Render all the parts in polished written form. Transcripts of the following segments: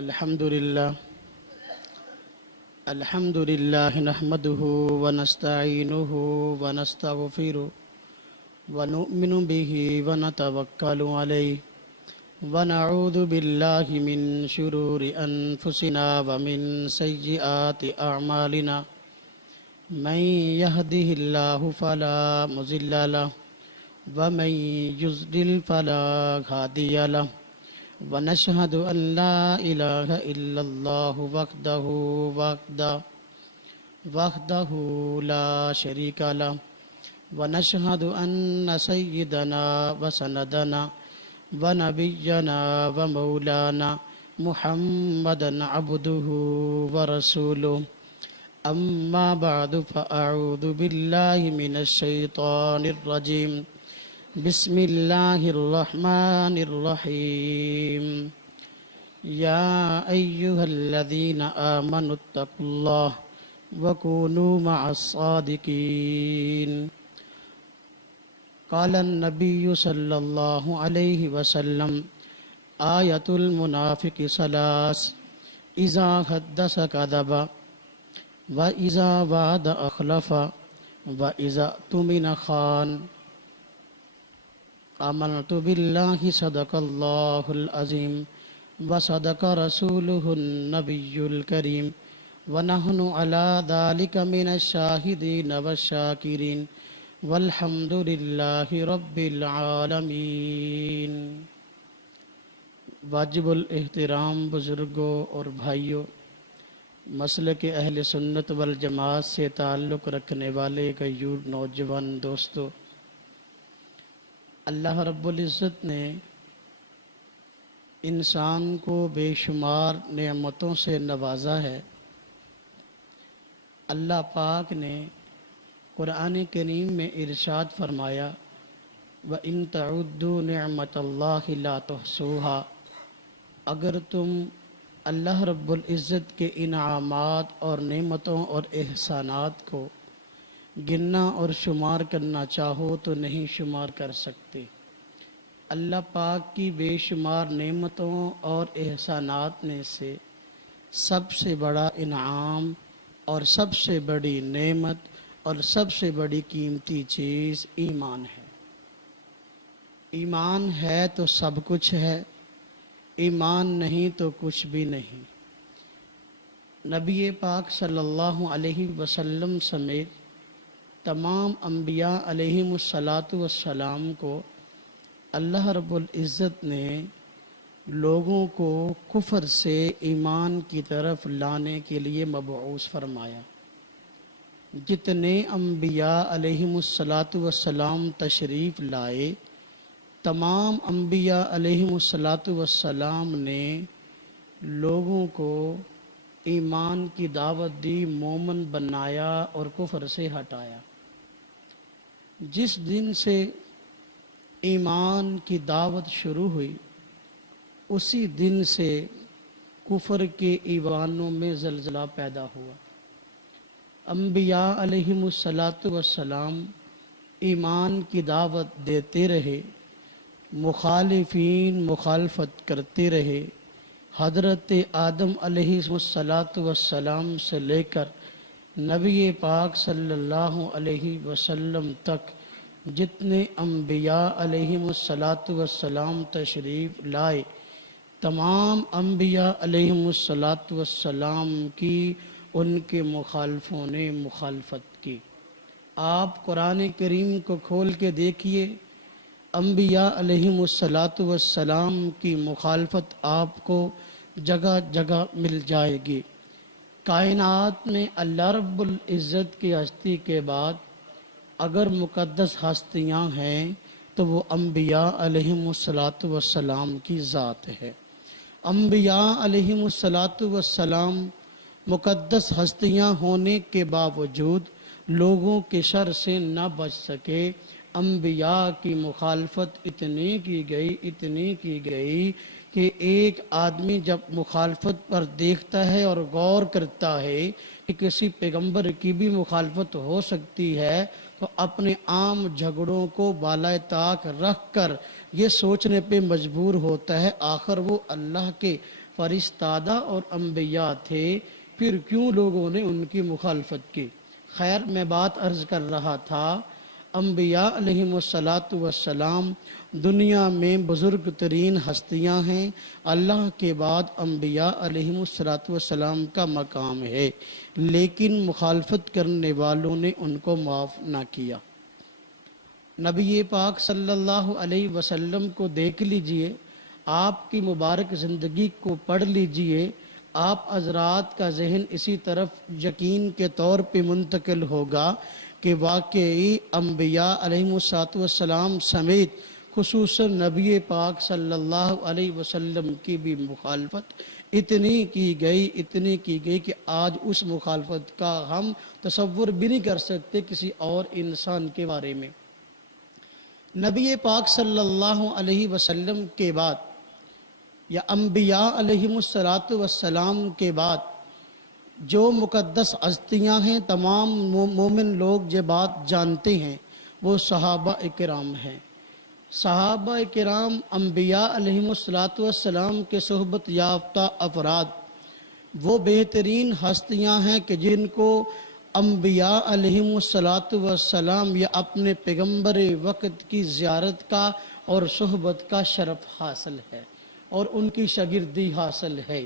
الحمد لله نحمده ونستعينه ونستغفره ونؤمن به ونتوكل عليه ونعوذ بالله من شرور أنفسنا ومن سيئات أعمالنا من يهده الله فلا مضل له ومن يضلل فلا هادي له ونشهد أن لا إله إلا الله وحده لا شريك له ونشهد أن سيدنا وسندنا ونبينا ومولانا محمدا عبده ورسوله أما بعد فأعوذ بالله من الشيطان الرجيم بسم الله الرحمن الرحيم يا أيها الذين آمنوا اتقوا الله وكونوا مع الصادقين قال النبي صلى الله عليه وسلم آية المنافق ثلاث إذا حدث كذب وإذا وعد أخلف وإذا اؤتمن خان آمنت بالله صدق الله العظيم وصدق رسوله النبي الكريم ونحن على ذلك من الشاهدين والشاكرين والحمد لله رب العالمین۔ واجب الاحترام بزرگوں اور بھائیوں، مسلک اہل سنت والجماعت سے تعلق رکھنے والے غیور نوجوان دوستو، اللہ رب العزت نے انسان کو بے شمار نعمتوں سے نوازا ہے۔ اللہ پاک نے قرآن کریم میں ارشاد فرمایا وَإِن تَعُدُّوا نِعْمَةَ اللَّهِ لَا تُحْصُوهَا، اگر تم اللہ رب العزت کے انعامات اور نعمتوں اور احسانات کو گننا اور شمار کرنا چاہو تو نہیں شمار کر سکتے۔ اللہ پاک کی بے شمار نعمتوں اور احسانات میں سے سب سے بڑا انعام اور سب سے بڑی نعمت اور سب سے بڑی قیمتی چیز ایمان ہے۔ ایمان ہے تو سب کچھ ہے، ایمان نہیں تو کچھ بھی نہیں۔ نبی پاک صلی اللہ علیہ وسلم سمیت تمام انبیاء علیہم السلام کو اللہ رب العزت نے لوگوں کو کفر سے ایمان کی طرف لانے کے لیے مبعوث فرمایا۔ جتنے انبیاء علیہم السلام تشریف لائے، تمام انبیاء علیہم السلام نے لوگوں کو ایمان کی دعوت دی، مومن بنایا اور کفر سے ہٹایا۔ جس دن سے ایمان کی دعوت شروع ہوئی، اسی دن سے کفر کے ایوانوں میں زلزلہ پیدا ہوا۔ انبیاء علیہم السلام ایمان کی دعوت دیتے رہے، مخالفین مخالفت کرتے رہے۔ حضرت آدم علیہ السلام سے لے کر نبی پاک صلی اللہ علیہ وسلم تک جتنے انبیاء علیہم السلام تشریف لائے، تمام انبیاء علیہم السلام کی ان کے مخالفوں نے مخالفت کی۔ آپ قرآن کریم کو کھول کے دیکھیے، انبیاء علیہم السلام کی مخالفت آپ کو جگہ جگہ مل جائے گی۔ کائنات میں اللہ رب العزت کی ہستی کے بعد اگر مقدس ہستیاں ہیں تو وہ انبیاء علیہم السلام کی ذات ہے۔ انبیاء علیہم السلام مقدس ہستیاں ہونے کے باوجود لوگوں کے شر سے نہ بچ سکے۔ انبیاء کی مخالفت اتنی کی گئی کہ ایک آدمی جب مخالفت پر دیکھتا ہے اور غور کرتا ہے کہ کسی پیغمبر کی بھی مخالفت ہو سکتی ہے، تو اپنے عام جھگڑوں کو بالائے طاق رکھ کر یہ سوچنے پہ مجبور ہوتا ہے آخر وہ اللہ کے فرستادہ اور انبیاء تھے، پھر کیوں لوگوں نے ان کی مخالفت کی؟ خیر، میں بات عرض کر رہا تھا، انبیاء علیہم السلام دنیا میں بزرگ ترین ہستیاں ہیں۔ اللہ کے بعد انبیاء علیہم السلام کا مقام ہے، لیکن مخالفت کرنے والوں نے ان کو معاف نہ کیا۔ نبی پاک صلی اللہ علیہ وسلم کو دیکھ لیجئے، آپ کی مبارک زندگی کو پڑھ لیجئے، آپ حضرات کا ذہن اسی طرف یقین کے طور پہ منتقل ہوگا کہ واقعی انبیاء علیہ السلام سمیت خصوصاً نبی پاک صلی اللہ علیہ وسلم کی بھی مخالفت اتنی کی گئی کہ آج اس مخالفت کا ہم تصور بھی نہیں کر سکتے کسی اور انسان کے بارے میں۔ نبی پاک صلی اللہ علیہ وسلم کے بعد یا انبیاء علیہم السلام کے بعد جو مقدس ہستیاں ہیں، تمام مومن لوگ یہ بات جانتے ہیں، وہ صحابہ کرام ہیں۔ صحابہ کرام انبیاء علیہم السلام کے صحبت یافتہ افراد وہ بہترین ہستیاں ہیں کہ جن کو انبیاء علیہم السلام یا اپنے پیغمبر وقت کی زیارت کا اور صحبت کا شرف حاصل ہے اور ان کی شاگردی حاصل ہے۔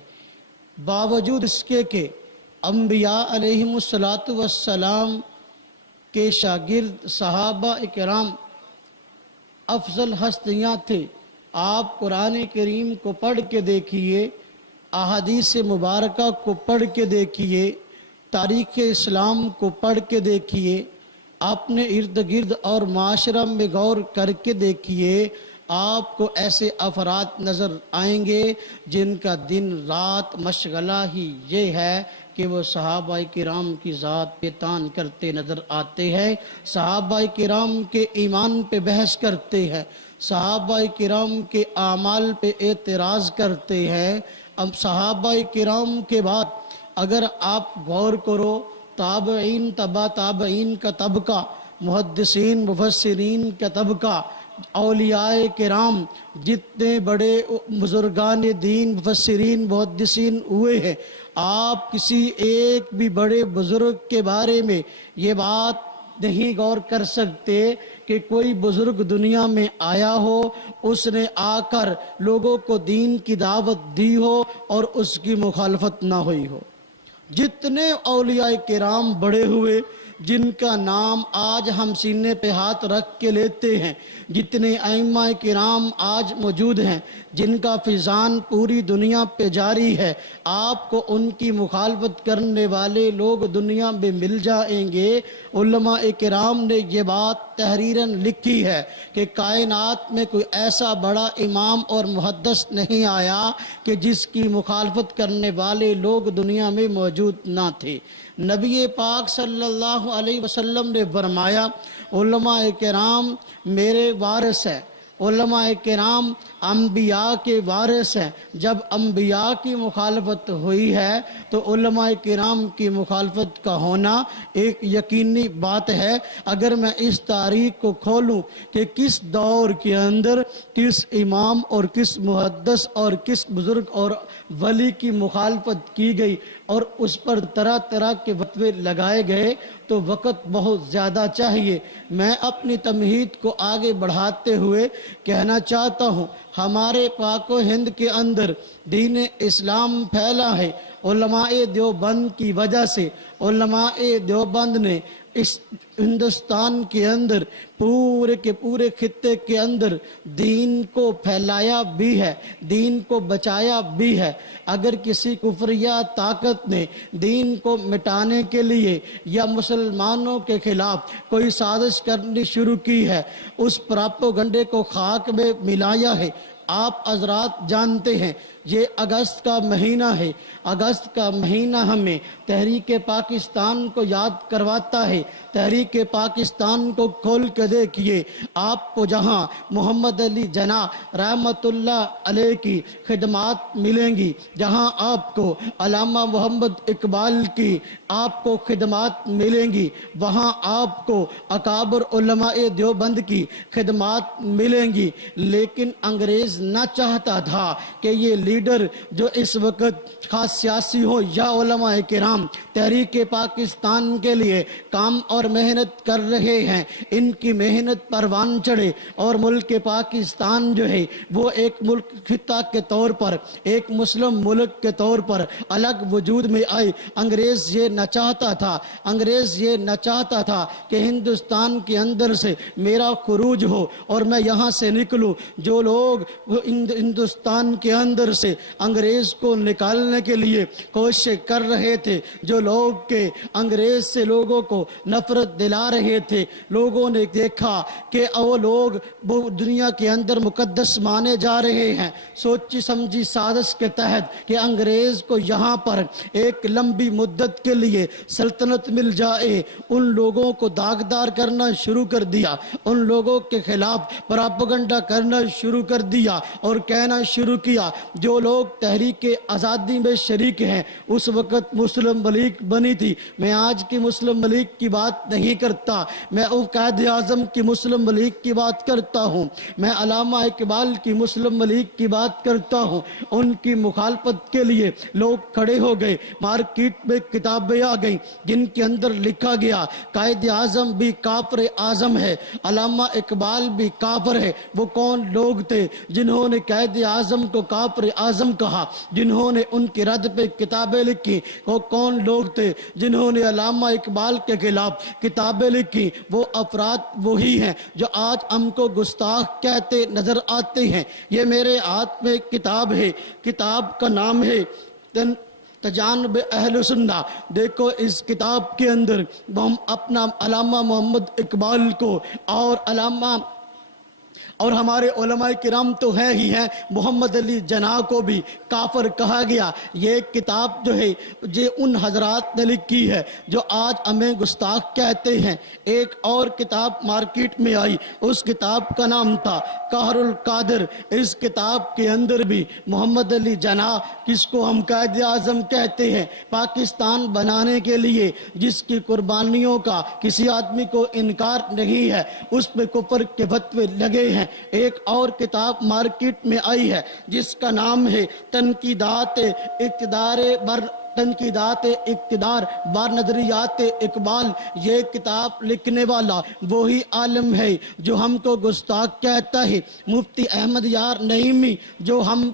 باوجود اس کے کہ انبیاء علیہم السلام کے شاگرد صحابہ کرام افضل ہستیاں تھے۔ آپ قرآن کریم کو پڑھ کے دیکھیے، احادیث مبارکہ کو پڑھ کے دیکھیے، تاریخ اسلام کو پڑھ کے دیکھیے، اپنے ارد گرد اور معاشرہ میں غور کر کے دیکھیے، آپ کو ایسے افراد نظر آئیں گے جن کا دن رات مشغلہ ہی یہ ہے کہ وہ صحابہ کرام کی ذات پہ طعن کرتے نظر آتے ہیں، صحابہ کرام کے ایمان پہ بحث کرتے ہیں، صحابہ کرام کے اعمال پہ اعتراض کرتے ہیں۔ اب صحابہ کرام کے بعد اگر آپ غور کرو، تابعین، تبع تابعین کا طبقہ، محدثین، مفسرین کا طبقہ، اولیاء کرام، جتنے بڑے بزرگان دین، مفسرین، محدثین ہوئے ہیں، آپ کسی ایک بھی بڑے بزرگ کے بارے میں یہ بات نہیں غور کر سکتے کہ کوئی بزرگ دنیا میں آیا ہو، اس نے آ کر لوگوں کو دین کی دعوت دی ہو اور اس کی مخالفت نہ ہوئی ہو۔ جتنے اولیاء کرام بڑے ہوئے جن کا نام آج ہم سینے پہ ہاتھ رکھ کے لیتے ہیں، جتنے ائمہ کرام آج موجود ہیں جن کا فیضان پوری دنیا پہ جاری ہے، آپ کو ان کی مخالفت کرنے والے لوگ دنیا میں مل جائیں گے۔ علماء کرام نے یہ بات تحریراً لکھی ہے کہ کائنات میں کوئی ایسا بڑا امام اور محدث نہیں آیا کہ جس کی مخالفت کرنے والے لوگ دنیا میں موجود نہ تھے۔ نبی پاک صلی اللہ علیہ وسلم نے فرمایا، علماء کرام میرے وارث ہیں، علماء کرام انبیاء کے وارث ہیں۔ جب انبیاء کی مخالفت ہوئی ہے تو علماء کرام کی مخالفت کا ہونا ایک یقینی بات ہے۔ اگر میں اس تاریخ کو کھولوں کہ کس دور کے اندر کس امام اور کس محدث اور کس بزرگ اور ولی کی مخالفت کی گئی اور اس پر طرح طرح کے فتوے لگائے گئے تو وقت بہت زیادہ چاہیے۔ میں اپنی تمہید کو آگے بڑھاتے ہوئے کہنا چاہتا ہوں، ہمارے پاک و ہند کے اندر دین اسلام پھیلا ہے علماء دیوبند کی وجہ سے۔ علماء دیوبند نے اس ہندوستان کے اندر پورے کے پورے خطے کے اندر دین کو پھیلایا بھی ہے، دین کو بچایا بھی ہے۔ اگر کسی کفریہ طاقت نے دین کو مٹانے کے لیے یا مسلمانوں کے خلاف کوئی سازش کرنی شروع کی ہے، اس پراپوگنڈے کو خاک میں ملایا ہے۔ آپ حضرات جانتے ہیں یہ اگست کا مہینہ ہے، اگست کا مہینہ ہمیں تحریک پاکستان کو یاد کرواتا ہے۔ تحریک پاکستان کو کھول کے دیکھیے، آپ کو جہاں محمد علی جناح رحمت اللہ علیہ کی خدمات ملیں گی، جہاں آپ کو علامہ محمد اقبال کی آپ کو خدمات ملیں گی، وہاں آپ کو اکابر علماء دیوبند کی خدمات ملیں گی۔ لیکن انگریز نہ چاہتا تھا کہ یہ لیڈر جو اس وقت خاص سیاسی ہو یا علماء کرام تحریک پاکستان کے لیے کام اور محنت کر رہے ہیں، ان کی محنت پروان چڑھے اور ملک پاکستان جو ہے وہ ایک ملک خطہ کے طور پر، ایک مسلم ملک کے طور پر الگ وجود میں آئے۔ انگریز یہ نہ چاہتا تھا، انگریز یہ نہ چاہتا تھا کہ ہندوستان کے اندر سے میرا خروج ہو اور میں یہاں سے نکلوں۔ جو لوگ ہندوستان کے اندر سے انگریز کو نکالنے کے لیے کوشش کر رہے تھے، جو لوگ کے انگریز سے لوگوں کو نفرت دلا رہے تھے، لوگوں نے دیکھا کہ وہ لوگ دنیا کے اندر مقدس مانے جا رہے ہیں۔ سوچی سمجھی سازش کے تحت کہ انگریز کو یہاں پر ایک لمبی مدت کے لیے سلطنت مل جائے، ان لوگوں کو داغدار کرنا شروع کر دیا، ان لوگوں کے خلاف پراپگنڈا کرنا شروع کر دیا اور کہنا شروع کیا جو لوگ تحریک آزادی میں شریک ہیں۔ اس وقت مسلم لیگ بنی تھی۔ میں آج کی مسلم لیگ کی بات نہیں کرتا، میں قائد اعظم کی مسلم لیگ کی بات کرتا ہوں، میں علامہ اقبال کی مسلم لیگ کی بات کرتا ہوں۔ ان کی مخالفت کے لیے لوگ کھڑے ہو گئے، مارکیٹ میں کتابیں آ گئیں جن کے اندر لکھا گیا قائد اعظم بھی کافر اعظم ہے، علامہ اقبال بھی کافر ہے۔ وہ کون لوگ تھے جنہوں نے قائد اعظم کو کافر اعظم کہا، جنہوں نے ان کی رد پہ کتابیں لکھی؟ وہ کون لوگ تھے جنہوں نے علامہ اقبال کے خلاف کتابیں لکھی؟ وہ افراد وہی ہیں جو آج ہم کو گستاخ کہتے نظر آتے ہیں۔ یہ میرے ہاتھ میں کتاب ہے، کتاب کا نام ہے تجانب اہل سنہ۔ دیکھو اس کتاب کے اندر ہم اپنا علامہ محمد اقبال کو اور ہمارے علماء کرام تو ہیں ہی ہیں، محمد علی جناح کو بھی کافر کہا گیا۔ یہ کتاب جو ہے یہ ان حضرات نے لکھی ہے جو آج ہمیں گستاخ کہتے ہیں۔ ایک اور کتاب مارکیٹ میں آئی، اس کتاب کا نام تھا قہر القادر۔ اس کتاب کے اندر بھی محمد علی جناح، کس کو ہم قائد اعظم کہتے ہیں، پاکستان بنانے کے لیے جس کی قربانیوں کا کسی آدمی کو انکار نہیں ہے، اس پہ کفر کے فتوے لگے ہیں۔ ایک اور کتاب مارکیٹ میں آئی ہے جس کا نام ہے تنقیدات اقتدار بر نظریات اقبال۔ یہ کتاب لکھنے والا وہی عالم ہے جو ہم کو گستاخ کہتا ہے، مفتی احمد یار نعیمی جو ہم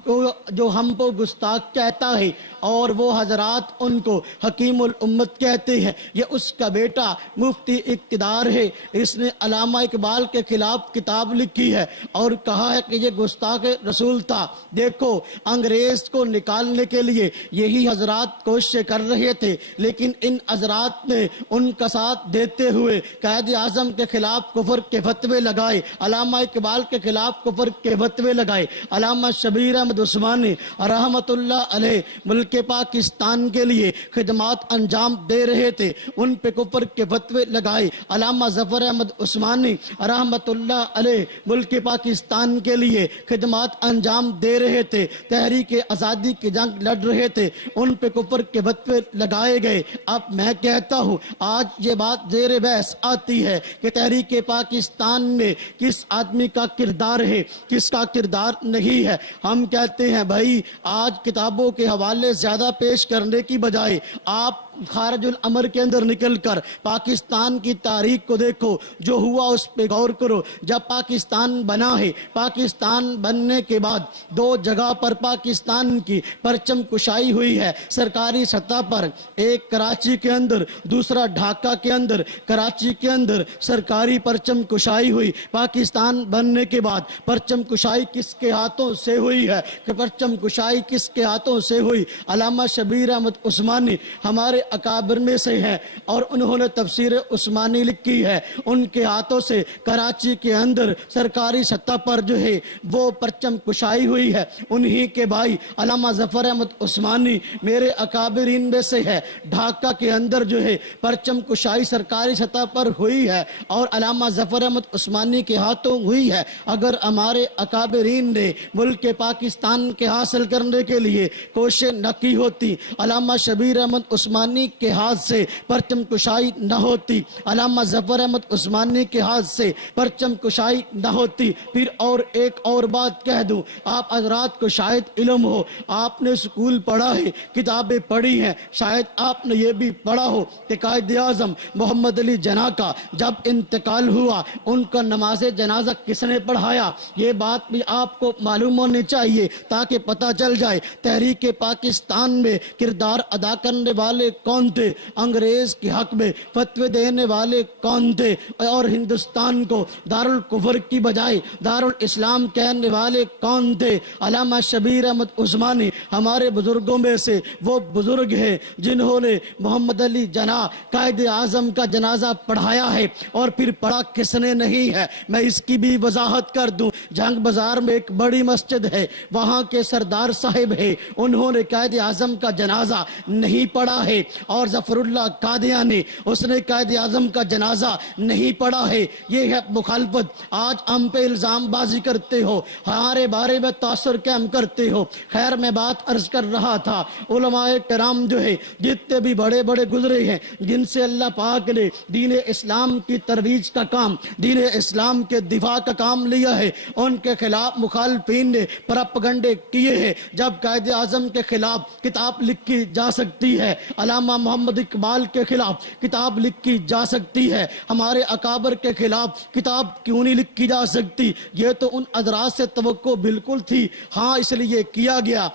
کو گستاخ کہتا ہے، اور وہ حضرات ان کو حکیم الامت کہتے ہیں۔ یہ اس کا بیٹا مفتی اقتدار ہے، اس نے علامہ اقبال کے خلاف کتاب لکھی ہے اور کہا ہے کہ یہ گستاخ رسول تھا۔ دیکھو انگریز کو نکالنے کے لیے یہی حضرات کوششیں کر رہے تھے، لیکن ان حضرات نے ان کا ساتھ دیتے ہوئے قائد اعظم کے خلاف کفر کے فتوے لگائے، علامہ اقبال کے خلاف کفر کے فتوے لگائے۔ علامہ شبیر احمد عثمانی رحمت اللہ علیہ ملک پاکستان کے لیے خدمات انجام دے رہے تھے، ان پہ کفر کے فتوے لگائے۔ علامہ ظفر احمد عثمانی رحمت اللہ علیہ ملک پاکستان کے لیے خدمات انجام دے رہے تھے، تحریک آزادی کی جنگ لڑ رہے تھے، ان پہ کفر کے فتوے لگائے گئے۔ اب میں کہتا ہوں آج یہ بات زیر بحث آتی ہے کہ تحریک پاکستان میں کس آدمی کا کردار ہے، کس کا کردار نہیں ہے۔ ہم کہتے ہیں بھائی آج کتابوں کے حوالے زیادہ پیش کرنے کی بجائے آپ خارج الامر کے اندر نکل کر پاکستان کی تاریخ کو دیکھو، جو ہوا اس پہ غور کرو۔ جب پاکستان بنا ہے، پاکستان بننے کے بعد دو جگہ پر پاکستان کی پرچم کشائی ہوئی ہے سرکاری سطح پر، ایک کراچی کے اندر، دوسرا ڈھاکہ کے اندر۔ کراچی کے اندر سرکاری پرچم کشائی ہوئی، پاکستان بننے کے بعد پرچم کشائی کس کے ہاتھوں سے ہوئی ہے؟ کہ پرچم کشائی کس کے ہاتھوں سے ہوئی؟ علامہ شبیر احمد عثمانی ہمارے اکابر میں سے ہیں اور انہوں نے تفسیر عثمانی لکھی ہے، ان کے ہاتھوں سے کراچی کے اندر سرکاری سطح پر جو ہے وہ پرچم کشائی ہوئی ہے۔ انہی کے بھائی علامہ ظفر احمد عثمانی میرے اکابرین میں سے ہے، ڈھاکہ کے اندر جو ہے پرچم کشائی سرکاری سطح پر ہوئی ہے اور علامہ ظفر احمد عثمانی کے ہاتھوں ہوئی ہے۔ اگر ہمارے اکابرین نے ملک پاکستان کے حاصل کرنے کے لیے کوشش نہ کی ہوتی، علامہ شبیر احمد عثمانی عثمانی کے ہاتھ سے پرچم کشائی نہ ہوتی، علامہ ظفر احمد عثمانی کے ہاتھ سے پرچم کشائی نہ ہوتی۔ پھر اور ایک اور بات کہہ دوں، آپ حضرات کو شاید علم ہو، آپ نے سکول پڑھا ہے، کتابیں پڑھی ہیں، شاید آپ نے یہ بھی پڑھا ہو کہ قائد اعظم محمد علی جناح کا جب انتقال ہوا ان کا نماز جنازہ کس نے پڑھایا؟ یہ بات بھی آپ کو معلوم ہونی چاہیے تاکہ پتہ چل جائے تحریک پاکستان میں کردار ادا کرنے والے کون تھے، انگریز کے حق میں فتوے دینے والے کون تھے، اور ہندوستان کو دارالکفر کی بجائے دارالاسلام کہنے والے کون تھے۔ علامہ شبیر احمد عثمانی ہمارے بزرگوں میں سے وہ بزرگ ہیں جنہوں نے محمد علی جناح قائد اعظم کا جنازہ پڑھایا ہے، اور پھر پڑھا کس نے نہیں ہے میں اس کی بھی وضاحت کر دوں۔ جنگ بازار میں ایک بڑی مسجد ہے، وہاں کے سردار صاحب ہے، انہوں نے قائد اعظم کا جنازہ نہیں پڑھا ہے، اور ظفر اللہ قادیانی اس نے قائد اعظم کا جنازہ نہیں پڑھا ہے۔ یہ ہے مخالفت۔ آج ہم پہ الزام بازی کرتے ہو، ہمارے بارے میں تاثر قائم کرتے ہو۔ خیر میں بات عرض کر رہا تھا، علماء کرام جو ہے جتنے بھی بڑے بڑے گزرے ہیں جن سے اللہ پاک نے دین اسلام کی ترویج کا کام، دین اسلام کے دفاع کا کام لیا ہے، ان کے خلاف مخالفین نے پروپیگنڈے کیے ہیں۔ جب قائد اعظم کے خلاف کتاب لکھی جا سکتی ہے، علامہ محمد اقبال کے خلاف کتاب لکھی جا سکتی ہے، ہمارے اکابر کے خلاف کتاب کیوں نہیں لکھی جا سکتی؟ یہ تو ان حضرات سے توقع بالکل تھی، ہاں اس لیے کیا گیا۔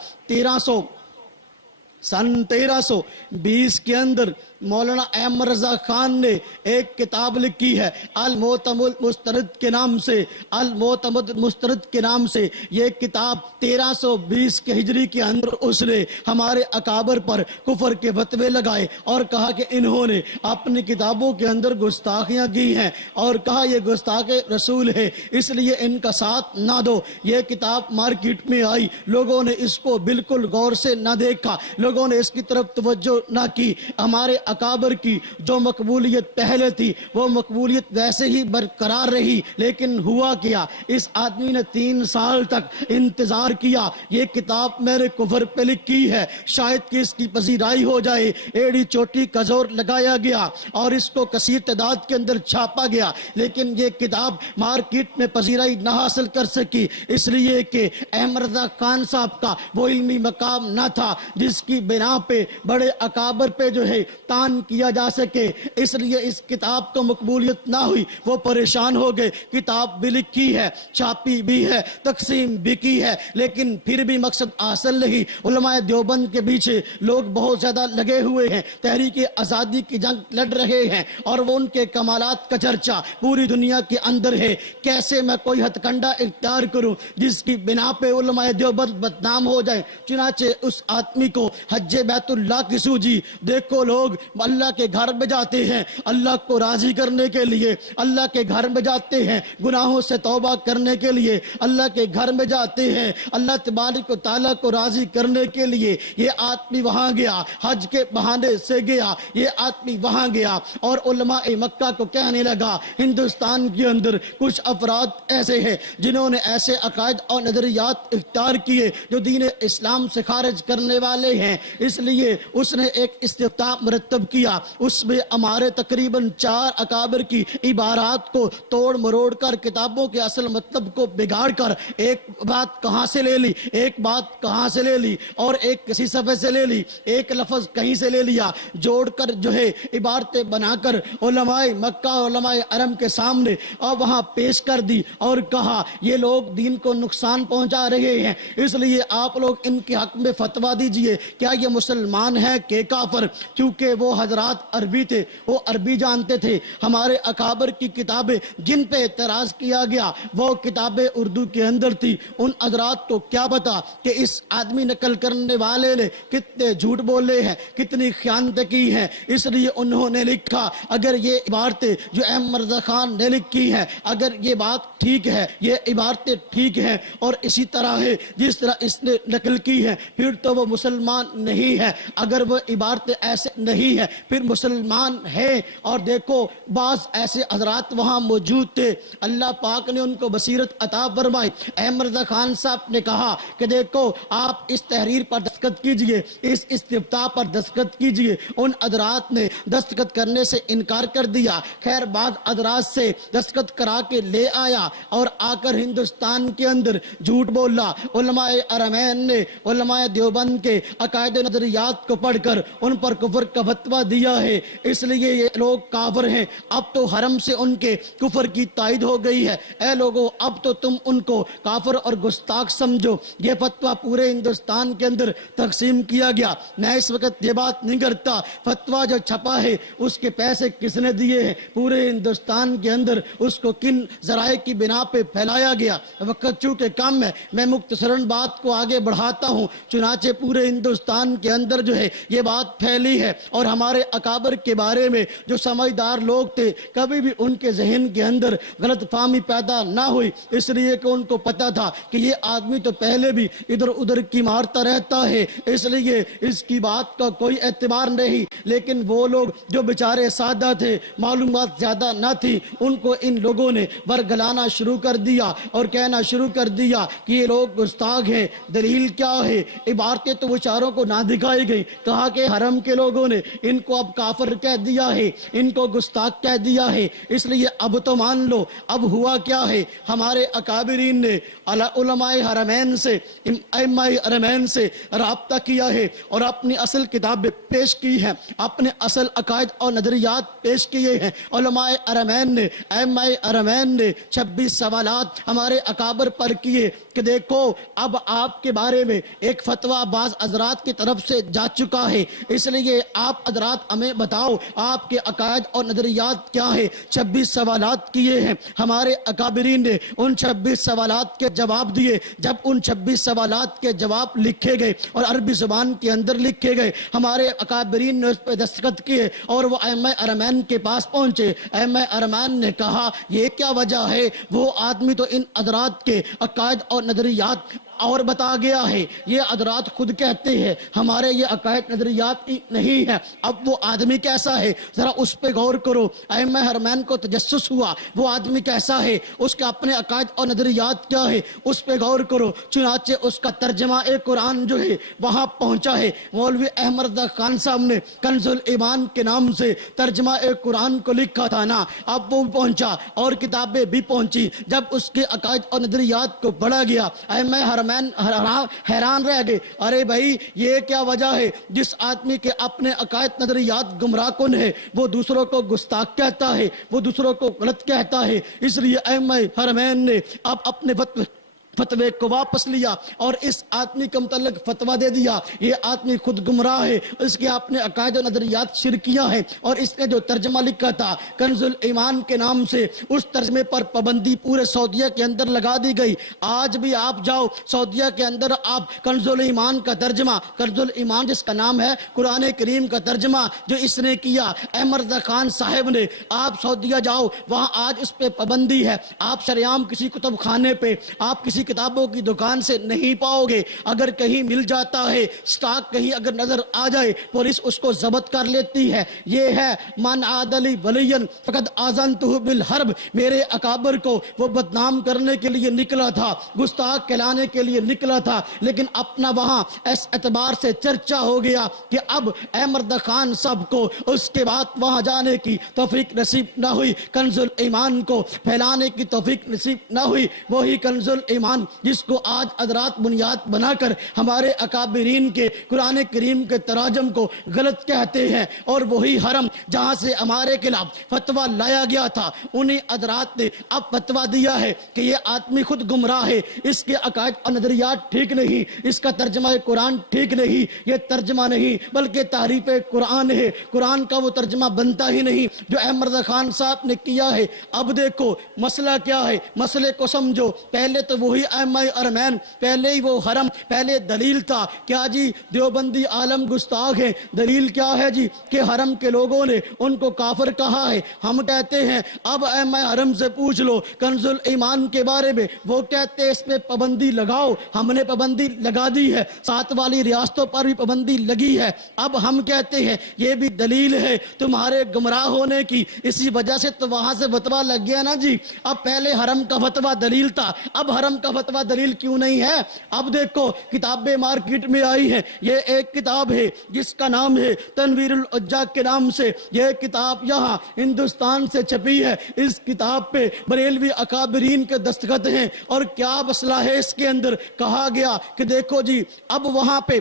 سن 1320 کے اندر مولانا احمد رضا خان نے ایک کتاب لکھی ہے المعتمد مسترد کے نام سے، المعتمد مسترد کے نام سے۔ یہ کتاب 1320 کے ہجری کے اندر اس نے ہمارے اکابر پر کفر کے فتوے لگائے اور کہا کہ انہوں نے اپنی کتابوں کے اندر گستاخیاں کی ہیں، اور کہا یہ گستاخ رسول ہے اس لیے ان کا ساتھ نہ دو۔ یہ کتاب مارکیٹ میں آئی، لوگوں نے اس کو بالکل غور سے نہ دیکھا، لوگوں نے اس کی طرف توجہ نہ کی۔ ہمارے اکابر کی جو مقبولیت پہلے تھی وہ مقبولیت ویسے ہی برقرار رہی، لیکن ہوا کیا، اس آدمی نے 3 سال تک انتظار کیا۔ یہ کتاب میں نے کفر پہ لکھی ہے، شاید کہ اس کی پذیرائی ہو جائے، ایڑی چوٹی کا زور لگایا گیا اور اس کو کثیر تعداد کے اندر چھاپا گیا، لیکن یہ کتاب مارکیٹ میں پذیرائی نہ حاصل کر سکی، اس لیے کہ احمد رضا خان صاحب کا وہ علمی مقام نہ تھا جس کی بنا پہ بڑے اکابر پہ جو ہے تان کیا جا سکے، اس لیے اس کتاب کو مقبولیت نہ ہوئی۔ وہ پریشان ہو گئے، کتاب بھی لکھی ہے، چھاپی بھی ہے، تقسیم بھی کی ہے، لیکن پھر بھی مقصد حاصل نہیں۔ علماء دیوبند کے پیچھے لوگ بہت زیادہ لگے ہوئے ہیں، تحریک آزادی کی جنگ لڑ رہے ہیں، اور وہ ان کے کمالات کا چرچا پوری دنیا کے اندر ہے۔ کیسے میں کوئی ہتھ کنڈا اختیار کروں جس کی بنا پہ علماء دیوبند بدنام ہو جائے؟ چنانچہ اس آدمی کو حج بیت اللہ کی سوجی۔ دیکھو لوگ اللہ کے گھر میں جاتے ہیں اللہ کو راضی کرنے کے لیے، اللہ کے گھر میں جاتے ہیں گناہوں سے توبہ کرنے کے لیے، اللہ کے گھر میں جاتے ہیں اللہ تبارک و تعالیٰ کو راضی کرنے کے لیے۔ یہ آدمی وہاں گیا، حج کے بہانے سے گیا، یہ آدمی وہاں گیا اور علماء مکہ کو کہنے لگا ہندوستان کے اندر کچھ افراد ایسے ہیں جنہوں نے ایسے عقائد اور نظریات اختیار کیے جو دین اسلام سے خارج کرنے والے ہیں، اس لیے اس نے ایک استفتاء مرتب کیا، اس میں ہمارے تقریباً 4 اکابر کی عبارات کو توڑ مروڑ کر کتابوں کے اصل مطلب کو بگاڑ کر ایک بات کہاں سے لے لی، ایک بات کہاں سے لے لی، اور ایک کسی صفحے سے لے لی، ایک لفظ کہیں سے لے لیا، جوڑ کر جو ہے عبارتیں بنا کر علماء مکہ علماء حرم کے سامنے اور وہاں پیش کر دی اور کہا یہ لوگ دین کو نقصان پہنچا رہے ہیں، اس لیے آپ لوگ ان کے حق میں فتویٰ دیجئے، کیا یہ مسلمان ہے کہ کافر؟ کیونکہ وہ حضرات عربی تھے، وہ عربی جانتے تھے۔ ہمارے اکابر کی کتابیں جن پہ اعتراض کیا گیا وہ کتابیں اردو کے اندر تھی، ان حضرات کو کیا پتا کہ اس آدمی نقل کرنے والے نے کتنے جھوٹ بولے ہیں، کتنی خیانت کی ہیں، اس لیے انہوں نے لکھا اگر یہ عبارتیں جو احمد رضا خان نے لکھی ہیں اگر یہ بات ٹھیک ہے، یہ عبارتیں ٹھیک ہیں اور اسی طرح ہے جس طرح اس نے نقل کی ہے، پھر تو وہ مسلمان نہیں ہے، اگر وہ عبارتیں ایسے نہیں ہیں پھر مسلمان ہیں۔ اور دیکھو بعض ایسے حضرات وہاں موجود تھے، اللہ پاک نے ان کو بصیرت عطا فرمائی۔ احمد رضا خان صاحب نے کہا کہ دیکھو آپ اس تحریر پر دستخط کیجئے، اس استفتاء پر دستخط کیجئے۔ ان حضرات نے دستخط کرنے سے انکار کر دیا۔ خیر بعض حضرات سے دستخط کرا کے لے آیا اور آ کر ہندوستان کے اندر جھوٹ بولا۔ علماء حرمین نے علماء دیوبند کے عقائد و نظریات کو پڑھ کر ان پر کفر کا فتویٰ دیا ہے، اس لیے یہ لوگ کافر ہیں۔ اب تو حرم سے ان کے کفر کی تائید ہو گئی ہے۔ اے لوگو اب تو تم ان کو کافر اور گستاخ سمجھو۔ یہ فتویٰ پورے ہندوستان کے اندر تقسیم کیا گیا۔ میں اس وقت یہ بات نہیں کرتا فتویٰ جو چھپا ہے اس کے پیسے کس نے دیے ہیں، پورے ہندوستان کے اندر اس کو کن ذرائع کی بنا پہ پھیلایا گیا۔ وقت چونکہ کم ہے میں مختصراً بات کو آگے بڑھاتا ہوں۔ چنانچہ پورے ہندوستان کے اندر جو ہے یہ بات پھیلی ہے، اور ہمارے اکابر کے بارے میں جو سمجھدار لوگ تھے کبھی بھی ان کے ذہن کے اندر غلط فہمی پیدا نہ ہوئی، اس لیے کہ ان کو پتا تھا کہ یہ آدمی تو پہلے بھی ادھر ادھر کی مارتا رہتا ہے، اس لیے اس کی بات کا کوئی اعتبار نہیں۔ لیکن وہ لوگ جو بیچارے سادہ تھے، معلومات زیادہ نہ تھی، ان کو ان لوگوں نے ورگلانا شروع کر دیا اور کہنا شروع کر دیا کہ یہ لوگ گستاخ ہیں۔ دلیل کیا ہے؟ عبارتیں تو بیچاروں کو نہ دکھائی گئی، کہا کہ حرم کے لوگوں نے ان کو اب کافر کہہ دیا ہے، ان کو گستاخ کہہ دیا ہے، اس لیے اب تو مان لو۔ اب ہوا کیا ہے، ہمارے اکابرین نے علماء حرمین سے، ائمہ حرمین سے رابطہ کیا ہے اور اپنی اصل کتابیں پیش کی ہیں، اپنے اصل عقائد اور نظریات پیش کیے ہیں۔ علماء حرمین نے، ائمہ حرمین نے 26 سوالات ہمارے اکابر پر کیے کہ دیکھو اب آپ کے بارے میں ایک فتویٰ بعض حضرات کی طرف سے جا چکا ہے، اس لیے آپ حضرات ہمیں بتاؤ آپ کے عقائد اور نظریات کیا ہیں۔ 26 سوالات کیے ہیں ہمارے اکابرین نے، ان 26 سوالات کے جواب دیے۔ جب ان 26 سوالات کے جواب لکھے گئے اور عربی زبان کے اندر لکھے گئے، ہمارے اکابرین نے اس پہ دستخط کیے اور وہ ائمہ حرمین کے پاس پہنچے۔ ائمہ حرمین نے کہا یہ کیا وجہ ہے؟ وہ آدمی تو ان حضرات کے عقائد اور نظریات اور بتا گیا ہے، یہ حضرات خود کہتے ہیں ہمارے یہ عقائد نظریات نہیں ہے۔ اب وہ آدمی کیسا ہے ذرا اس پہ غور کرو۔ ائمہ حرمین کو تجسس ہوا وہ آدمی کیسا ہے، اس کے اپنے عقائد اور نظریات کیا ہے، اس پہ غور کرو۔ چنانچہ اس کا ترجمہ قرآن جو ہے وہاں پہنچا ہے۔ مولوی احمد رضا خان صاحب نے کنز الایمان کے نام سے ترجمہ قرآن کو لکھا تھا نا، اب وہ پہنچا اور کتابیں بھی پہنچی۔ جب اس کے عقائد اور نظریات کو پڑھا گیا ائمہ حیران رہ گئے، ارے بھائی یہ کیا وجہ ہے، جس آدمی کے اپنے عقائد نظریات گمراہ کن ہے وہ دوسروں کو گستاخ کہتا ہے، وہ دوسروں کو غلط کہتا ہے۔ اس لیے ائمہ حرمین نے اب اپنے فتوے کو واپس لیا اور اس آدمی کے متعلق فتویٰ دے دیا یہ آدمی خود گمراہ ہے، اس کے اپنے عقائد و نظریات شرکیہ ہیں، اور اس نے جو ترجمہ لکھا تھا کنز الایمان کے نام سے، اس ترجمے پر پابندی پورے سعودیہ کے اندر لگا دی گئی۔ آج بھی آپ جاؤ سعودیہ کے اندر، آپ کنز الایمان کا ترجمہ، کنز الایمان جس کا نام ہے قرآن کریم کا ترجمہ جو اس نے کیا احمد رضا خان صاحب نے، آپ سعودیہ جاؤ وہاں آج اس پہ پابندی ہے۔ آپ شریعام کسی کتب خانے پہ، آپ کسی کتابوں کی دکان سے نہیں پاؤ گے، اگر کہیں مل جاتا ہے سٹاک، کہیں اگر نظر آ جائے پولیس اس کو ضبط کر لیتی ہے۔ یہ ہے من عاد لی ولی فقد آذنتہ بالحرب۔ میرے اکابر کو وہ بدنام کرنے کے لیے نکلا تھا، گستاخ کہلانے کے لیے نکلا تھا، لیکن اپنا وہاں اس اعتبار سے چرچا ہو گیا کہ اب احمد خان صاحب کو اس کے بعد وہاں جانے کی توفیق نصیب نہ ہوئی، کنز الایمان کو پھیلانے کی توفیق نصیب نہ ہوئی۔ وہی کنز الایمان جس کو آج حضرات بنیاد بنا کر ہمارے اکابرین کے قرآن کریم کے تراجم کو غلط کہتے ہیں، اور وہی حرم جہاں سے ہمارے خلاف فتویٰ لایا گیا تھا انہی حضرات نے اب فتویٰ دیا ہے کہ یہ آدمی خود گمراہ ہے، اس کے عقائد اور نظریات ٹھیک نہیں، اس کا ترجمہ قرآن ٹھیک نہیں، یہ ترجمہ نہیں بلکہ تحریف قرآن ہے، قرآن کا وہ ترجمہ بنتا ہی نہیں جو احمد رضا خان صاحب نے کیا ہے۔ اب دیکھو مسئلہ کیا ہے، مسئلے کو سمجھو۔ پہلے تو وہی ائمہ ارمین پہلے ہی وہ حرم پہلے دلیل تھا کیا جی دیوبندی عالم گستاخ ہے دلیل کیا ہے جی کہ حرم کے لوگوں نے ان کو کافر کہا ہے ہم کہتے ہیں اب ائمہ حرم سے پوچھ لو کنز الایمان کے بارے میں وہ کہتے ہیں اس پہ پابندی لگاؤ ہم نے پابندی لگا دی ہے 7 والی ریاستوں پر بھی پابندی لگی ہے اب ہم کہتے ہیں یہ بھی دلیل ہے تمہارے گمراہ ہونے کی اسی وجہ سے تو وہاں سے فتویٰ لگ گیا نا جی اب پہلے حرم کا فتویٰ دلیل تھا اب حرم کا فتویٰ دلیل کیوں نہیں ہے اب دیکھو کتابیں مارکیٹ میں آئی ہیں یہ ایک کتاب ہے جس کا نام ہے تنویر الحجاج کے نام سے یہ کتاب یہاں ہندوستان سے چھپی ہے اس کتاب پہ بریلوی اکابرین کے دستخط ہیں اور کیا مسئلہ ہے اس کے اندر کہا گیا کہ دیکھو جی اب وہاں پہ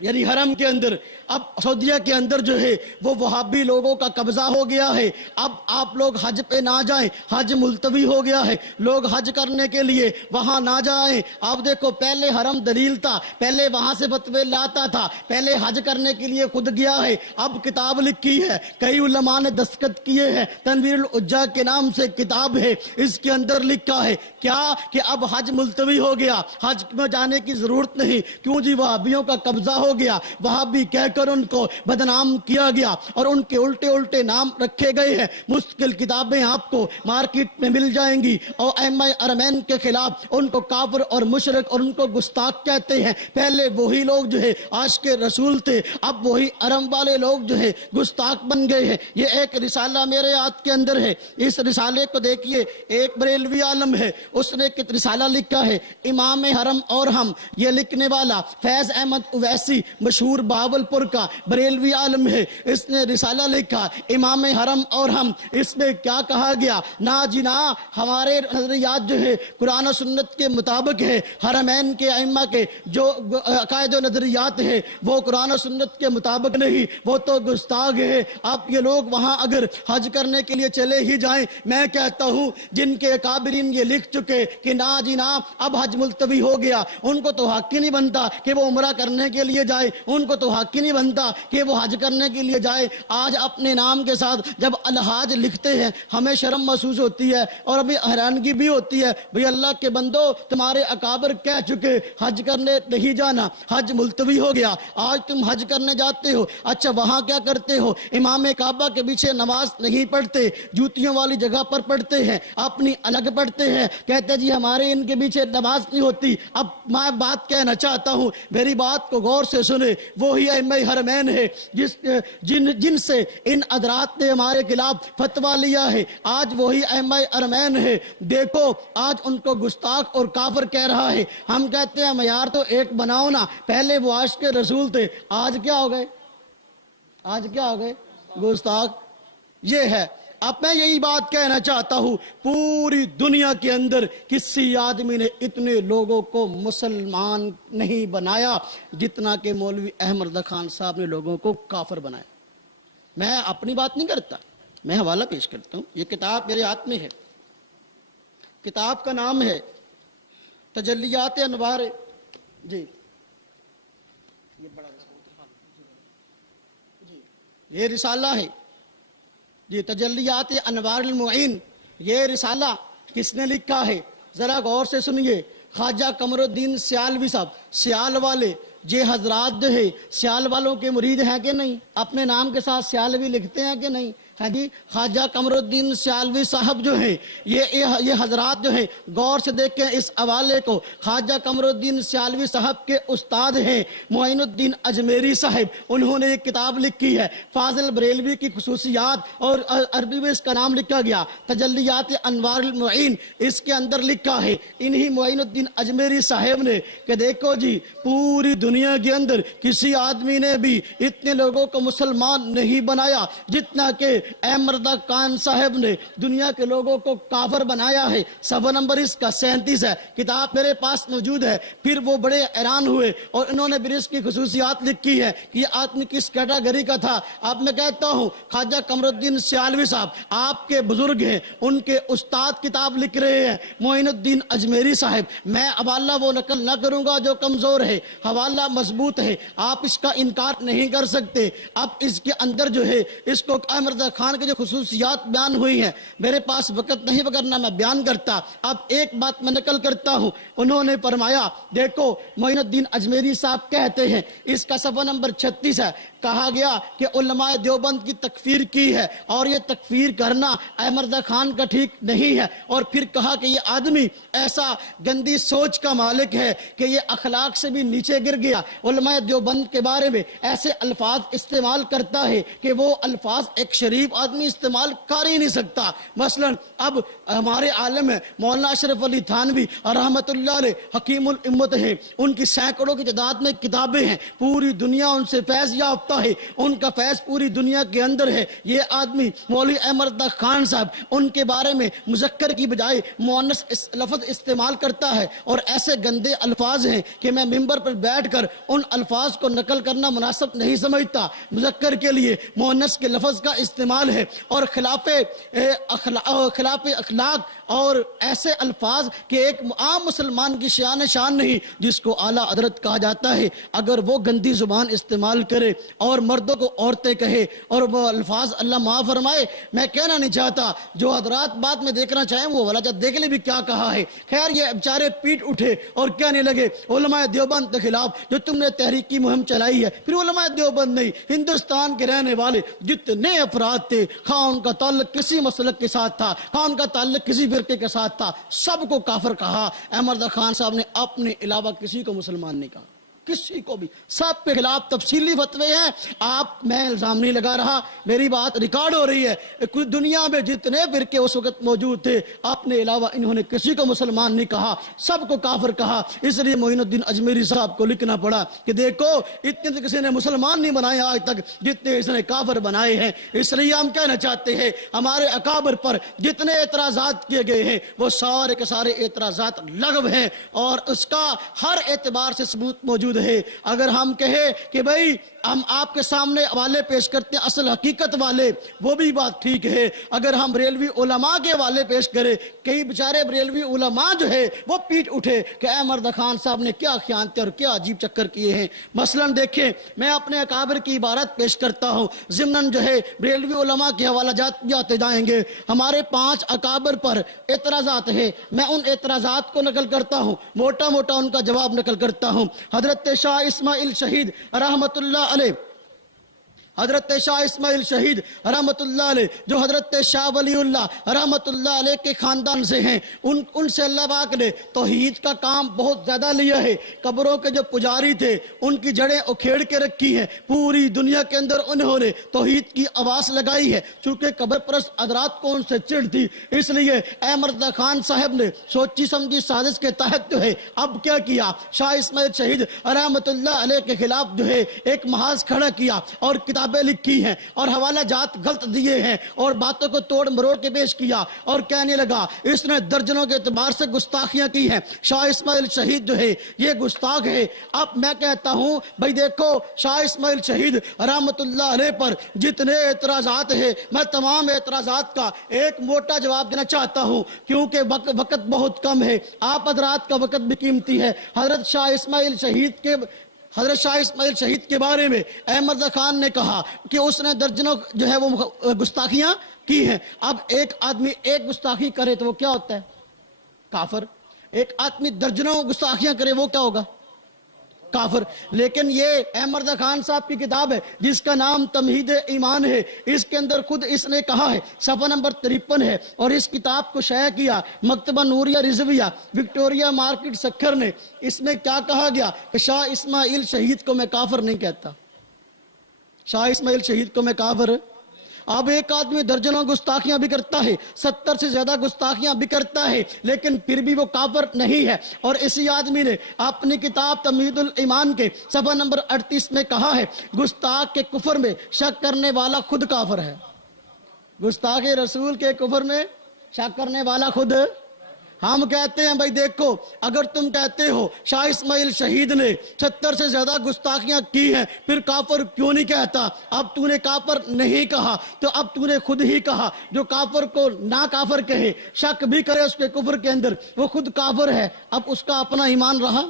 یعنی حرم کے اندر اب سعودیہ کے اندر جو ہے وہ وہابی لوگوں کا قبضہ ہو گیا ہے اب آپ لوگ حج پہ نہ جائیں حج ملتوی ہو گیا ہے لوگ حج کرنے کے لیے وہاں نہ جائیں آپ دیکھو پہلے حرم دلیل تھا پہلے وہاں سے فتوے لاتا تھا پہلے حج کرنے کے لیے خود گیا ہے اب کتاب لکھی ہے کئی علماء نے دستخط کیے ہیں تنویر الحجاج کے نام سے کتاب ہے اس کے اندر لکھا ہے کیا کہ اب حج ملتوی ہو گیا حج میں جانے کی ضرورت نہیں کیوں جی وہابیوں کا قبضہ ہو گیا وہابی کہہ کر ان کو بدنام کیا گیا اور ان کے الٹے الٹے نام رکھے گئے ہیں مستقل کتابیں آپ کو مارکیٹ میں مل جائیں گی اور ائمہ ارمین کے خلاف ان کو کافر اور مشرک اور ان کو گستاخ کہتے ہیں پہلے وہی لوگ جو ہے عاشق رسول تھے اب وہی حرم والے لوگ جو ہے گستاخ بن گئے ہیں یہ ایک رسالہ میرے ہاتھ کے اندر ہے اس رسالے کو دیکھیے ایک بریلوی عالم ہے اس نے ایک رسالہ لکھا ہے امام حرم اور ہم یہ لکھنے والا فیض احمد اویسی مشہور بہاولپور کا بریلوی عالم ہے اس نے رسالہ لکھا امام حرم اور ہم اس میں کیا کہا گیا نا جنا ہمارے نظریات جو ہے قرآن و سنت کے مطابق ہے حرمین کے ائمہ کے جو عقائد و نظریات ہے وہ قرآن و سنت کے مطابق نہیں وہ تو گستاخ ہے اب یہ لوگ وہاں اگر حج کرنے کے لیے چلے ہی جائیں میں کہتا ہوں جن کے اکابرین یہ لکھ چکے کہ نا جنا اب حج ملتوی ہو گیا ان کو تو حق ہی نہیں بنتا کہ وہ عمرہ کرنے کے لیے جائے ان کو تو حق ہی نہیں بنتا کہ وہ حج کرنے کے لیے جائے آج اپنے نام کے ساتھ جب الحاج لکھتے ہیں ہمیں شرم محسوس ہوتی ہے اور ابھی حیرانگی بھی ہوتی ہے بھئی اللہ کے بندو تمہارے اکابر کہہ چکے حج کرنے نہیں جانا حج ملتوی ہو گیا آج تم حج کرنے جاتے ہو اچھا وہاں کیا کرتے ہو امام کعبہ کے پیچھے نماز نہیں پڑھتے جوتیوں والی جگہ پر پڑھتے ہیں اپنی الگ پڑھتے ہیں کہتے جی ہمارے ان کے پیچھے نماز نہیں ہوتی اب میں بات کہنا چاہتا ہوں میری بات کو غور سے سنے وہی ائمہ حرمین ہے جن سے ان حضرات نے ہمارے خلاف فتویٰ لیا ہے آج وہی ائمہ حرمین ہے دیکھو آج ان کو گستاخ اور کافر کہہ رہا ہے ہم کہتے ہیں معیار تو ایک بناؤ نا پہلے وہ عاشق رسول تھے آج کیا ہو گئے گستاخ یہ ہے اب میں یہی بات کہنا چاہتا ہوں پوری دنیا کے اندر کسی آدمی نے اتنے لوگوں کو مسلمان نہیں بنایا جتنا کہ مولوی احمد رضا خان صاحب نے لوگوں کو کافر بنایا میں اپنی بات نہیں کرتا میں حوالہ پیش کرتا ہوں یہ کتاب میرے ہاتھ میں ہے کتاب کا نام ہے تجلیات انوار جی یہ رسالہ ہے جی تجلیات انوار المعین یہ رسالہ کس نے لکھا ہے ذرا غور سے سنیے خواجہ قمر الدین سیالوی صاحب سیال والے یہ حضرات جو ہے سیال والوں کے مرید ہیں کہ نہیں اپنے نام کے ساتھ سیالوی لکھتے ہیں کہ نہیں ہاں جی خواجہ قمر الدین سیالوی صاحب جو ہیں یہ حضرات جو ہیں غور سے دیکھیں اس حوالے کو خواجہ قمر الدین سیالوی صاحب کے استاد ہیں معین الدین اجمیری صاحب انہوں نے ایک کتاب لکھی ہے فاضل بریلوی کی خصوصیات اور عربی میں اس کا نام لکھا گیا تجلیات انوار المعین اس کے اندر لکھا ہے انہی معین الدین اجمیری صاحب نے کہ دیکھو جی پوری دنیا کے اندر کسی آدمی نے بھی اتنے لوگوں کو مسلمان نہیں بنایا جتنا کہ احمد رضا خان صاحب نے دنیا کے لوگوں کو کافر بنایا ہے صفحہ نمبر اس کا 37 ہے کتاب میرے پاس موجود ہے پھر وہ بڑے حیران ہوئے اور انہوں نے پھر اس کی خصوصیات لکھی ہے کہ یہ آدمی کس کیٹاگری کا تھا اب میں کہتا ہوں خواجہ قمر الدین سیالوی صاحب آپ کے بزرگ ہیں ان کے استاد کتاب لکھ رہے ہیں معین الدین اجمیری صاحب میں حوالہ وہ نقل نہ کروں گا جو کمزور ہے حوالہ مضبوط ہے آپ اس کا انکار نہیں کر سکتے اب اس کے اندر جو ہے اس کو احمد رضا خان کی جو خصوصیات بیان ہوئی ہیں، میرے پاس وقت نہیں وگرنہ میں بیان کرتا. اب ایک بات میں نقل کرتا ہوں. انہوں نے فرمایا، دیکھو معین الدین اجمیری صاحب کہتے ہیں، اس کا صفحہ نمبر 36 ہے، کہا گیا کہ علماء دیوبند کی تکفیر کی ہے اور یہ تکفیر کرنا احمد خان کا ٹھیک نہیں ہے. اور پھر کہا کہ یہ آدمی ایسا گندی سوچ کا مالک ہے کہ یہ اخلاق سے بھی نیچے گر گیا. علماء دیوبند کے بارے میں ایسے الفاظ استعمال کرتا ہے کہ وہ الفاظ ایک شریف آدمی استعمال کر ہی نہیں سکتا. مثلا اب ہمارے عالم ہے مولانا اشرف علی تھانوی رحمت اللہ علیہ، حکیم الامت ہیں، ان کی سینکڑوں کی تعداد میں کتابیں ہیں، پوری دنیا ان سے فیض یافتہ ہے، ان کا فیض پوری دنیا کے اندر ہے. یہ آدمی مولوی احمد خان صاحب ان کے بارے میں مذکر کی بجائے مؤنث لفظ استعمال کرتا ہے، اور ایسے گندے الفاظ ہیں کہ میں ممبر پر بیٹھ کر ان الفاظ کو نقل کرنا مناسب نہیں سمجھتا. مذکر کے لیے مؤنث کے لفظ کا استعمال ہے، اور خلاف اخلاق اور ایسے الفاظ کہ ایک عام مسلمان کی شان نہیں، جس کو اعلیٰ حضرت کہا جاتا ہے، اگر وہ گندی زبان استعمال کرے اور مردوں کو عورتیں کہے اور وہ الفاظ اللہ معاف فرمائے، میں کہنا نہیں چاہتا، جو حضرات بعد میں دیکھنا چاہیں وہ والا جب دیکھ لے بھی کیا کہا ہے. خیر یہ بیچارے پیٹ اٹھے اور کہنے لگے علماء دیوبند کے خلاف جو تم نے تحریکی مہم چلائی ہے. پھر علماء دیوبند نہیں، ہندوستان کے رہنے والے جتنے افراد تھے، خواہ ان کا تعلق کسی مسلک کے ساتھ تھا، خواہ ان کا تعلق کسی فرقے کے ساتھ تھا، سب کو کافر کہا. احمد خان صاحب نے اپنے علاوہ کسی کو مسلمان نہیں کہا، کسی کو بھی. سب کے خلاف تفصیلی فتوے ہیں. آپ میں الزام نہیں لگا رہا، میری بات ریکارڈ ہو رہی ہے. دنیا میں جتنے فرقے اس وقت موجود تھے، اپنے علاوہ انہوں نے کسی کو مسلمان نہیں کہا، سب کو کافر کہا. اس لیے معین الدین اجمیری صاحب کو لکھنا پڑا کہ دیکھو اتنے کسی نے مسلمان نہیں بنائے آج تک جتنے اس نے کافر بنائے ہیں. اس لیے ہم کہنا چاہتے ہیں ہمارے اکابر پر جتنے اعتراضات کیے گئے ہیں وہ سارے کے سارے اعتراضات لغو ہیں، اور اس کا ہر اعتبار سے ثبوت موجود ہے. اگر ہم کہیں کہ بھئی ہم آپ کے سامنے حوالے پیش کرتے ہیں اصل حقیقت والے، وہ بھی بات ٹھیک ہے. اگر ہم بریلوی علماء کے حوالے پیش کریں، کئی بیچارے بریلوی علماء جو ہے وہ پیٹ اٹھے کہ احمد خان صاحب نے کیا خیانتیں اور کیا عجیب چکر کیے ہیں. مثلا دیکھیں، میں اپنے اکابر کی عبارت پیش کرتا ہوں، ضمن جو ہے بریلوی علماء کے حوالہ جاتے جائیں گے. ہمارے 5 اکابر پر اعتراضات ہیں، میں ان اعتراضات کو نقل کرتا ہوں، موٹا موٹا ان کا جواب نقل کرتا ہوں. حضرت شاہ اسماعیل شہید رحمت اللہ علیہ، حضرت شاہ اسماعیل شہید رحمت اللہ علیہ جو حضرت شاہ ولی اللہ رحمت اللہ علیہ کے خاندان سے ہیں، ان سے اللہ پاک نے توحید کا کام بہت زیادہ لیا ہے. قبروں کے جو پجاری تھے ان کی جڑیں اکھیڑ کے رکھی ہیں. پوری دنیا کے اندر انہوں نے توحید کی آواز لگائی ہے. چونکہ قبر پرست حضرات کو ان سے چڑ تھی، اس لیے احمد خان صاحب نے سوچی سمجھی سازش کے تحت جو ہے اب کیا کیا، شاہ اسماعیل شہید رحمت اللہ علیہ کے خلاف جو ہے ایک محاذ کھڑا کیا اور کتابیں لکھی ہیں اور حوالہ جات غلط دیے ہیں اور باتوں کو توڑ مروڑ کے پیش کیا، اور کہنے لگا اس نے درجنوں کے اعتبار سے گستاخیاں کی ہیں. شاہ اسماعیل شہید جو ہے یہ گستاخ ہے. اب میں کہتا ہوں بھائی دیکھو، شاہ اسماعیل شہید رحمت اللہ علیہ پر جتنے اعتراضات ہیں، میں تمام اعتراضات کا ایک موٹا جواب دینا چاہتا ہوں کیونکہ وقت بہت کم ہے، آپ حضرات کا وقت بھی قیمتی ہے. حضرت شاہ اسماعیل شہید کے بارے میں احمد خان نے کہا کہ اس نے درجنوں جو ہے وہ گستاخیاں کی ہیں. اب ایک آدمی ایک گستاخی کرے تو وہ کیا ہوتا ہے؟ کافر. ایک آدمی درجنوں گستاخیاں کرے وہ کیا ہوگا؟ کافر. لیکن یہ احمد خان صاحب کی کتاب ہے جس کا نام تمہید ایمان ہے، اس کے اندر خود اس نے کہا ہے، صفحہ نمبر 53 ہے، اور اس کتاب کو شائع کیا مکتبہ نوریہ رضویہ وکٹوریا مارکیٹ سکھر نے. اس میں کیا کہا گیا کہ شاہ اسماعیل شہید کو میں کافر نہیں کہتا، شاہ اسماعیل شہید کو میں کافر. اب ایک آدمی درجنوں گستاخیاں بھی کرتا ہے، 70 سے زیادہ گستاخیاں بھی کرتا ہے، لیکن پھر بھی وہ کافر نہیں ہے. اور اسی آدمی نے اپنی کتاب تمہید الایمان کے صفحہ نمبر 38 میں کہا ہے گستاخ کے کفر میں شک کرنے والا خود کافر ہے. گستاخ رسول کے کفر میں شک کرنے والا خود. ہم کہتے ہیں بھائی دیکھو، اگر تم کہتے ہو شاہ اسماعیل شہید نے 70 سے زیادہ گستاخیاں کی ہیں، پھر کافر کیوں نہیں کہتا؟ اب تو نے کافر نہیں کہا تو اب تو نے خود ہی کہا. جو کافر کو نہ کافر کہے، شک بھی کرے اس کے کفر کے اندر، وہ خود کافر ہے. اب اس کا اپنا ایمان رہا؟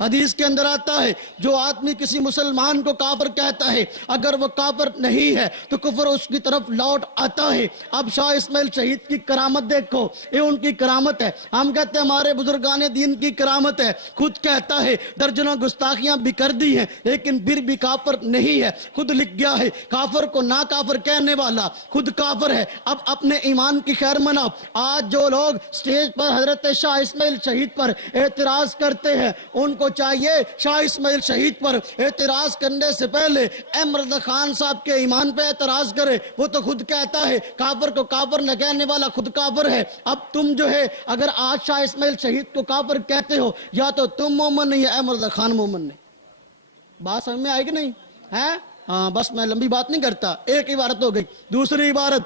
حدیث کے اندر آتا ہے جو آدمی کسی مسلمان کو کافر کہتا ہے اگر وہ کافر نہیں ہے تو کفر اس کی طرف لوٹ آتا ہے۔ اب شاہ اسماعیل شہید کی کرامت دیکھو، یہ ان کی کرامت ہے۔ ہم کہتے ہیں ہمارے بزرگان دین کی کرامت ہے، خود کہتا ہے درجنوں گستاخیاں بھی کر دی ہیں لیکن پھر بھی کافر نہیں ہے، خود لکھ گیا ہے کافر کو نا کافر کہنے والا خود کافر ہے۔ اب اپنے ایمان کی خیر مناؤ۔ آج جو لوگ سٹیج پر حضرت شاہ اسماعیل شہید پر اعتراض کرتے ہیں ان کو چاہیے شاہ اسماعیل شہید پر اعتراض کرنے سے پہلے احمد خان صاحب کے ایمان پہ اعتراض کرے۔ وہ تو خود کہتا ہے کافر کو کافر نہ کہنے والا خود کافر ہے۔ اب تم جو ہے اگر آج شاہ اسماعیل شہید کو کافر کہتے ہو یا تو تم مومن نہیں، احمد خان مومن نہیں۔ بات سمجھ میں آئے گی نہیں ہے؟ ہاں بس میں لمبی بات نہیں کرتا، ایک عبارت ہو گئی۔ دوسری عبارت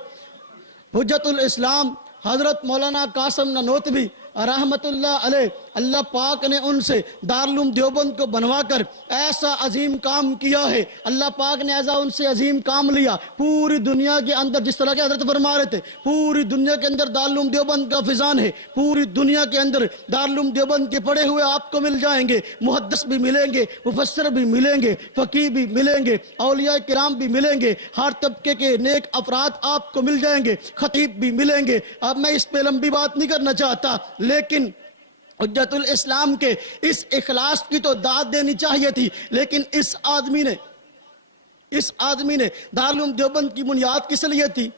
حجت الاسلام حضرت مولانا قاسم نانوتوی رحمت اللہ علیہ، اللہ پاک نے ان سے دارالعلوم دیوبند کو بنوا کر ایسا عظیم کام کیا ہے۔ اللہ پاک نے ایسا ان سے عظیم کام لیا پوری دنیا کے اندر، جس طرح کے حضرت فرما رہے تھے پوری دنیا کے اندر دارالعلوم دیوبند کا فیضان ہے۔ پوری دنیا کے اندر دارالعلوم دیوبند کے پڑھے ہوئے آپ کو مل جائیں گے، محدث بھی ملیں گے، مفسر بھی ملیں گے، فقیہ بھی ملیں گے، اولیاء کرام بھی ملیں گے، ہر طبقے کے نیک افراد آپ کو مل جائیں گے، خطیب بھی ملیں گے۔ اب میں اس پہ لمبی بات نہیں کرنا چاہتا، لیکن حجت الاسلام کے اس اخلاص کی تو داد دینی چاہیے تھی، لیکن اس آدمی نے دارالعلوم دیوبند کی بنیاد کس لیے تھی؟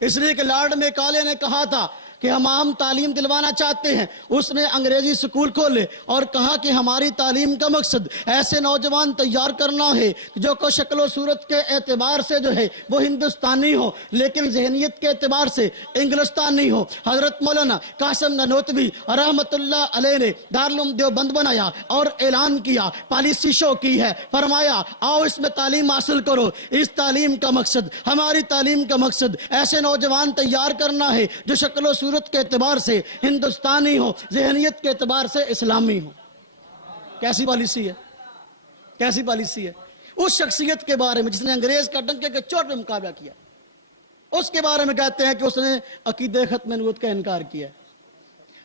اس لیے کہ لارڈ میکالے نے کہا تھا کہ ہم عام تعلیم دلوانا چاہتے ہیں۔ اس نے انگریزی سکول کھولے اور کہا کہ ہماری تعلیم کا مقصد ایسے نوجوان تیار کرنا ہے جو کو شکل و صورت کے اعتبار سے جو ہے وہ ہندوستانی ہو لیکن ذہنیت کے اعتبار سے انگلستانی ہو۔ حضرت مولانا قاسم نانوتوی رحمت اللہ علیہ نے دارالعلوم دیوبند بنایا اور اعلان کیا، پالیسی شو کی ہے، فرمایا آؤ اس میں تعلیم حاصل کرو۔ اس تعلیم کا مقصد، ہماری تعلیم کا مقصد ایسے نوجوان تیار کرنا ہے جو شکل و صورت کے اعتبار سے ہندوستانی ہو، ذہنیت کے اعتبار سے اسلامی ہو۔ کیسی پالیسی ہے؟ کیسی پالیسی ہے؟ اس شخصیت کے بارے میں جس نے انگریز کا ڈنکے کے چوٹ میں مقابلہ کیا، اس کے بارے میں کہتے ہیں کہ اس نے عقیدہ ختم نبوت کا انکار کیا۔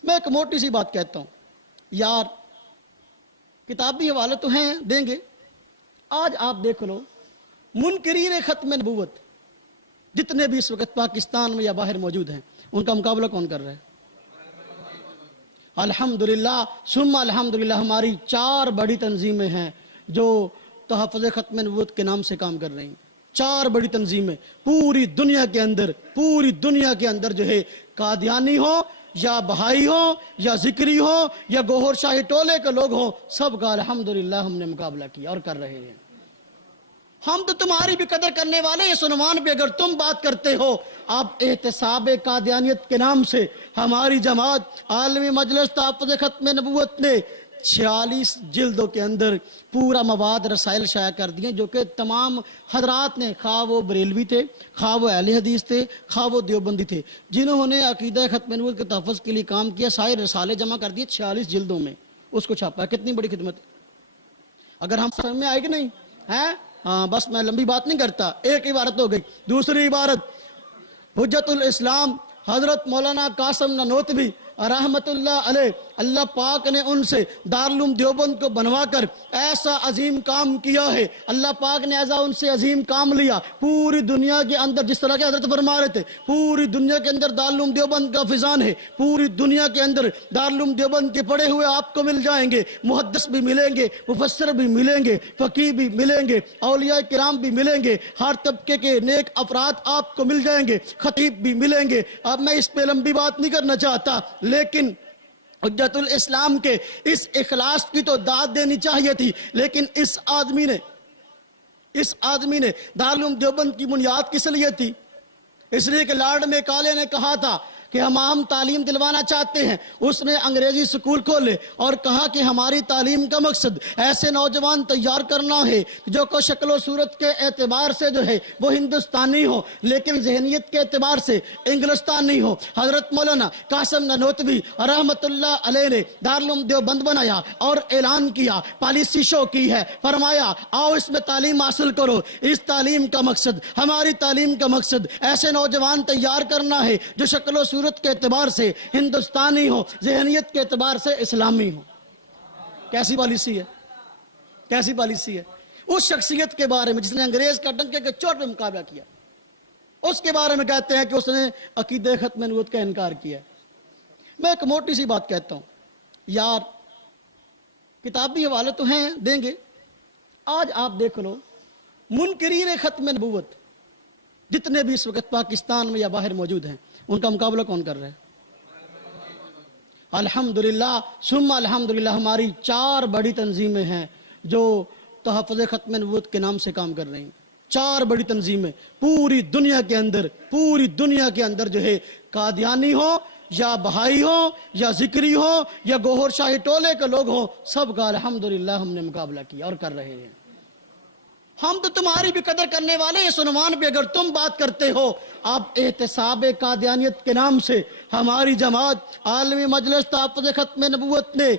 میں ایک موٹی سی بات کہتا ہوں یار، کتابی حوالے تو ہیں دیں گے، آج آپ دیکھ لو منکرین ختم نبوت جتنے بھی اس وقت پاکستان میں یا باہر موجود ہیں ان کا مقابلہ کون کر رہا ہے؟ الحمدللہ ثم الحمدللہ ہماری 4 بڑی تنظیمیں ہیں جو تحفظ ختم نبوت کے نام سے کام کر رہی ہیں۔ 4 بڑی تنظیمیں پوری دنیا کے اندر جو ہے، قادیانی ہو یا بہائی ہو یا ذکری ہو یا گوہر شاہی ٹولے کے لوگ ہوں، سب کا الحمدللہ ہم نے مقابلہ کیا اور کر رہے ہیں۔ ہم تو تمہاری بھی قدر کرنے والے، اس عنوان پہ اگر تم بات کرتے ہو، اب احتساب قادیانیت کے نام سے ہماری جماعت عالمی مجلس تحفظ ختم نبوت نے 46 جلدوں کے اندر پورا مواد رسائل شائع کر دیے، جو کہ تمام حضرات نے، خواہ وہ بریلوی تھے، خواہ وہ اہل حدیث تھے، خواہ وہ دیوبندی تھے، جنہوں نے عقیدہ ختم نبوت کے تحفظ کے لیے کام کیا، سارے رسالے جمع کر دیے 46 جلدوں میں، اس کو چھاپا۔ کتنی بڑی خدمت! اگر ہم سمجھ میں آئے گی نہیں ہے؟ ہاں بس میں لمبی بات نہیں کرتا، ایک عبارت ہو گئی۔ دوسری عبارت حجت الاسلام حضرت مولانا قاسم نانوتوی رحمت اللہ علیہ، اللہ پاک نے ان سے دارالعلوم دیوبند کو بنوا کر ایسا عظیم کام کیا ہے۔ اللہ پاک نے ایسا ان سے عظیم کام لیا پوری دنیا کے اندر، جس طرح کے حضرت فرما رہے تھے پوری دنیا کے اندر دارالعلوم دیوبند کا فیضان ہے۔ پوری دنیا کے اندر دارالعلوم دیوبند کے پڑھے ہوئے آپ کو مل جائیں گے، محدث بھی ملیں گے، مفسر بھی ملیں گے، فقیہ بھی ملیں گے، اولیاء کرام بھی ملیں گے، ہر طبقے کے نیک افراد آپ کو مل جائیں گے، خطیب بھی ملیں گے۔ اب میں اس پہ لمبی بات نہیں کرنا چاہتا، لیکن حجت الاسلام کے اس اخلاص کی تو داد دینی چاہیے تھی، لیکن اس آدمی نے دارالعلوم دیوبند کی بنیاد کس لیے تھی؟ اس لیے کہ لارڈ میکالے نے کہا تھا کہ ہم عام تعلیم دلوانا چاہتے ہیں۔ اس نے انگریزی سکول کھولے اور کہا کہ ہماری تعلیم کا مقصد ایسے نوجوان تیار کرنا ہے جو کو شکل و صورت کے اعتبار سے جو ہے وہ ہندوستانی ہو لیکن ذہنیت کے اعتبار سے انگلستانی ہو۔ حضرت مولانا قاسم نانوتوی رحمت اللہ علیہ نے دارالعلوم دیوبند بنایا اور اعلان کیا، پالیسی شو کی ہے، فرمایا آؤ اس میں تعلیم حاصل کرو۔ اس تعلیم کا مقصد، ہماری تعلیم کا مقصد ایسے نوجوان تیار کرنا ہے جو شکل و صورت کے اعتبار سے ہندوستانی ہو، ذہنیت کے اعتبار سے اسلامی ہو۔ کیسی پالیسی ہے؟ کیسی پالیسی ہے؟ اس شخصیت کے بارے میں جس نے انگریز کا ڈنکے کے چوٹ میں مقابلہ کیا، اس کے بارے میں کہتے ہیں کہ اس نے عقیدہ ختم نبوت کا انکار کیا۔ میں ایک موٹی سی بات کہتا ہوں یار، کتابی حوالے تو ہیں، دیں گے۔ آج آپ دیکھ لو منکرین ختم نبوت جتنے بھی اس وقت پاکستان میں یا باہر موجود ہیں، ان کا مقابلہ کون کر رہا ہے؟ الحمدللہ ثم الحمدللہ ہماری 4 بڑی تنظیمیں ہیں جو تحفظ ختم نبوت کے نام سے کام کر رہی ہیں۔ 4 بڑی تنظیمیں پوری دنیا کے اندر جو ہے، قادیانی ہو یا بہائی ہو یا ذکری ہو یا گوہر شاہی ٹولے کے لوگ ہوں، سب کا الحمدللہ ہم نے مقابلہ کیا اور کر رہے ہیں۔ ہم تو تمہاری بھی قدر کرنے والے، اس عنوان پہ اگر تم بات کرتے ہو، اب احتساب قادیانیت کے نام سے ہماری جماعت عالمی مجلس تحفظ ختم نبوت نے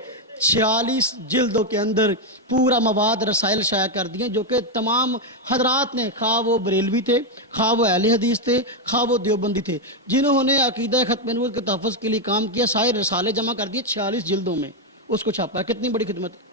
46 جلدوں کے اندر پورا مواد رسائل شائع کر دیے، جو کہ تمام حضرات نے، خواہ وہ بریلوی تھے، خواہ وہ اہل حدیث تھے، خواہ وہ دیوبندی تھے، جنہوں نے عقیدہ ختم نبوت کے تحفظ کے لیے کام کیا، سارے رسالے جمع کر دیے 46 جلدوں میں، اس کو چھاپا ہے۔ کتنی بڑی خدمت ہے۔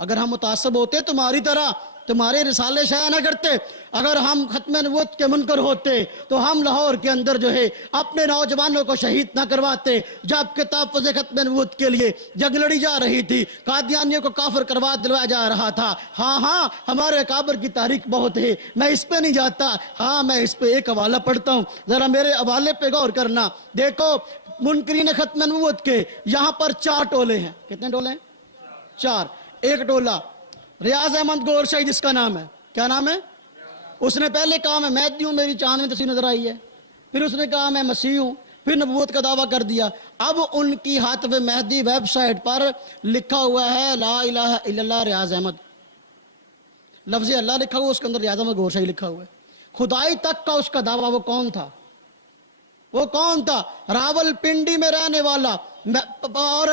اگر ہم متعصب ہوتے تمہاری طرح، تمہارے رسالے شائع نہ کرتے، اگر ہم ختم نبوت کے منکر ہوتے تو ہم لاہور کے اندر جو ہے اپنے نوجوانوں کو شہید نہ کرواتے۔ جب تحفظ ختم نبوت کے لیے جنگ لڑی جا رہی تھی، قادیانیوں کو کافر کروا دلوایا جا رہا تھا۔ ہاں ہمارے اکابر کی تاریخ بہت ہے، میں اس پہ نہیں جاتا۔ ہاں میں اس پہ ایک حوالہ پڑھتا ہوں، ذرا میرے حوالے پہ غور کرنا۔ دیکھو منکرین ختم نبوت کے یہاں پر 4 ٹولے ہیں۔ کتنے ٹولے ہیں؟ 4۔ ایک ٹولہ ریاض احمد گور شاہی، جس کا نام ہے، کیا نام ہے؟ اس نے پہلے کہا میں مہدی ہوں، میری چاند میں تصویر نظر آئی ہے، پھر اس نے کہا میں مسیح ہوں، پھر نبوت کا دعویٰ کر دیا۔ اب ان کی حاتف مہدی ویب سائٹ پر لکھا ہوا ہے لا الہ الا اللہ ریاض احمد، لفظ اللہ لکھا ہوا، اس کے اندر ریاض احمد گور شاہی لکھا ہوا ہے۔ خدائی تک کا اس کا دعویٰ وہ کون تھا؟ راول پنڈی میں رہنے والا، اور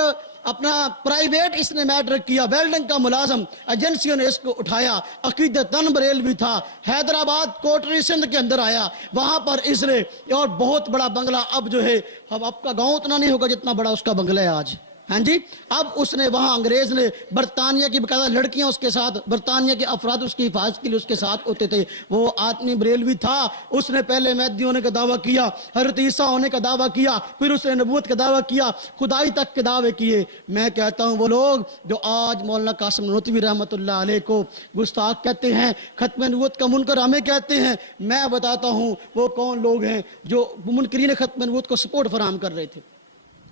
اپنا پرائیویٹ اس نے میٹرک کیا، ویلڈنگ کا ملازم، ایجنسیوں نے اس کو اٹھایا، عقیدتاً بریلوی تھا، حیدرآباد کوٹری سندھ کے اندر آیا، وہاں پر اس نے اور بہت بڑا بنگلہ، اب جو ہے اب کا گاؤں اتنا نہیں ہوگا جتنا بڑا اس کا بنگلہ ہے آج، ہاں جی۔ اب اس نے وہاں انگریز نے برطانیہ کی باقاعدہ لڑکیاں اس کے ساتھ، برطانیہ کے افراد اس کی حفاظت کے لیے اس کے ساتھ ہوتے تھے، وہ آدمی بریلوی تھا۔ اس نے پہلے مہدی ہونے کا دعویٰ کیا، حضرت عیسیٰ ہونے کا دعویٰ کیا، پھر اس نے نبوت کا دعویٰ کیا، خدائی تک کے دعوے کیے۔ میں کہتا ہوں وہ لوگ جو آج مولانا قاسم نانوتوی رحمۃ اللہ علیہ کو گستاخ کہتے ہیں، ختم نبوت کا منکر ہمیں کہتے ہیں، میں بتاتا ہوں وہ کون لوگ ہیں جو منکرین ختم نبوت کو سپورٹ فراہم کر رہے تھے۔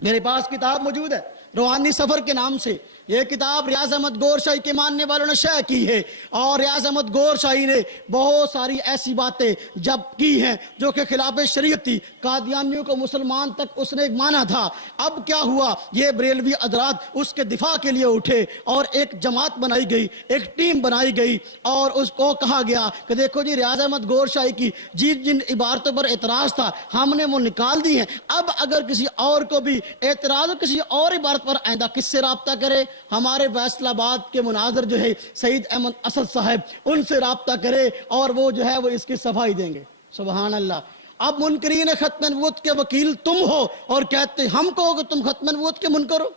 میرے پاس کتاب موجود ہے روحانی سفر کے نام سے، یہ کتاب ریاض احمد گور شاہی کے ماننے والوں نے شائع کی ہے، اور ریاض احمد گور شاہی نے بہت ساری ایسی باتیں جب کی ہیں جو کہ خلاف شریعت تھی۔ قادیانیوں کو مسلمان تک اس نے مانا تھا۔ اب کیا ہوا، یہ بریلوی حضرات اس کے دفاع کے لیے اٹھے اور ایک جماعت بنائی گئی، ایک ٹیم بنائی گئی، اور اس کو کہا گیا کہ دیکھو جی ریاض احمد گور شاہی کی جن عبارتوں پر اعتراض تھا ہم نے وہ نکال دی ہیں، اب اگر کسی اور کو بھی اعتراض ہو کسی اور عبارت پر، آئندہ کس سے رابطہ کرے؟ ہمارے فیصل آباد کے مناظر جو ہے سعید احمد اسد صاحب، ان سے رابطہ کرے اور وہ جو ہے وہ اس کی صفائی دیں گے۔ سبحان اللہ۔ اب منکرین ختم نبوت کے وکیل تم ہو اور کہتے ہم کو کہ تم ختم نبوت کے منکر ہو۔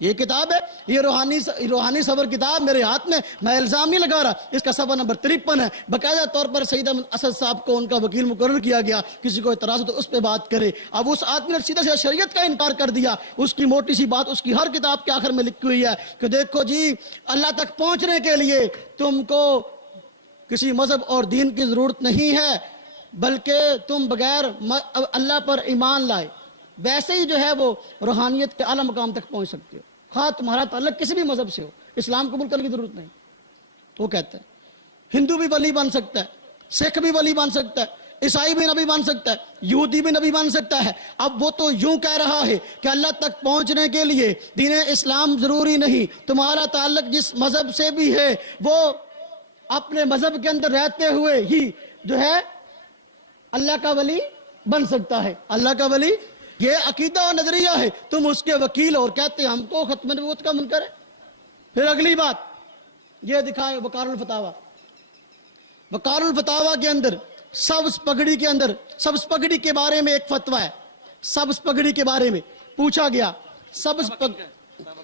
یہ کتاب ہے، یہ روحانی سفر کتاب میرے ہاتھ میں، میں الزام نہیں لگا رہا، اس کا صفحہ نمبر 53 ہے، باقاعدہ طور پر سعید احمد اسد صاحب کو ان کا وکیل مقرر کیا گیا، کسی کو اعتراض ہو تو اس پہ بات کرے۔ اب اس آدمی نے سیدھا سیدھا شریعت کا انکار کر دیا۔ اس کی موٹی سی بات اس کی ہر کتاب کے آخر میں لکھی ہوئی ہے کہ دیکھو جی اللہ تک پہنچنے کے لیے تم کو کسی مذہب اور دین کی ضرورت نہیں ہے، بلکہ تم بغیر اللہ پر ایمان لائے ویسے ہی جو ہے وہ روحانیت کے اعلیٰ مقام تک پہنچ سکتے ہو، خواہ تمہارا تعلق کسی بھی مذہب سے ہو، اسلام قبول کرنے کی ضرورت نہیں۔ وہ کہتا ہے ہندو بھی ولی بن سکتا ہے، سکھ بھی ولی بن سکتا ہے، عیسائی بھی نبی بن سکتا ہے، یہودی بھی نبی بن سکتا ہے۔ اب وہ تو یوں کہہ رہا ہے کہ اللہ تک پہنچنے کے لیے دین اسلام ضروری نہیں، تمہارا تعلق جس مذہب سے بھی ہے وہ اپنے مذہب کے اندر رہتے ہوئے ہی جو ہے اللہ کا ولی بن سکتا ہے۔ اللہ کا ولی یہ عقیدہ اور نظریہ ہے، تم اس کے وکیل اور کہتے ہیں ہم کو ختم نبوت کا منکر ہے۔ پھر اگلی بات یہ دکھائے وقار الفتاوی، وقار الفتاوی کے اندر سبز پگڑی کے اندر سبز پگڑی کے بارے میں ایک فتویٰ ہے۔ سبز پگڑی کے بارے میں پوچھا گیا،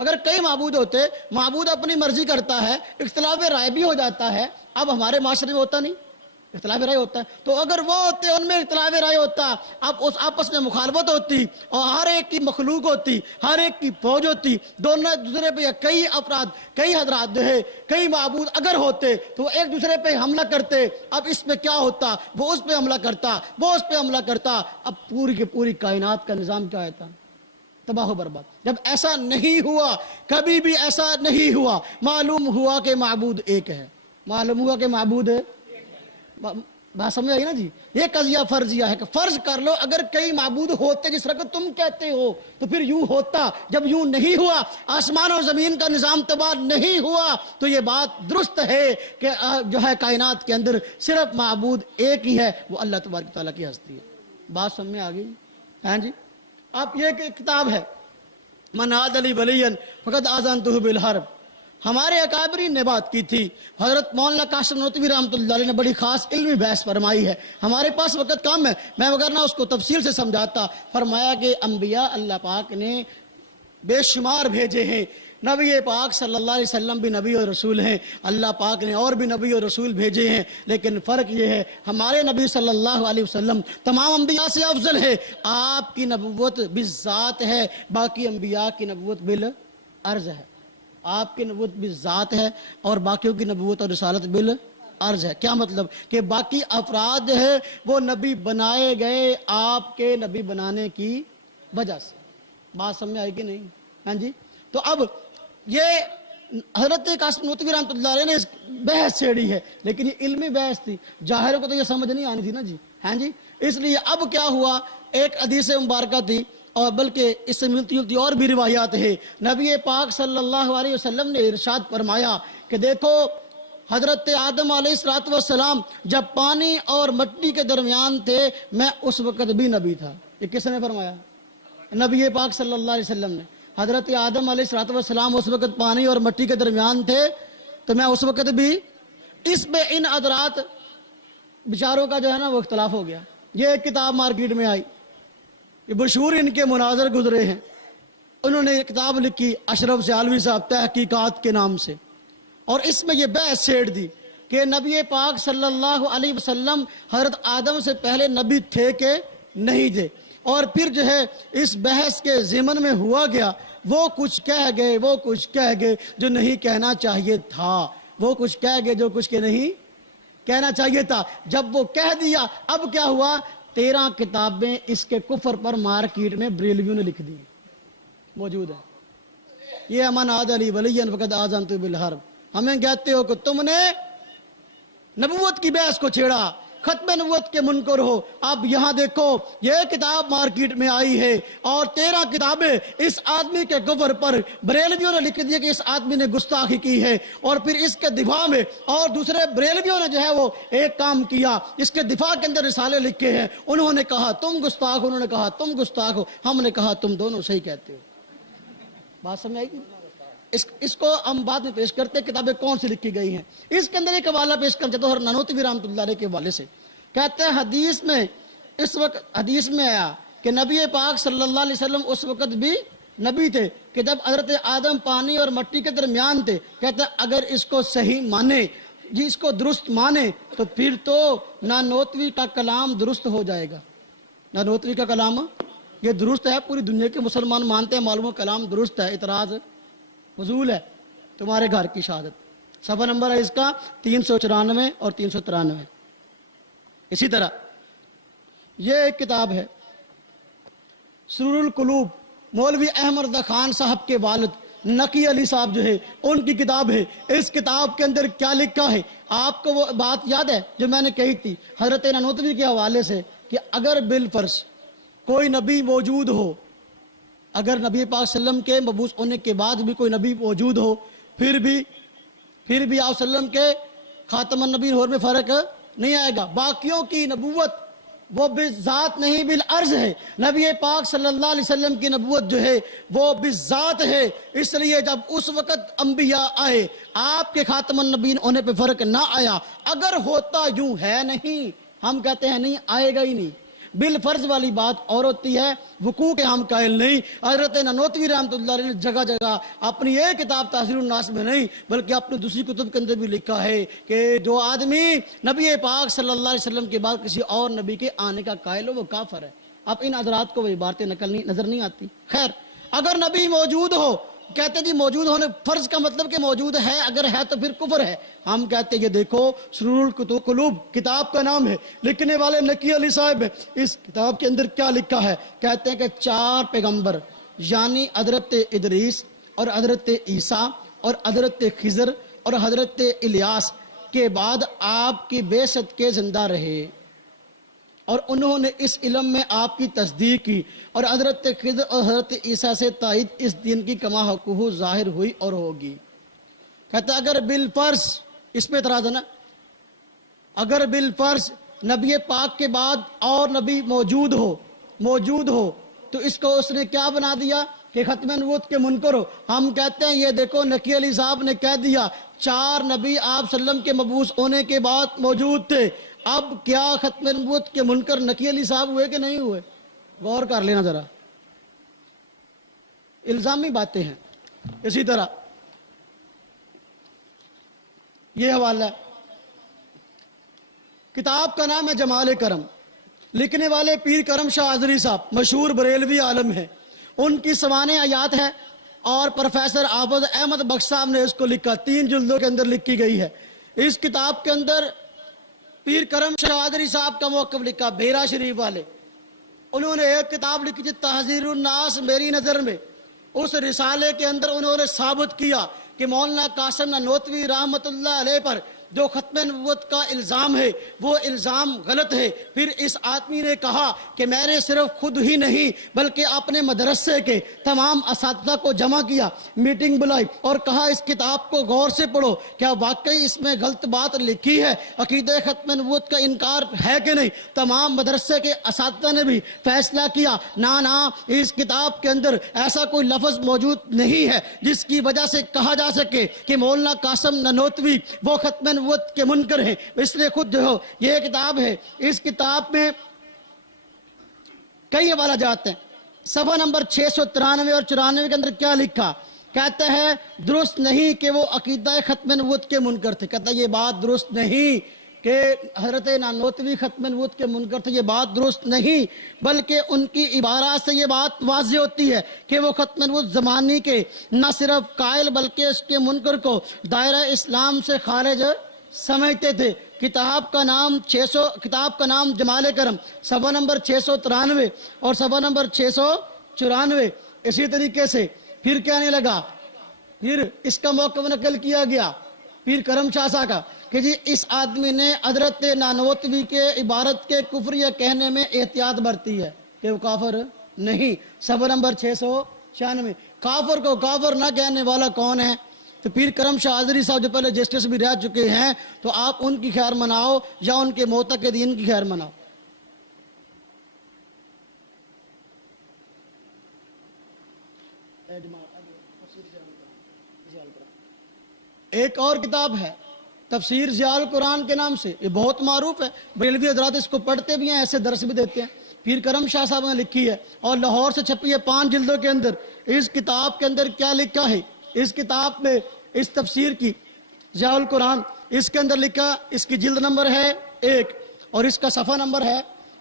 اگر کئی معبود ہوتے، معبود اپنی مرضی کرتا ہے، اختلاف رائے بھی ہو جاتا ہے، اب ہمارے معاشرے میں ہوتا نہیں، اختلاف رائے ہوتا ہے، تو اگر وہ ہوتے ان میں اختلاف رائے ہوتا، اب اس آپس میں مخالفت ہوتی اور ہر ایک کی مخلوق ہوتی، ہر ایک کی فوج ہوتی، دونوں دوسرے پہ کئی افراد، کئی حضرات جو ہے، کئی معبود اگر ہوتے تو وہ ایک دوسرے پہ حملہ کرتے، اب اس پہ کیا ہوتا، وہ اس پہ حملہ کرتا، وہ اس پہ حملہ کرتا، اب پوری کی پوری کائنات کا نظام کیا ہوتا، تباہ و برباد۔ جب ایسا نہیں ہوا، کبھی بھی ایسا نہیں ہوا، معلوم ہوا کہ معبود ایک ہے، معلوم ہوا کہ معبود ہے، بات سمجھ آئی نا جی؟ یہ قضیہ فرضیہ ہے کہ فرض کر لو اگر کئی معبود ہوتے جس طرح تم کہتے ہو تو پھر یوں ہوتا، جب یوں نہیں ہوا، آسمان اور زمین کا نظام تباہ نہیں ہوا، تو یہ بات درست ہے کہ جو ہے کائنات کے اندر صرف معبود ایک ہی ہے، وہ اللہ تبارک تعالیٰ کی ہستی ہے۔ بات سمجھ میں آ گئی؟ ہاں جی۔ اب یہ ایک کتاب ہے من عاد لی ولیا فقد آذنتہ بالحرب، ہمارے اکابرین نے بات کی تھی، حضرت مولانا قاسم نانوتوی رحمۃ اللہ علیہ نے بڑی خاص علمی بحث فرمائی ہے، ہمارے پاس وقت کم ہے، میں وگرنہ اس کو تفصیل سے سمجھاتا۔ فرمایا کہ انبیاء اللہ پاک نے بے شمار بھیجے ہیں، نبی پاک صلی اللہ علیہ وسلم بھی نبی اور رسول ہیں، اللہ پاک نے اور بھی نبی اور رسول بھیجے ہیں، لیکن فرق یہ ہے ہمارے نبی صلی اللہ علیہ وسلم تمام انبیاء سے افضل ہے، آپ کی نبوت بالذات ہے، باقی انبیاء کی نبوت بالعرض ہے، آپ کی نبوت بالذات ہے اور باقیوں کی نبوت اور رسالت بالعرض ہے۔ کیا مطلب؟ کہ باقی افراد جو ہے وہ نبی بنائے گئے آپ کے نبی بنانے کی وجہ سے۔ بات سمجھ آئی کہ نہیں؟ ہاں جی۔ تو اب یہ حضرت قاسم نانوتوی رحمۃ اللہ علیہ نے اس بحث چھیڑی ہے، لیکن یہ علمی بحث تھی، جاہلوں کو تو یہ سمجھ نہیں آنی تھی نا جی۔ ہاں جی۔ اس لیے اب کیا ہوا، ایک حدیث مبارکہ تھی اور بلکہ اس سے ملتی جلتی اور بھی روایات ہے، نبی پاک صلی اللہ علیہ وسلم نے ارشاد فرمایا کہ دیکھو حضرت آدم علیہ السلام جب پانی اور مٹی کے درمیان تھے میں اس وقت بھی نبی تھا۔ یہ کس نے فرمایا؟ نبی پاک صلی اللہ علیہ وسلم نے۔ حضرت آدم علیہ السلام اس وقت پانی اور مٹی کے درمیان تھے تو میں اس وقت بھی۔ اس میں ان حضرات بیچاروں کا جو ہے نا وہ اختلاف ہو گیا۔ یہ ایک کتاب مارکیٹ میں آئی، یہ مشہور ان کے مناظر گزرے ہیں، انہوں نے کتاب لکھی اشرف سیالوی صاحب تحقیقات کے نام سے، اور اس میں یہ بحث چھیڑ دی کہ نبی پاک صلی اللہ علیہ وسلم حضرت آدم سے پہلے نبی تھے کہ نہیں تھے، اور پھر جو ہے اس بحث کے ضمن میں ہوا گیا وہ کچھ کہہ گئے، وہ کچھ کہہ گئے جو نہیں کہنا چاہیے تھا، وہ کچھ کہہ گئے جو کچھ کے نہیں کہنا چاہیے تھا۔ جب وہ کہہ دیا اب کیا ہوا، 13 کتابیں اس کے کفر پر مارکیٹ میں بریلویوں نے لکھ دی، موجود ہے۔ یہ من عاد لی ولیا فقد آذنتہ بالحرب، ہمیں کہتے ہو کہ تم نے نبوت کی بحث کو چھیڑا، ختم نبوت کے منکر ہو۔ اب یہاں دیکھو یہ کتاب مارکیٹ میں آئی ہے اور 13 کتابیں اس آدمی کے کفر پر بریلویوں نے لکھ دیا کہ اس آدمی نے گستاخی کی ہے، اور پھر اس کے دفاع میں اور دوسرے بریلویوں نے جو ہے وہ ایک کام کیا، اس کے دفاع کے اندر رسالے لکھے ہیں، انہوں نے کہا تم گستاخ، انہوں نے کہا تم گستاخ ہو، ہم نے کہا تم دونوں صحیح کہتے ہو۔ بات سمجھ آئی گی؟ اس کو ہم بعد میں پیش کرتے ہیں کتابیں کون سی لکھی گئی ہیں۔ اس کے اندر ایک حوالہ پیش کرتے تو حضرت نانوتوی رحمۃ اللہ علیہ کے حوالے سے کہتے ہیں حدیث میں اس وقت حدیث میں آیا کہ نبی پاک صلی اللہ علیہ وسلم اس وقت بھی نبی تھے کہ جب حضرت آدم پانی اور مٹی کے درمیان تھے۔ کہتے ہیں اگر اس کو صحیح مانے جی، اس کو درست مانے تو پھر تو نانوتوی کا کلام درست ہو جائے گا۔ نانوتوی کا کلام یہ درست ہے، پوری دنیا کے مسلمان مانتے ہیں، معلوم کلام درست ہے، اعتراض فضول ہے، تمہارے گھر کی شہادت۔ صفحہ نمبر ہے اس کا 394 اور 393۔ اسی طرح یہ ایک کتاب ہے سرور القلوب، مولوی احمد رضا خان صاحب کے والد نقی علی صاحب جو ہے ان کی کتاب ہے۔ اس کتاب کے اندر کیا لکھا ہے، آپ کو وہ بات یاد ہے جو میں نے کہی تھی حضرت نانوتوی کے حوالے سے کہ اگر بالفرض کوئی نبی موجود ہو، اگر نبی پاک صلی اللہ علیہ وسلم کے مبعوث ہونے کے بعد بھی کوئی نبی موجود ہو، پھر بھی آپ صلی اللہ علیہ وسلم کے خاتم النبی ہور میں فرق نہیں آئے گا۔ باقیوں کی نبوت وہ بالذات نہیں بالعرض ہے، نبی پاک صلی اللہ علیہ وسلم کی نبوت جو ہے وہ بالذات ہے۔ اس لیے جب اس وقت انبیاء آئے آپ کے خاتم النبی ہونے پہ فرق نہ آیا، اگر ہوتا یوں ہے نہیں، ہم کہتے ہیں نہیں آئے گا ہی نہیں، بالفرض والی بات اور ہوتی ہے، وقوع کے ہم قائل نہیں۔ حضرت نانوتوی رحمۃ اللہ علیہ نے جگہ جگہ اپنی ایک کتاب تحذیر الناس میں نہیں بلکہ اپنی دوسری کتب کے اندر بھی لکھا ہے کہ جو آدمی نبی پاک صلی اللہ علیہ وسلم کے بعد کسی اور نبی کے آنے کا قائل ہو وہ کافر ہے۔ اب ان حضرات کو وہ عبارتیں نظر نہیں آتی۔ خیر، اگر نبی موجود ہو، کہتے ہیں جی موجود ہونے فرض کا مطلب کہ موجود ہے، اگر ہے تو پھر کفر ہے۔ ہم کہتے ہیں یہ دیکھو سرور القلوب کتاب کا نام ہے، لکھنے والے نقی علی صاحب ہیں، اس کتاب کے اندر کیا لکھا ہے؟ کہتے ہیں کہ 4 پیغمبر یعنی حضرت ادریس اور حضرت عیسیٰ اور حضرت خضر اور حضرت الیاس کے بعد آپ کی بعثت کے زندہ رہے اور انہوں نے اس علم میں آپ کی تصدیق کی، اور حضرت خضر اور حضرت عیسیٰ سے تائید اس دین کی کما حقوق ظاہر ہوئی اور ہوگی۔ کہتا اگر بالفرض، اس پہ اعتراض ہے نا، اگر بالفرض نبی پاک کے بعد اور نبی موجود ہو تو اس کو اس نے کیا بنا دیا کہ ختم نبوت کے منکر ہو۔ ہم کہتے ہیں یہ دیکھو نقی علی صاحب نے کہہ دیا 4 نبی آپ صلی اللہ علیہ وسلم کے مبعوث ہونے کے بعد موجود تھے، اب کیا ختم نبوت کے منکر نقی علی صاحب ہوئے کہ نہیں ہوئے؟ غور کر لینا ذرا، الزامی باتیں ہیں۔ اسی طرح یہ حوالہ ہے، کتاب کا نام ہے جمال کرم، لکھنے والے پیر کرم شاہ حضری صاحب مشہور بریلوی عالم ہیں، ان کی سوانح آیات ہے اور پروفیسر حافظ احمد بخش صاحب نے اس کو لکھا، 3 جلدوں کے اندر لکھی گئی ہے۔ اس کتاب کے اندر پیر کرم شاہ حضری صاحب کا موقف لکھا، بھیرا شریف والے، انہوں نے ایک کتاب لکھی تھی تحذیر الناس میری نظر میں، اس رسالے کے اندر انہوں نے ثابت کیا کہ مولانا قاسم نانوتوی رحمۃ اللہ علیہ پر جو ختم نبوت کا الزام ہے وہ الزام غلط ہے۔ پھر اس آدمی نے کہا کہ میں نے صرف خود ہی نہیں بلکہ اپنے مدرسے کے تمام اساتذہ کو جمع کیا، میٹنگ بلائی اور کہا اس کتاب کو غور سے پڑھو، کیا واقعی اس میں غلط بات لکھی ہے، عقیدہ ختم نبوت کا انکار ہے کہ نہیں۔ تمام مدرسے کے اساتذہ نے بھی فیصلہ کیا نہ اس کتاب کے اندر ایسا کوئی لفظ موجود نہیں ہے جس کی وجہ سے کہا جا سکے کہ مولانا قاسم نانوتوی وہ ختم نبوت کے منکر ہیں۔ اس لیے خود جو یہ کتاب ہے، اس کتاب میں کئی حوالہ جات ہیں۔ صفحہ نمبر 693 اور 94 کے اندر کیا لکھا؟ کہتا ہے درست نہیں کہ وہ عقیدہ ختم نبوت کے منکر تھے۔ کہتا ہے یہ بات درست نہیں کہ حضرت نانوتوی ختم نبوت کے منکر تھے، یہ بات درست نہیں، بلکہ ان کی عبارات سے یہ بات واضح ہوتی ہے کہ وہ ختم نبوت زمانی کے نہ صرف قائل بلکہ اس کے منکر کو دائرہ اسلام سے خارج سمجھتے تھے۔ کتاب کا نام جمال کرم، صفحہ نمبر 693 اور صفحہ نمبر 694۔ اسی طریقے سے پھر کہنے لگا، پھر اس کا موقف نقل کیا گیا پیر کرم شاہ صاحب کا کہ جی اس آدمی نے حضرت نانوتوی کے عبارت کے کفریہ کہنے میں احتیاط برتی ہے کہ وہ کافر نہیں۔ صفحہ نمبر 696۔ کافر کو کافر نہ کہنے والا کون ہے؟ تو پیر کرم شاہ حضری صاحب جو پہلے جسٹس بھی رہ چکے ہیں، تو آپ ان کی خیر مناؤ یا ان کے معتقدین کی خیر مناؤ۔ ایک اور کتاب ہے تفسیر ضیاء القرآن کے نام سے، یہ بہت معروف ہے، بریلوی حضرات اس کو پڑھتے بھی ہیں، ایسے درس بھی دیتے ہیں۔ پیر کرم شاہ صاحب نے لکھی ہے اور لاہور سے چھپی ہے 5 جلدوں کے اندر۔ اس کتاب کے اندر کیا لکھا ہے؟ اس کتاب میں اس تفسیر کی ضیاء القرآن، اس کے اندر لکھا، اس کی جلد نمبر ہے 1 اور اس کا صفحہ نمبر ہے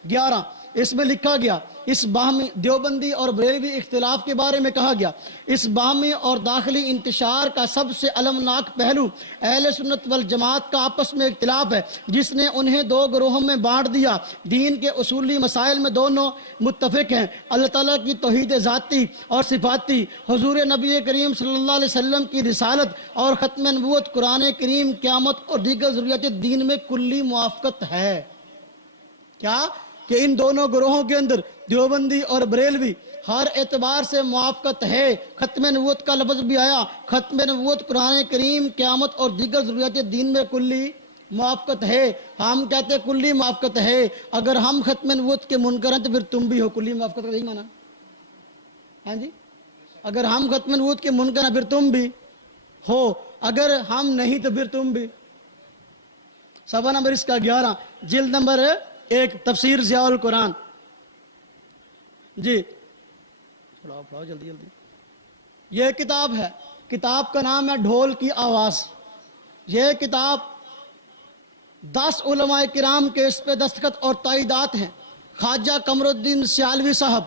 11۔ اس میں لکھا گیا اس باہمی دیوبندی اور بریلوی اختلاف کے بارے میں کہا گیا، اس باہمی اور داخلی انتشار کا سب سے المناک پہلو اہل سنت والجماعت کا آپس میں اختلاف ہے جس نے انہیں 2 گروہوں میں بانٹ دیا۔ دین کے اصولی مسائل میں دونوں متفق ہیں، اللہ تعالیٰ کی توحید ذاتی اور صفاتی، حضور نبی کریم صلی اللہ علیہ وسلم کی رسالت اور ختم نبوت، قرآن کریم، قیامت اور دیگر ضروریات دین میں کلی موافقت ہے۔ کیا کہ ان دونوں گروہوں کے اندر دیوبندی اور بریلوی ہر اعتبار سے موافقت ہے۔ ختم نبوت کا لفظ بھی آیا، ختم نبوت، قرآن کریم، قیامت اور دیگر ضروریات دین میں کلی موافقت ہے۔ ہم کہتے ہیں کلی موافقت ہے، اگر ہم ختم نبوت کے منکر ہیں تو پھر تم بھی ہو، کلی موافقت کا یہی مانا؟ ہاں جی، اگر ہم ختم نبوت کے منکر ہیں پھر تم بھی ہو، اگر ہم نہیں تو پھر تم بھی۔ صفحہ نمبر اس کا 11، جلد نمبر 1، تفسیر ضیاء القرآن، جی پڑھاؤ جلدی جلدی. یہ کتاب ہے، کتاب کا نام ہے ڈھول کی آواز. یہ کتاب 10 علماء کرام کے اس پہ دستخط اور تائیدات ہیں. خواجہ قمر الدین سیالوی صاحب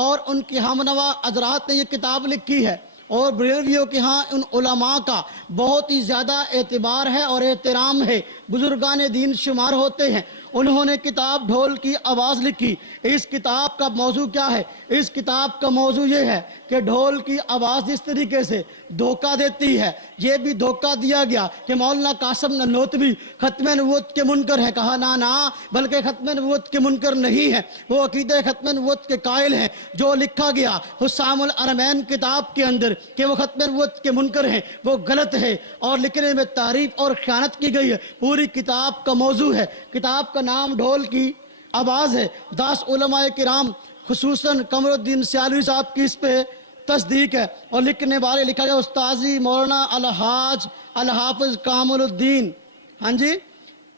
اور ان کی ہمنوا حضرات نے یہ کتاب لکھی ہے، اور بریلویوں کے ہاں ان علماء کا بہت ہی زیادہ اعتبار ہے اور احترام ہے، بزرگان دین شمار ہوتے ہیں. انہوں نے کتاب ڈھول کی آواز لکھی. اس کتاب کا موضوع کیا ہے؟ اس کتاب کا موضوع یہ ہے کہ ڈھول کی آواز جس طریقے سے دھوکہ دیتی ہے، یہ بھی دھوکہ دیا گیا کہ مولانا قاسم نانوتوی ختم نبوت کے منکر ہے. کہا نا بلکہ ختم نبوت کے منکر نہیں ہے، وہ عقیدہ ختم نبوت کے قائل ہیں. جو لکھا گیا حسام الارمین کتاب کے اندر کہ وہ ختم نبوت کے منکر ہیں، وہ غلط ہے اور لکھنے میں تعریف اور خیانت کی گئی ہے. پوری کتاب کا موضوع ہے، کتاب کا نام ڈھول کی آواز ہے. 10 علماء کرام خصوصاً قمر الدین سیالوی صاحب کی اس پہ تصدیق ہے، اور لکھنے والے لکھا گیا استاذی مولانا الحاج الحافظ کامل الدین. ہاں جی،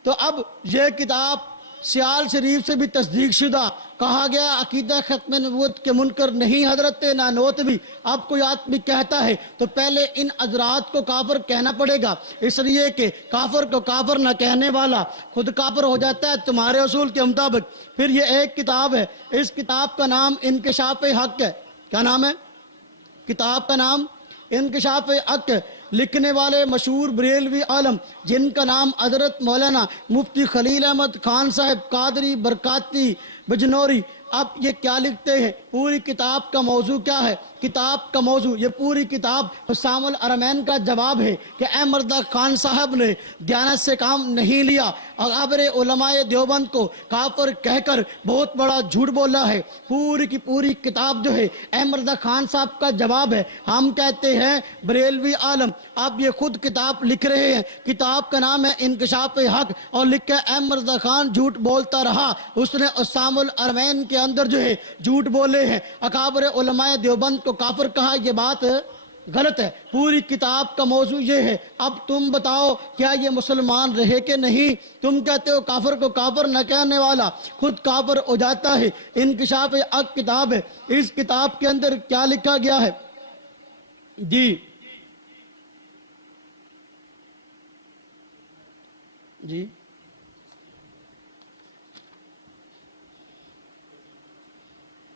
تو اب یہ کتاب سیال شریف سے بھی تصدیق شدہ. کہا گیا عقیدہ ختم نبوت کے منکر نہیں حضرت نانوتوی. اب کوئی آدمی کہتا ہے تو پہلے ان حضرات کو کافر کہنا پڑے گا، اس لیے کہ کافر کو کافر نہ کہنے والا خود کافر ہو جاتا ہے تمہارے اصول کے مطابق. پھر یہ ایک کتاب ہے، اس کتاب کا نام انکشاف حق ہے. کیا نام ہے؟ کتاب کا نام انکشاف حق. لکھنے والے مشہور بریلوی عالم جن کا نام حضرت مولانا مفتی خلیل احمد خان صاحب قادری برکاتی بجنوری. اب یہ کیا لکھتے ہیں؟ پوری کتاب کا موضوع کیا ہے؟ کتاب کا موضوع یہ پوری کتاب حسام الارمین کا جواب ہے کہ احمد خان صاحب نے دیانت سے کام نہیں لیا، اکابر علماء دیوبند کو کافر کہہ کر بہت بڑا جھوٹ بولا ہے. پوری کی پوری کتاب جو ہے احمد خان صاحب کا جواب ہے. ہم کہتے ہیں بریلوی عالم اب یہ خود کتاب لکھ رہے ہیں، کتاب کا نام ہے انکشاف حق، اور لکھا احمد خان جھوٹ بولتا رہا، اس نے حسام الارمین کے اندر جو ہے جھوٹ بولے ہیں، اکابر علماء دیوبند کو کافر کہا. یہ بات غلط ہے. پوری کتاب کا موضوع یہ ہے. اب تم بتاؤ کیا یہ مسلمان رہے کہ نہیں؟ تم کہتے ہو کافر کو کافر نہ کہنے والا خود کافر ہو جاتا ہے. انکشاف حق کتاب ہے. اس کتاب کے اندر کیا لکھا گیا ہے؟ جی جی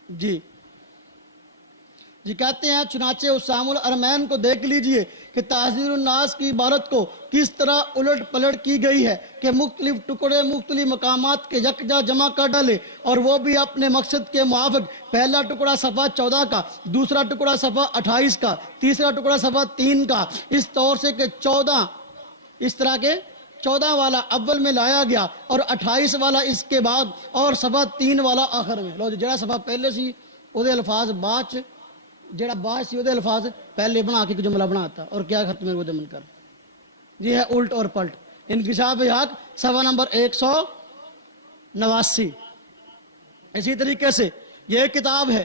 جی جی کہتے ہیں چنانچہ حسام الارمین کو دیکھ لیجئے کہ تحذیر الناس کی عبارت کو کس طرح الٹ پلٹ کی گئی ہے کہ مختلف ٹکڑے مختلف مقامات کے یکجا جمع کر ڈالے، اور وہ بھی اپنے مقصد کے موافق. پہلا ٹکڑا صفحہ 14 کا، دوسرا ٹکڑا صفحہ 28 کا، تیسرا ٹکڑا صفحہ 3 کا، اس طور سے کہ 14 اس طرح کے 14 والا اول میں لایا گیا اور 28 والا اس کے بعد اور صفحہ 3 والا آخر میں. لو جڑا صفحہ پہلے سی وہ دے الفاظ بعد جڑا بعد سی وہ دے الفاظ پہلے بنا کے جملہ بناتا اور کیا ختم ہے وہ من کر. یہ ہے الٹ اور پلٹ. انکشاف حق صفحہ نمبر 189. اسی طریقے سے یہ کتاب ہے،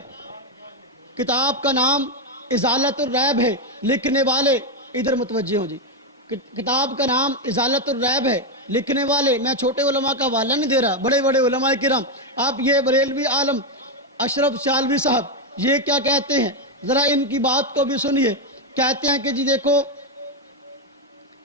کتاب کا نام ازالت الریب ہے. لکھنے والے ادھر متوجہ ہوں جی، کتاب کا نام ازالت الریب ہے. لکھنے والے میں چھوٹے علماء کا حوالہ نہیں دے رہا، بڑے بڑے علماء کرام. اب یہ بریلوی عالم اشرف سیالوی صاحب یہ کیا کہتے ہیں، ذرا ان کی بات کو بھی سنیے. کہتے ہیں کہ جی دیکھو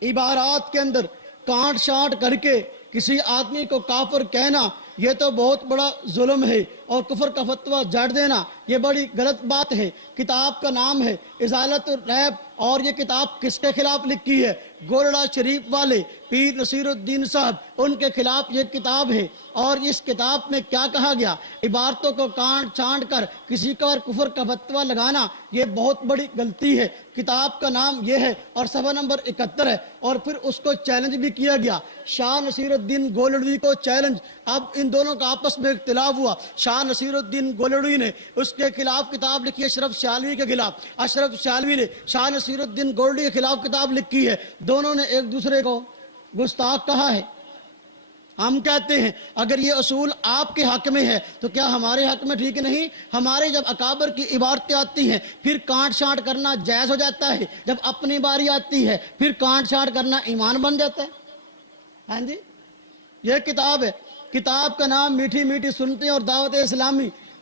عبارات کے اندر کانٹ شانٹ کر کے کسی آدمی کو کافر کہنا یہ تو بہت بڑا ظلم ہے، اور کفر کا فتویٰ جڑ دینا یہ بڑی غلط بات ہے. کتاب کا نام ہے ازالت الریب، اور یہ کتاب کس کے خلاف لکھی ہے؟ گولڑا شریف والے پیر نصیر الدین صاحب، ان کے خلاف یہ کتاب ہے. اور اس کتاب میں کیا کہا گیا؟ عبارتوں کو کانٹ چھانٹ کر کسی کا کفر کا فتویٰ لگانا یہ بہت بڑی غلطی ہے. کتاب کا نام یہ ہے اور صفحہ نمبر 71 ہے. اور پھر اس کو چیلنج بھی کیا گیا، شاہ نصیر الدین گولڑوی کو چیلنج. اب ان دونوں کا آپس میں اختلاف ہوا. شاہ نصیر الدین گولڑوی نے اس کے خلاف کتاب لکھی ہے اشرف سیالوی کے خلاف، اشرف سیالوی نے شاہ نصیر الدین گولڑوی کے خلاف کتاب لکھی ہے. دونوں نے ایک دوسرے کو گستاخ کہا ہے. ہم کہتے ہیں اگر یہ اصول آپ کے حق میں ہے تو کیا ہمارے حق میں ٹھیک نہیں؟ ہمارے جب اکابر کی عبارتیں آتی ہیں پھر کانٹ شانٹ کرنا جائز ہو جاتا ہے، جب اپنی باری آتی ہے پھر کانٹ شانٹ کرنا ایمان بن جاتا ہے. ہاں جی، یہ کتاب ہے. کتاب کا نام میٹھی میٹھی سنتیں اور دعوت اسلامی.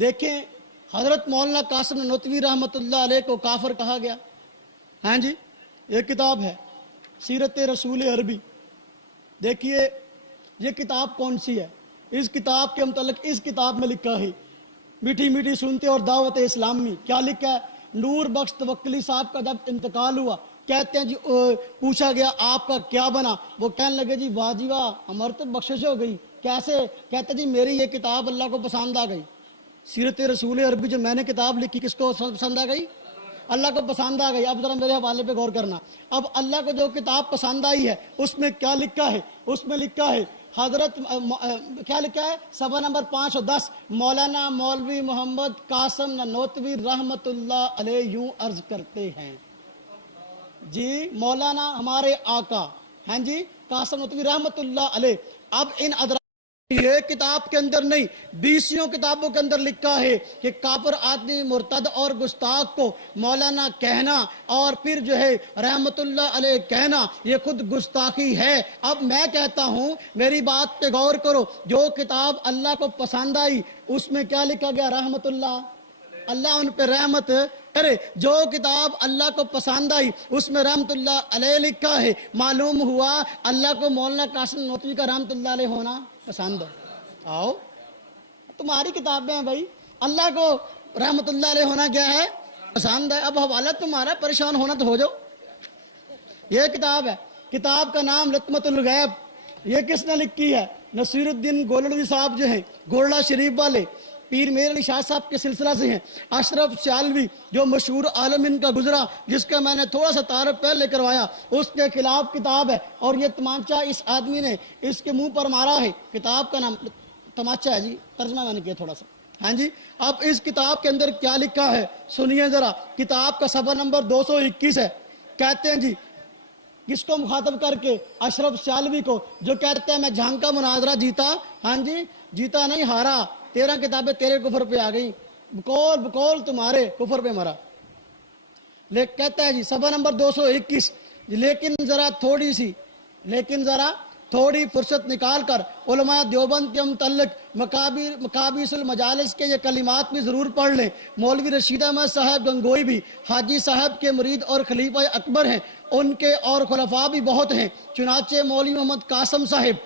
دیکھیں حضرت مولانا قاسم نانوتوی رحمۃ اللہ علیہ کو کافر کہا گیا. ہاں جی، یہ کتاب ہے سیرت رسول عربی. دیکھیے یہ کتاب کون سی ہے. اس کتاب کے متعلق اس کتاب میں لکھا ہے میٹھی میٹھی سنتے اور دعوت اسلامی. کیا لکھا ہے؟ نور بخش توکلی صاحب کا جب انتقال ہوا، کہتے ہیں جی پوچھا گیا آپ کا کیا بنا؟ وہ کہنے لگے جی واہ جی واہ، ہماری تو بخشش ہو گئی. کیسے؟ کہتے جی میری یہ کتاب اللہ کو پسند آ گئی. سیرت رسول عربی جو میں نے کتاب لکھی کس کو پسند آ گئی؟ اللہ کو پسند آ گئی. اب ذرا میرے حوالے پہ غور کرنا. اب اللہ کو جو کتاب پسند آئی ہے اس میں کیا لکھا ہے؟ اس میں لکھا ہے حضرت کیا لکھا ہے؟ صفحہ نمبر 510 مولانا مولوی محمد قاسم نانوتوی رحمت اللہ علیہ یوں عرض کرتے ہیں. جی مولانا ہمارے آقا ہیں جی قاسم نانوتوی رحمت اللہ علیہ. اب ان ادراک یہ کتاب کے اندر نہیں 20 کتابوں کے اندر لکھا ہے کہ کافر آدمی مرتد اور گستاخ کو مولانا کہنا اور پھر جو ہے رحمت اللہ علیہ کہنا یہ خود گستاخی ہے. اب میں کہتا ہوں میری بات پہ غور کرو. جو کتاب اللہ کو پسند آئی اس میں کیا لکھا گیا؟ رحمت اللہ. اللہ ان پہ رحمت کرے. جو کتاب اللہ کو پسند آئی اس میں رحمت اللہ علیہ لکھا ہے. معلوم ہوا اللہ کو مولانا قاسم نانوتوی کا رحمت اللہ علیہ ہونا پسند ہے. آؤ تمہاری کتابیں ہیں بھائی، اللہ کو رحمت اللہ علیہ ہونا کیا ہے؟ پسند ہے. اب حوالہ تمہارا، پریشان ہونا تو ہو جاؤ. یہ کتاب ہے، کتاب کا نام لطمت الغیب. یہ کس نے لکھی ہے؟ نصیر الدین گولڑوی صاحب جو ہیں گولڑا شریف والے، پیر میر علی شاہ صاحب کے سلسلہ سے ہیں. اشرف سیالوی جو مشہور عالم ان کا گزرا، جس کا میں نے تھوڑا سا تعارف پہلے کروایا، اس کے خلاف کتاب ہے. اور یہ تمانچہ اس آدمی نے اس کے منہ پر مارا ہے. کتاب کا نام تماچا ہے جی، ترجمہ میں نے کیا تھوڑا سا. ہاں جی، اب اس کتاب کے اندر کیا لکھا ہے سنیے ذرا. کتاب کا صفحہ نمبر 221 ہے. کہتے ہیں جی کس کو مخاطب کر کے؟ اشرف سیالوی کو، جو کہتے ہیں میں جھانگ کا مناظرہ جیتا. ہاں جی، جیتا نہیں ہارا. 13 کتابیں تیرے کفر پہ آ گئی، بقول تمہارے کفر پہ مرا. کہتا ہے جی صفحہ نمبر 221 لیکن ذرا تھوڑی فرصت نکال کر علماء دیوبند کے متعلق مقابیس المجالس کے یہ کلمات بھی ضرور پڑھ لیں. مولوی رشید احمد صاحب گنگوئی بھی حاجی صاحب کے مرید اور خلیفہ اکبر ہیں. ان کے اور خلفاء بھی بہت ہیں. چنانچہ مولوی محمد قاسم صاحب،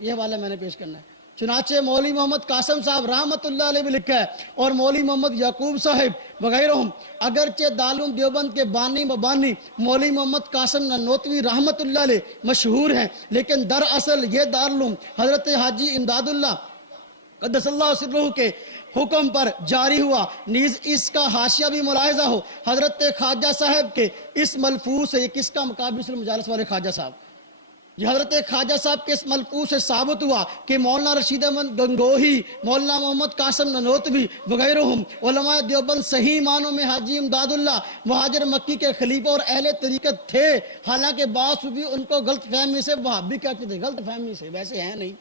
یہ حوالہ میں نے پیش کرنا ہے. چنانچہ مولوی محمد قاسم صاحب رحمت اللہ علیہ بھی لکھا ہے، اور مولوی محمد یعقوب صاحب وغیرہ. اگرچہ دارالعلوم دیوبند کے بانی مبانی مولوی محمد قاسم نانوتوی رحمت اللہ علیہ مشہور ہیں، لیکن دراصل یہ دارالعلوم حضرت حاجی امداد اللہ قدس اللہ سرہ کے حکم پر جاری ہوا. نیز اس کا حاشیہ بھی ملاحظہ ہو حضرت خواجہ صاحب کے اس ملفوظ سے. یہ کس کا؟ مقابل المجالس والے خواجہ صاحب. یہ حضرت خواجہ صاحب کے اس ملفوظ سے ثابت ہوا کہ مولانا رشید احمد گنگوہی، مولانا محمد قاسم نانوتوی وغیرہ علماء دیوبند صحیح معنوں میں حاجی امداد اللہ مہاجر مکی کے خلیفہ اور اہل طریقت تھے. حالانکہ بعض صوفی ان کو غلط فہمی سے وہابی کہتے تھے. غلط فہمی سے، ویسے ہیں نہیں.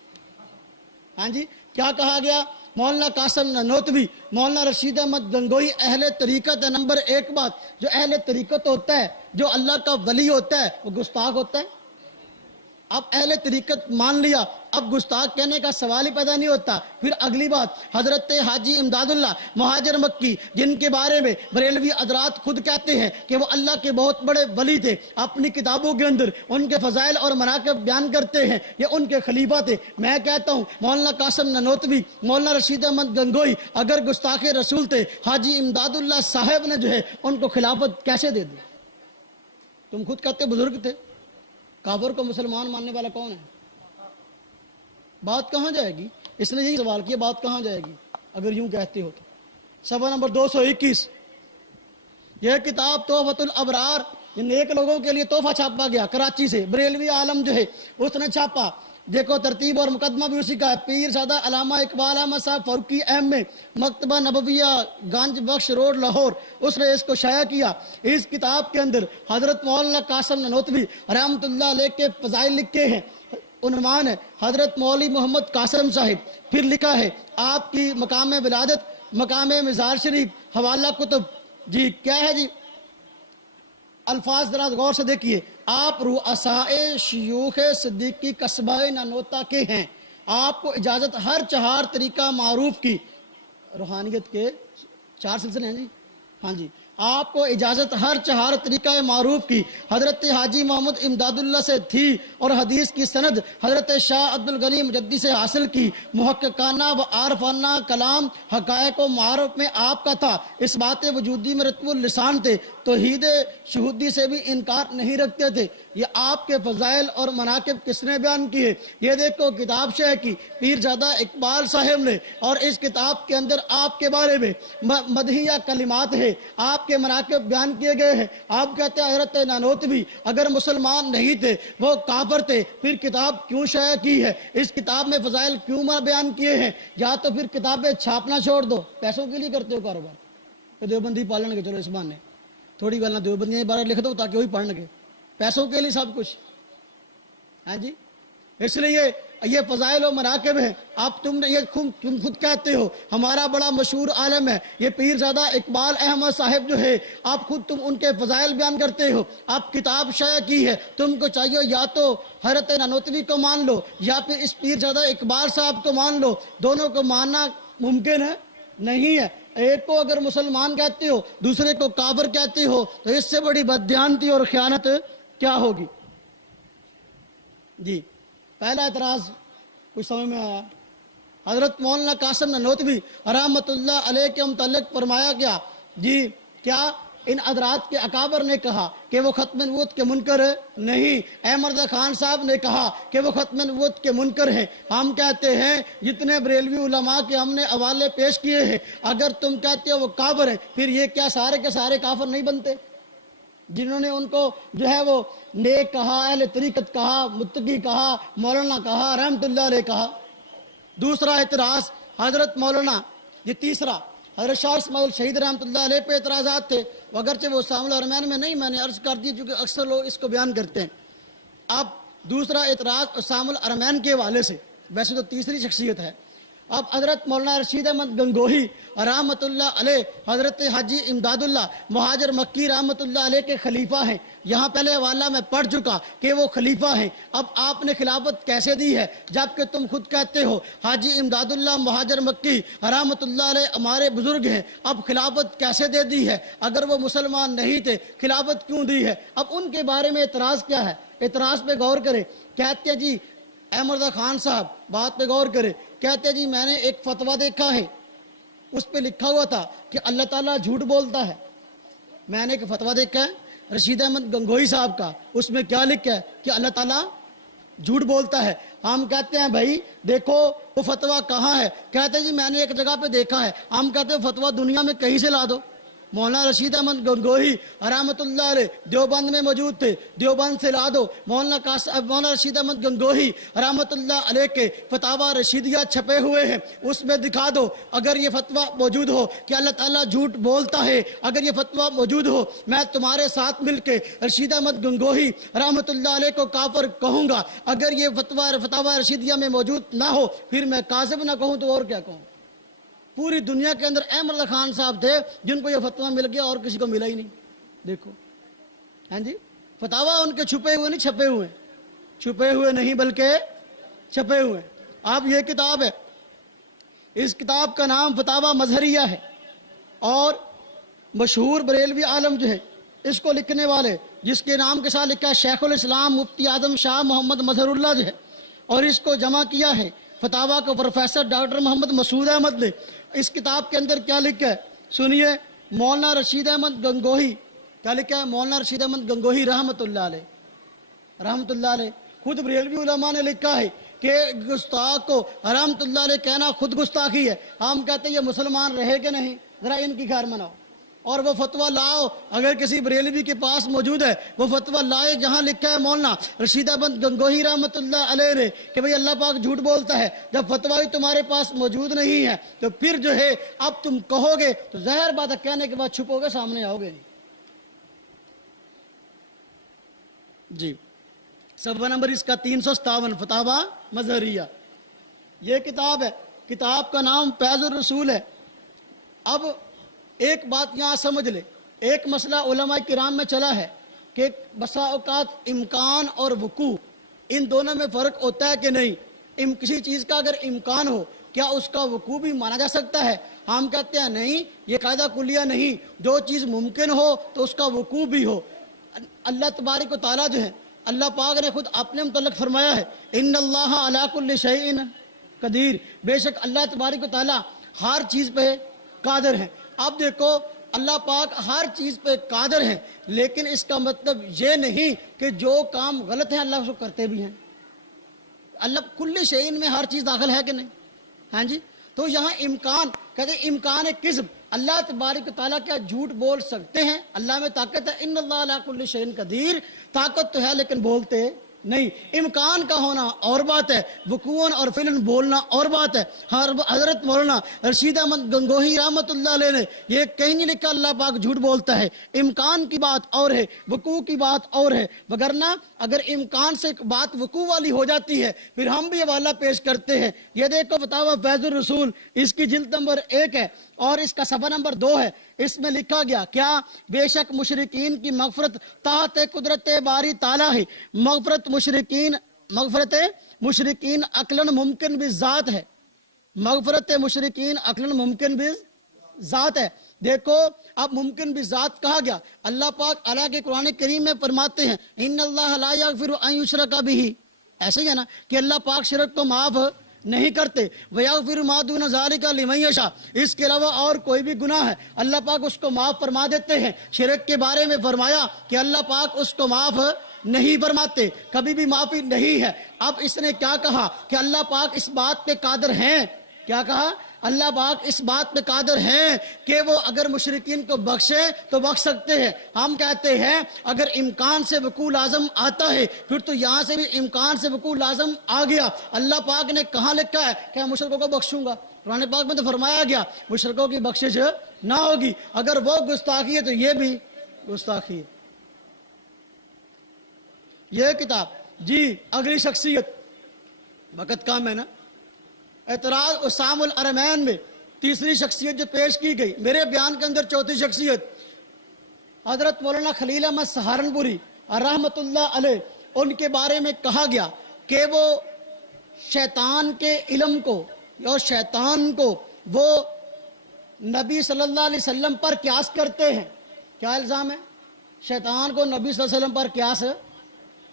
ہاں جی، کیا کہا گیا؟ مولانا قاسم نانوتوی، مولانا رشید احمد گنگوہی اہل طریقت ہے. نمبر 1 بات، جو اہل طریقت ہوتا ہے، جو اللہ کا ولی ہوتا ہے، وہ گستاخ ہوتا ہے. اب اہل طریقت مان لیا، اب گستاخ کہنے کا سوال ہی پیدا نہیں ہوتا. پھر اگلی بات، حضرت حاجی امداد اللہ مہاجر مکی، جن کے بارے میں بریلوی حضرات خود کہتے ہیں کہ وہ اللہ کے بہت بڑے ولی تھے، اپنی کتابوں کے اندر ان کے فضائل اور مناقب بیان کرتے ہیں، یہ ان کے خلیفہ تھے. میں کہتا ہوں مولانا قاسم نانوتوی، مولانا رشید احمد گنگوئی اگر گستاخ رسول تھے، حاجی امداد اللہ صاحب نے جو ہے ان کو خلافت کیسے دے دی؟ تم خود کہتے بزرگ تھے. کافر کو مسلمان ماننے والا کون ہے؟ بات کہاں جائے گی؟ اس نے یہی سوال کیا، بات کہاں جائے گی اگر یوں کہتے ہو تو. صفحہ نمبر 221 یہ کتاب تحفۃ الابرار، نیک لوگوں کے لیے تحفہ چھاپا گیا کراچی سے. بریلوی عالم جو ہے اس نے چھاپا. دیکھو ترتیب اور مقدمہ بھی اسی کا ہے. پیر سادہ علامہ اقبال احمد صاحب فاروقی اہم میں، مکتبہ نبویہ گنج بخش روڈ لاہور، اس نے اس کو شائع کیا. اس کتاب کے اندر حضرت مولانا قاسم نانوتوی رحمت اللہ علیہ کے فضائل لکھے ہیں. عنوان ہے حضرت مولوی محمد قاسم صاحب. پھر لکھا ہے آپ کی مقام ولادت، مقام مزار شریف، حوالہ کتب. جی کیا ہے جی؟ الفاظ ذرا غور سے دیکھیے، آپ رؤسائے شیوخ صدیقی قصبہ نانوتا کے ہیں، آپ کو اجازت ہر چہار طریقہ معروف کی، روحانیت کے 4 سلسلے ہیں جی، ہاں جی، آپ کو اجازت ہر چہار طریقہ معروف کی حضرت حاجی محمد امداد اللہ سے تھی، اور حدیث کی سند حضرت شاہ عبد الغنی مجدی سے حاصل کی، محققانہ و عارفانہ کلام حقائق و معارف میں آپ کا تھا، اس بات وجودی میں رتب اللسان تھے، توحید شہودی سے بھی انکار نہیں رکھتے تھے۔ یہ آپ کے فضائل اور مناقب کس نے بیان کیے؟ یہ دیکھو کتاب شیخ کی پیرزادہ اقبال صاحب نے، اور اس کتاب کے اندر آپ کے بارے میں مدحیہ کلمات ہے، آپ کے مناقب بیان کیے گئے ہیں۔ آپ کہتے ہیں حضرت نانوتوی اگر مسلمان نہیں تھے، وہ کافر تھے، پھر کتاب کیوں شائع کی ہے؟ اس کتاب میں فضائل کیوں بیان کیے ہیں؟ یا تو پھر کتابیں چھاپنا چھوڑ دو، پیسوں کے لیے کرتے ہو کاروبار، کہ دیوبندی پالن کے چلو اس بہانے تھوڑی گل نہ دیوبندیاں بارے لکھ دو تاکہ وہی پڑھن گے، پیسوں کے لیے سب کچھ، ہاں جی۔ اس لیے یہ فضائل و مناقب ہیں، آپ تم نے یہ خود کہتے ہو، ہمارا بڑا مشہور عالم ہے یہ پیرزادہ اقبال احمد صاحب جو ہے، آپ خود تم ان کے فضائل بیان کرتے ہو، آپ کتاب شائع کی ہے، تم کو چاہیے یا تو حضرت نانوتوی کو مان لو یا پھر اس پیرزادہ اقبال صاحب کو مان لو، دونوں کو ماننا ممکن ہے نہیں ہے۔ ایک کو اگر مسلمان کہتے ہو، دوسرے کو کافر کہتے ہو، تو اس سے بڑی بددیانتی اور خیانت کیا ہوگی؟ جی، پہلا اعتراض کچھ سمجھ میں آیا؟ حضرت مولانا قاسم نانوتوی رحمۃ اللہ علیہ کے متعلق فرمایا گیا، جی کیا ان حضرات کے اکابر نے کہا کہ وہ ختم نبوت کے منکر نہیں، احمد خان صاحب نے کہا کہ وہ ختم نبوت کے منکر ہیں۔ ہم کہتے ہیں جتنے بریلوی علماء کے ہم نے حوالے پیش کیے ہیں، اگر تم کہتے ہو وہ کافر ہیں، پھر یہ کیا سارے کے سارے کافر نہیں بنتے؟ جنہوں نے ان کو جو ہے وہ نیک کہا، اہل طریقت کہا، متقی کہا، مولانا کہا، رحمت اللہ علیہ کہا۔ دوسرا اعتراض حضرت مولانا، یہ تیسرا حضرت شاہ اسماعیل شہید رحمت اللہ علیہ پہ اعتراضات تھے، اگرچہ وہ سامع الحرمین میں نہیں، میں نے عرض کر دی چونکہ اکثر لوگ اس کو بیان کرتے ہیں۔ اب دوسرا اعتراض سامع الحرمین کے حوالے سے، ویسے تو تیسری شخصیت ہے۔ اب حضرت مولانا رشید احمد گنگوہی رحمت اللہ علیہ حضرت حاجی امداد اللہ مہاجر مکی رحمت اللہ علیہ کے خلیفہ ہیں۔ یہاں پہلے حوالہ میں پڑھ چکا کہ وہ خلیفہ ہیں۔ اب آپ نے خلافت کیسے دی ہے جبکہ تم خود کہتے ہو حاجی امداد اللہ مہاجر مکی رحمت اللہ علیہ ہمارے بزرگ ہیں، اب خلافت کیسے دے دی ہے؟ اگر وہ مسلمان نہیں تھے خلافت کیوں دی ہے؟ اب ان کے بارے میں اعتراض کیا ہے؟ اعتراض پہ غور کرے، کہتے ہیں جی احمد خان صاحب بات پہ غور کرے، کہتے ہیں جی میں نے ایک فتویٰ دیکھا ہے، اس پہ لکھا ہوا تھا کہ اللہ تعالیٰ جھوٹ بولتا ہے۔ میں نے ایک فتویٰ دیکھا ہے رشید احمد گنگوہی صاحب کا، اس میں کیا لکھا ہے کہ اللہ تعالیٰ جھوٹ بولتا ہے۔ ہم کہتے ہیں بھائی دیکھو وہ فتویٰ کہاں ہے؟ کہتے ہیں جی میں نے ایک جگہ پہ دیکھا ہے۔ ہم کہتے ہیں فتویٰ دنیا میں کہیں سے لا دو۔ مولانا رشید احمد گنگوہی رحمت اللہ علیہ دیوبند میں موجود تھے، دیوبند سے لا دو۔ مولانا رشید احمد گنگوہی رحمت اللہ علیہ کے فتاوی رشیدیہ چھپے ہوئے ہیں، اس میں دکھا دو۔ اگر یہ فتویٰ موجود ہو کہ اللہ تعالیٰ جھوٹ بولتا ہے، اگر یہ فتویٰ موجود ہو، میں تمہارے ساتھ مل کے رشید احمد گنگوہی رحمت اللہ علیہ کو کافر کہوں گا۔ اگر یہ فتاوی رشیدیہ میں موجود نہ ہو پھر میں کاذب نہ کہوں تو اور کیا کہوں؟ پوری دنیا کے اندر احمد خان صاحب تھے جن کو یہ فتویٰ مل گیا اور کسی کو ملا ہی نہیں۔ دیکھو ہاں جی، فتاوی ان کے چھپے ہوئے نہیں، چھپے ہوئے، چھپے ہوئے نہیں بلکہ چھپے ہوئے۔ اب یہ کتاب ہے، اس کتاب کا نام فتاوی مظہریہ ہے، اور مشہور بریلوی عالم جو ہے اس کو لکھنے والے جس کے نام کے ساتھ لکھا ہے شیخ الاسلام مفتی اعظم شاہ محمد مظہر اللہ جو ہے، اور اس کو جمع کیا ہے فتاوی کو پروفیسر ڈاکٹر محمد مسعود احمد نے۔ اس کتاب کے اندر کیا لکھا ہے سنیے، مولانا رشید احمد گنگوہی کیا لکھا ہے؟ مولانا رشید احمد گنگوہی رحمت اللہ علیہ خود بریلوی علماء نے لکھا ہے کہ گستاخ کو رحمت اللہ علیہ کہنا خود گستاخی ہے۔ ہم کہتے ہیں یہ مسلمان رہے کہ نہیں؟ ذرا ان کی خیر مناؤ اور وہ فتویٰ لاؤ، اگر کسی بریلوی کے پاس موجود ہے وہ فتویٰ لائے جہاں لکھا ہے مولانا رشید احمد گنگوہی رحمت اللہ علیہ نے کہ بھئی اللہ پاک جھوٹ بولتا ہے۔ جب فتویٰ تمہارے پاس موجود نہیں ہے تو پھر جو ہے اب تم کہو گے تو ظاہر بات ہے کہنے کے بعد چھپو گے، سامنے آؤ گے نہیں۔ جی صفحہ نمبر اس کا 357 فتاوی مظہریہ، یہ کتاب ہے، کتاب کا نام فیض الرسول ہے۔ اب ایک بات یہاں سمجھ لے، ایک مسئلہ علماء کرام میں چلا ہے، کہ بسا اوقات امکان اور وقوع ان دونوں میں فرق ہوتا ہے کہ نہیں؟ کسی چیز کا اگر امکان ہو کیا اس کا وقوع بھی مانا جا سکتا ہے؟ ہم کہتے ہیں نہیں، یہ قاعدہ کلیہ نہیں، جو چیز ممکن ہو تو اس کا وقوع بھی ہو۔ اللہ تبارک و تعالیٰ جو ہے، اللہ پاک نے خود اپنے متعلق فرمایا ہے ان اللہ علی کل شیء قدیر، بے شک اللہ تبارک و تعالیٰ ہر چیز پہ قادر ہے۔ اب دیکھو اللہ پاک ہر چیز پہ قادر ہے، لیکن اس کا مطلب یہ نہیں کہ جو کام غلط ہیں اللہ اس کو کرتے بھی ہیں۔ اللہ کل شیء میں ہر چیز داخل ہے کہ نہیں؟ ہاں جی، تو یہاں امکان کہتے ہیں امکان کذب، اللہ تبارک و تعالیٰ کیا جھوٹ بول سکتے ہیں؟ اللہ میں طاقت ہے، ان اللہ علی کل شیء قدیر، طاقت تو ہے لیکن بولتے نہیں۔ امکان کا ہونا اور بات ہے، وقوعاً اور فعلاً بولنا اور بات ہے۔ حضرت مولانا رشید احمد گنگوہی رحمۃ اللہ علیہ نے یہ کہیں نہیں لکھا اللہ پاک جھوٹ بولتا ہے۔ امکان کی بات اور ہے، وقوع کی بات اور ہے، وگرنہ اگر امکان سے بات وقوع والی ہو جاتی ہے پھر ہم بھی حوالہ پیش کرتے ہیں۔ یہ دیکھو فتاوی فیض الرسول، اس کی جلد نمبر 1 ہے اور اس کا صفحہ نمبر 2 ہے۔ اس میں لکھا گیا کیا؟ بے شک مشرکین کی مغفرت تحت قدرت باری تعالیٰ ہے۔ مغفرت مشرکین عقلاً ممکن بھی ذات ہے، مغفرت مشرکین عقلاً ممکن بھی ذات ہے۔ دیکھو اب ممکن بھی ذات کہا گیا، اللہ پاک اللہ کے قرآن کریم میں فرماتے ہیں ان اللہ لا یغفر ان یشرک بہ، ایسے ہی ہے نا کہ اللہ پاک شرک کو معاف نہیں کرتے، وَيَغْفِرُ مَا دُونَ ذَلِكَ لِمَن يَشَاءُ، اس کے علاوہ اور کوئی بھی گناہ ہے اللہ پاک اس کو معاف فرما دیتے ہیں۔ شرک کے بارے میں فرمایا کہ اللہ پاک اس کو معاف نہیں فرماتے، کبھی بھی معافی نہیں ہے۔ اب اس نے کیا کہا کہ اللہ پاک اس بات پہ قادر ہیں، کیا کہا؟ اللہ پاک اس بات پہ قادر ہیں کہ وہ اگر مشرکین کو بخشے تو بخش سکتے ہیں۔ ہم کہتے ہیں اگر امکان سے وقوع لازم آتا ہے پھر تو یہاں سے بھی امکان سے وقوع لازم آ گیا۔ اللہ پاک نے کہاں لکھا ہے کہ میں مشرکوں کو بخشوں گا؟ قرآن پاک میں تو فرمایا گیا مشرکوں کی بخشش نہ ہوگی۔ اگر وہ گستاخی ہے تو یہ بھی گستاخی ہے۔ یہ کتاب جی اگلی شخصیت، وقت کام ہے نا، اعتراض اسام الارمین میں تیسری شخصیت جو پیش کی گئی، میرے بیان کے اندر چوتھی شخصیت حضرت مولانا خلیل احمد سہارنپوری رحمۃ اللہ علیہ، ان کے بارے میں کہا گیا کہ وہ شیطان کے علم کو اور شیطان کو وہ نبی صلی اللہ علیہ وسلم پر قیاس کرتے ہیں۔ کیا الزام ہے؟ شیطان کو نبی صلی اللہ علیہ وسلم پر قیاس ہے،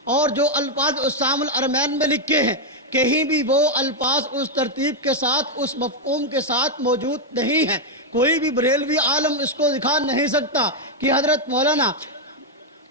اور جو الفاظ اسام الارمین میں لکھے ہیں کہیں بھی وہ الفاظ اس ترتیب کے ساتھ اس مفہوم کے ساتھ موجود نہیں ہیں۔ کوئی بھی بریلوی عالم اس کو دکھا نہیں سکتا کہ حضرت مولانا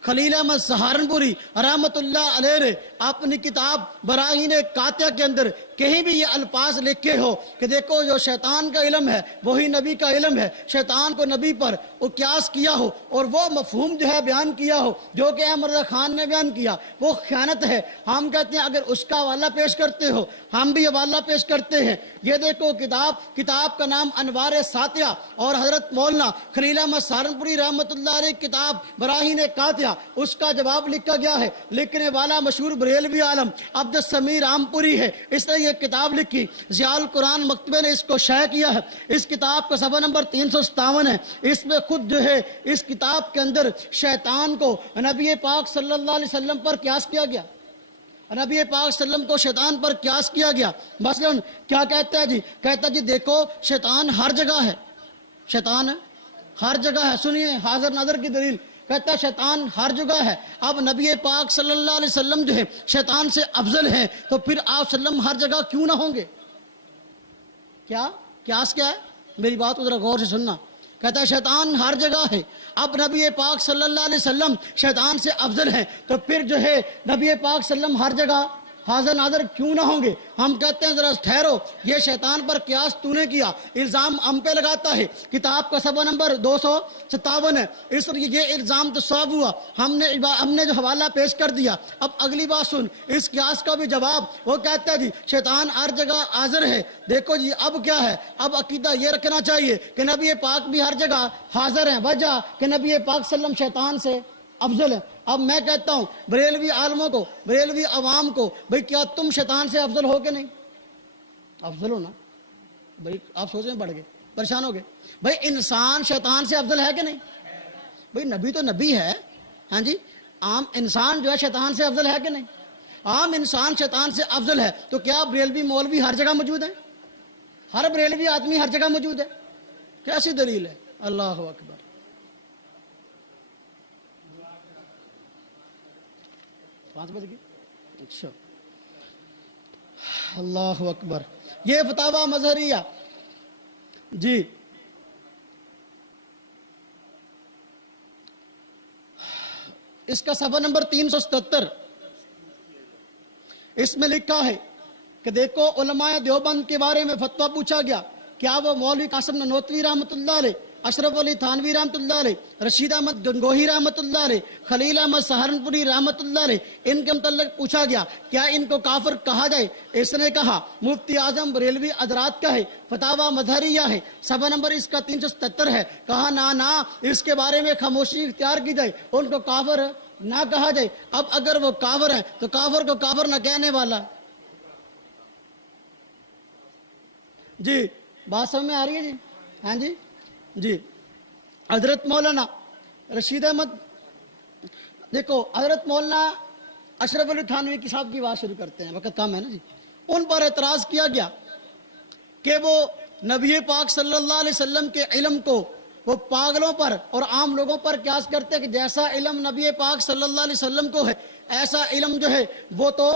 خلیل احمد سہارنپوری رحمۃ اللہ علیہ نے اپنی کتاب براہین قاطعہ کے اندر کہیں بھی یہ الفاظ لکھے ہو کہ دیکھو جو شیطان کا علم ہے وہی نبی کا علم ہے، شیطان کو نبی پر وہ قیاس کیا ہو اور وہ مفہوم جو ہے بیان کیا ہو جو کہ احمد رضا خان نے بیان کیا، وہ خیانت ہے۔ ہم کہتے ہیں اگر اس کا حوالہ پیش کرتے ہو ہم بھی حوالہ پیش کرتے ہیں۔ یہ دیکھو کتاب کا نام انوار ساتیہ اور حضرت مولانا خلیل احمد سہارنپوری رحمۃ اللہ علیہ کتاب براہین قاطعہ، اس کا جواب لکھا گیا ہے۔ لکھنے والا مشہور بریلوی عالم عبد السمیع رامپوری ہے، اس نے یہ کتاب لکھی، ضیاء القرآن مکتبے نے اس کو شائع کیا ہے۔ اس کتاب کا صفحہ نمبر 357 ہے۔ اس میں خود جو ہے اس کتاب کے اندر شیطان کو نبی پاک صلی اللہ علیہ وسلم پر قیاس کیا گیا، نبی پاک صلی اللہ علیہ وسلم کو شیطان پر قیاس کیا گیا۔ مثلا کیا کہتا ہے جی؟ کہتا ہے جی دیکھو شیطان ہر جگہ ہے، شیطان ہر جگہ ہے۔ سنیے حاضر ناظر کی دلیل، کہتا ہے شیطان ہر جگہ ہے۔ اب نبی پاک صلی اللہ علیہ وسلم جو ہے شیطان سے افضل ہیں تو پھر آپ صلی اللہ علیہ وسلم ہر جگہ کیوں نہ ہوں گے؟ کیا قیاس کیا ہے؟ میری بات کو ذرا غور سے سننا۔ کہتا ہے شیطان ہر جگہ ہے، اب نبی پاک صلی اللہ علیہ وسلم شیطان سے افضل ہیں تو پھر جو ہے نبی پاک صلی اللہ علیہ وسلم ہر جگہ حاضر ناظر کیوں نہ ہوں گے؟ ہم کہتے ہیں ذرا ٹھہرو، یہ شیطان پر قیاس تو نے کیا، الزام ہم پہ لگاتا ہے۔ کتاب کا صفحہ نمبر 257 ہے۔ اس یہ الزام تو صاف ہوا، ہم نے جو حوالہ پیش کر دیا۔ اب اگلی بات سن، اس قیاس کا بھی جواب وہ کہتا ہے جی شیطان ہر جگہ حاضر ہے۔ دیکھو جی اب کیا ہے، اب عقیدہ یہ رکھنا چاہیے کہ نبی پاک بھی ہر جگہ حاضر ہیں، وجہ کہ نبی پاک صلی اللہ علیہ وسلم شیطان سے افضل ہے۔ اب میں کہتا ہوں بریلوی عالموں کو، بریلوی عوام کو، بھئی کیا تم شیطان سے افضل ہو کہ نہیں؟ افضل ہو نا بھئی، آپ سوچ میں پڑ گئے، پریشان ہو گئے۔ بھئی انسان شیطان سے افضل ہے کہ نہیں؟ بھئی نبی تو نبی ہے، ہاں جی۔ عام انسان جو ہے شیطان سے افضل ہے کہ نہیں؟ عام انسان شیطان سے افضل ہے، تو کیا بریلوی مولوی ہر جگہ موجود ہیں؟ ہر بریلوی آدمی ہر جگہ موجود ہے؟ کیسی دلیل ہے؟ اللہ اکبر. 5 بج گئے. اچھا، اللہ اکبر. یہ فتاوی مظہریہ جی، اس کا صفحہ نمبر 377، اس میں لکھا ہے کہ دیکھو علماء دیوبند کے بارے میں فتویٰ پوچھا گیا، کیا وہ مولوی قاسم ننوتوی رحمۃ اللہ علیہ، اشرف علی تھانوی رحمۃ اللہ علیہ، رشید احمد گنگوہی رحمۃ اللہ علیہ، خلیل احمد سہارنپوری رحمۃ اللہ علیہ، ان کے متعلق پوچھا گیا کیا ان کو کافر کہا جائے؟ اس نے کہا مفتی اعظم بریلوی حضرات کا ہے، فتاوی مظہریہ ہے، صفحہ نمبر اس کا 377 ہے. کہا نہ اس کے بارے میں خاموشی اختیار کی جائے، ان کو کافر نہ کہا جائے. اب اگر وہ کافر ہیں تو کافر کو کافر نہ کہنے والا. جی بات سمجھ میں آ رہی ہے؟ جی ہاں جی جی. حضرت مولانا رشید احمد، دیکھو حضرت مولانا اشرف علی تھانوی کی صاحب کی بات شروع کرتے ہیں، وقت کم ہے نا جی. ان پر اعتراض کیا گیا کہ وہ نبی پاک صلی اللہ علیہ وسلم کے علم کو وہ پاگلوں پر اور عام لوگوں پر قیاس کرتے ہیں کہ جیسا علم نبی پاک صلی اللہ علیہ وسلم کو ہے ایسا علم جو ہے وہ تو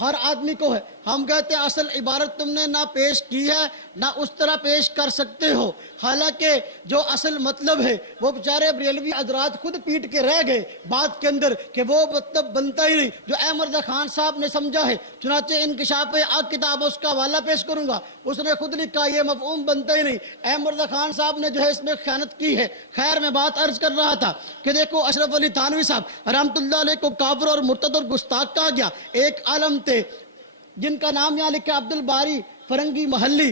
ہر آدمی کو ہے. ہم کہتے ہیں اصل عبارت تم نے نہ پیش کی ہے نہ اس طرح پیش کر سکتے ہو. حالانکہ جو اصل مطلب ہے وہ بیچارے بریلوی حضرات خود پیٹ کے رہ گئے بات کے اندر کہ وہ مطلب بنتا ہی نہیں جو احمد خان صاحب نے سمجھا ہے. چنانچہ انکشاف حق کتاب اس کا حوالہ پیش کروں گا، اس نے خود لکھا یہ مفہوم بنتا ہی نہیں. احمد خان صاحب نے جو ہے اس میں خیانت کی ہے. خیر میں بات عرض کر رہا تھا کہ دیکھو اشرف علی تھانوی صاحب رحمۃ اللہ علیہ کو کافر اور مرتد اور گستاخ کہا گیا. ایک عالم تھے جن کا نام یہاں لکھا عبد الباری فرنگی محلی.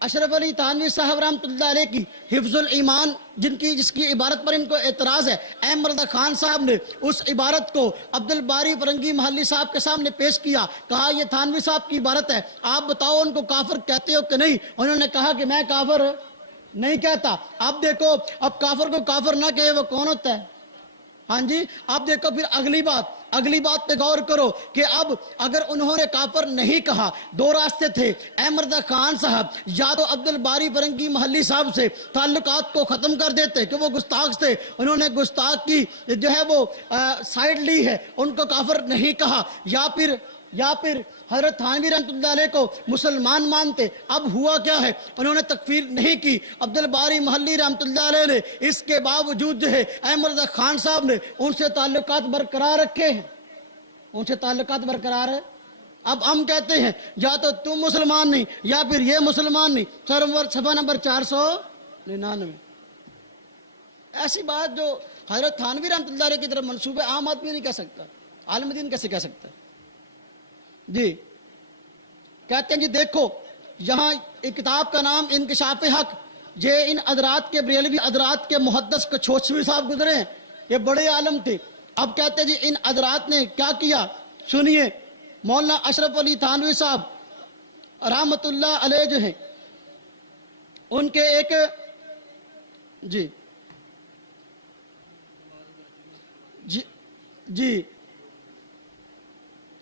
اشرف علی تھانوی صاحب رحمۃ اللہ علیہ کی حفظ الایمان جس کی عبارت پر ان کو اعتراض ہے، احمد خان صاحب نے اس عبارت کو عبد الباری فرنگی محلی صاحب کے سامنے پیش کیا. کہا یہ تھانوی صاحب کی عبارت ہے، آپ بتاؤ ان کو کافر کہتے ہو کہ نہیں؟ انہوں نے کہا کہ میں کافر نہیں کہتا. اب دیکھو اب کافر کو کافر نہ کہے وہ کون ہوتا ہے؟ ہاں جی. اب دیکھو پھر اگلی بات پہ غور کرو کہ اب اگر انہوں نے کافر نہیں کہا، دو راستے تھے. احمد خان صاحب یا تو عبد الباری فرنگی محلی صاحب سے تعلقات کو ختم کر دیتے کہ وہ گستاخ تھے، انہوں نے گستاخ کی جو ہے وہ سائیڈ لی ہے، ان کو کافر نہیں کہا، یا پھر حضرت تھانوی رحمۃ اللہ علیہ کو مسلمان مانتے. اب ہوا کیا ہے؟ انہوں نے تکفیر نہیں کی. عبد الباری محلی رحمۃ اللہ علیہ نے اس کے باوجود جو ہے احمد خان صاحب نے ان سے تعلقات برقرار رکھے ہیں، ان سے تعلقات برقرار ہے. اب ہم کہتے ہیں یا تو تم مسلمان نہیں یا پھر یہ مسلمان نہیں. صفحہ نمبر 499. ایسی بات جو حضرت تھانوی رحمۃ اللہ علیہ کی طرف منسوب ہے عام آدمی نہیں کہہ سکتا، عالم دین کیسے کہہ سکتا ہے؟ جی کہتے ہیں جی دیکھو یہاں ایک کتاب کا نام انکشاف حق، یہ ان حضرات کے بریلوی حضرات کے محدث کچھوچوی صاحب گزرے ہیں، یہ بڑے عالم تھے. اب کہتے ہیں جی ان حضرات نے کیا کیا، سنیے. مولانا اشرف علی تھانوی صاحب رحمۃ اللہ علیہ جو ہیں ان کے ایک جی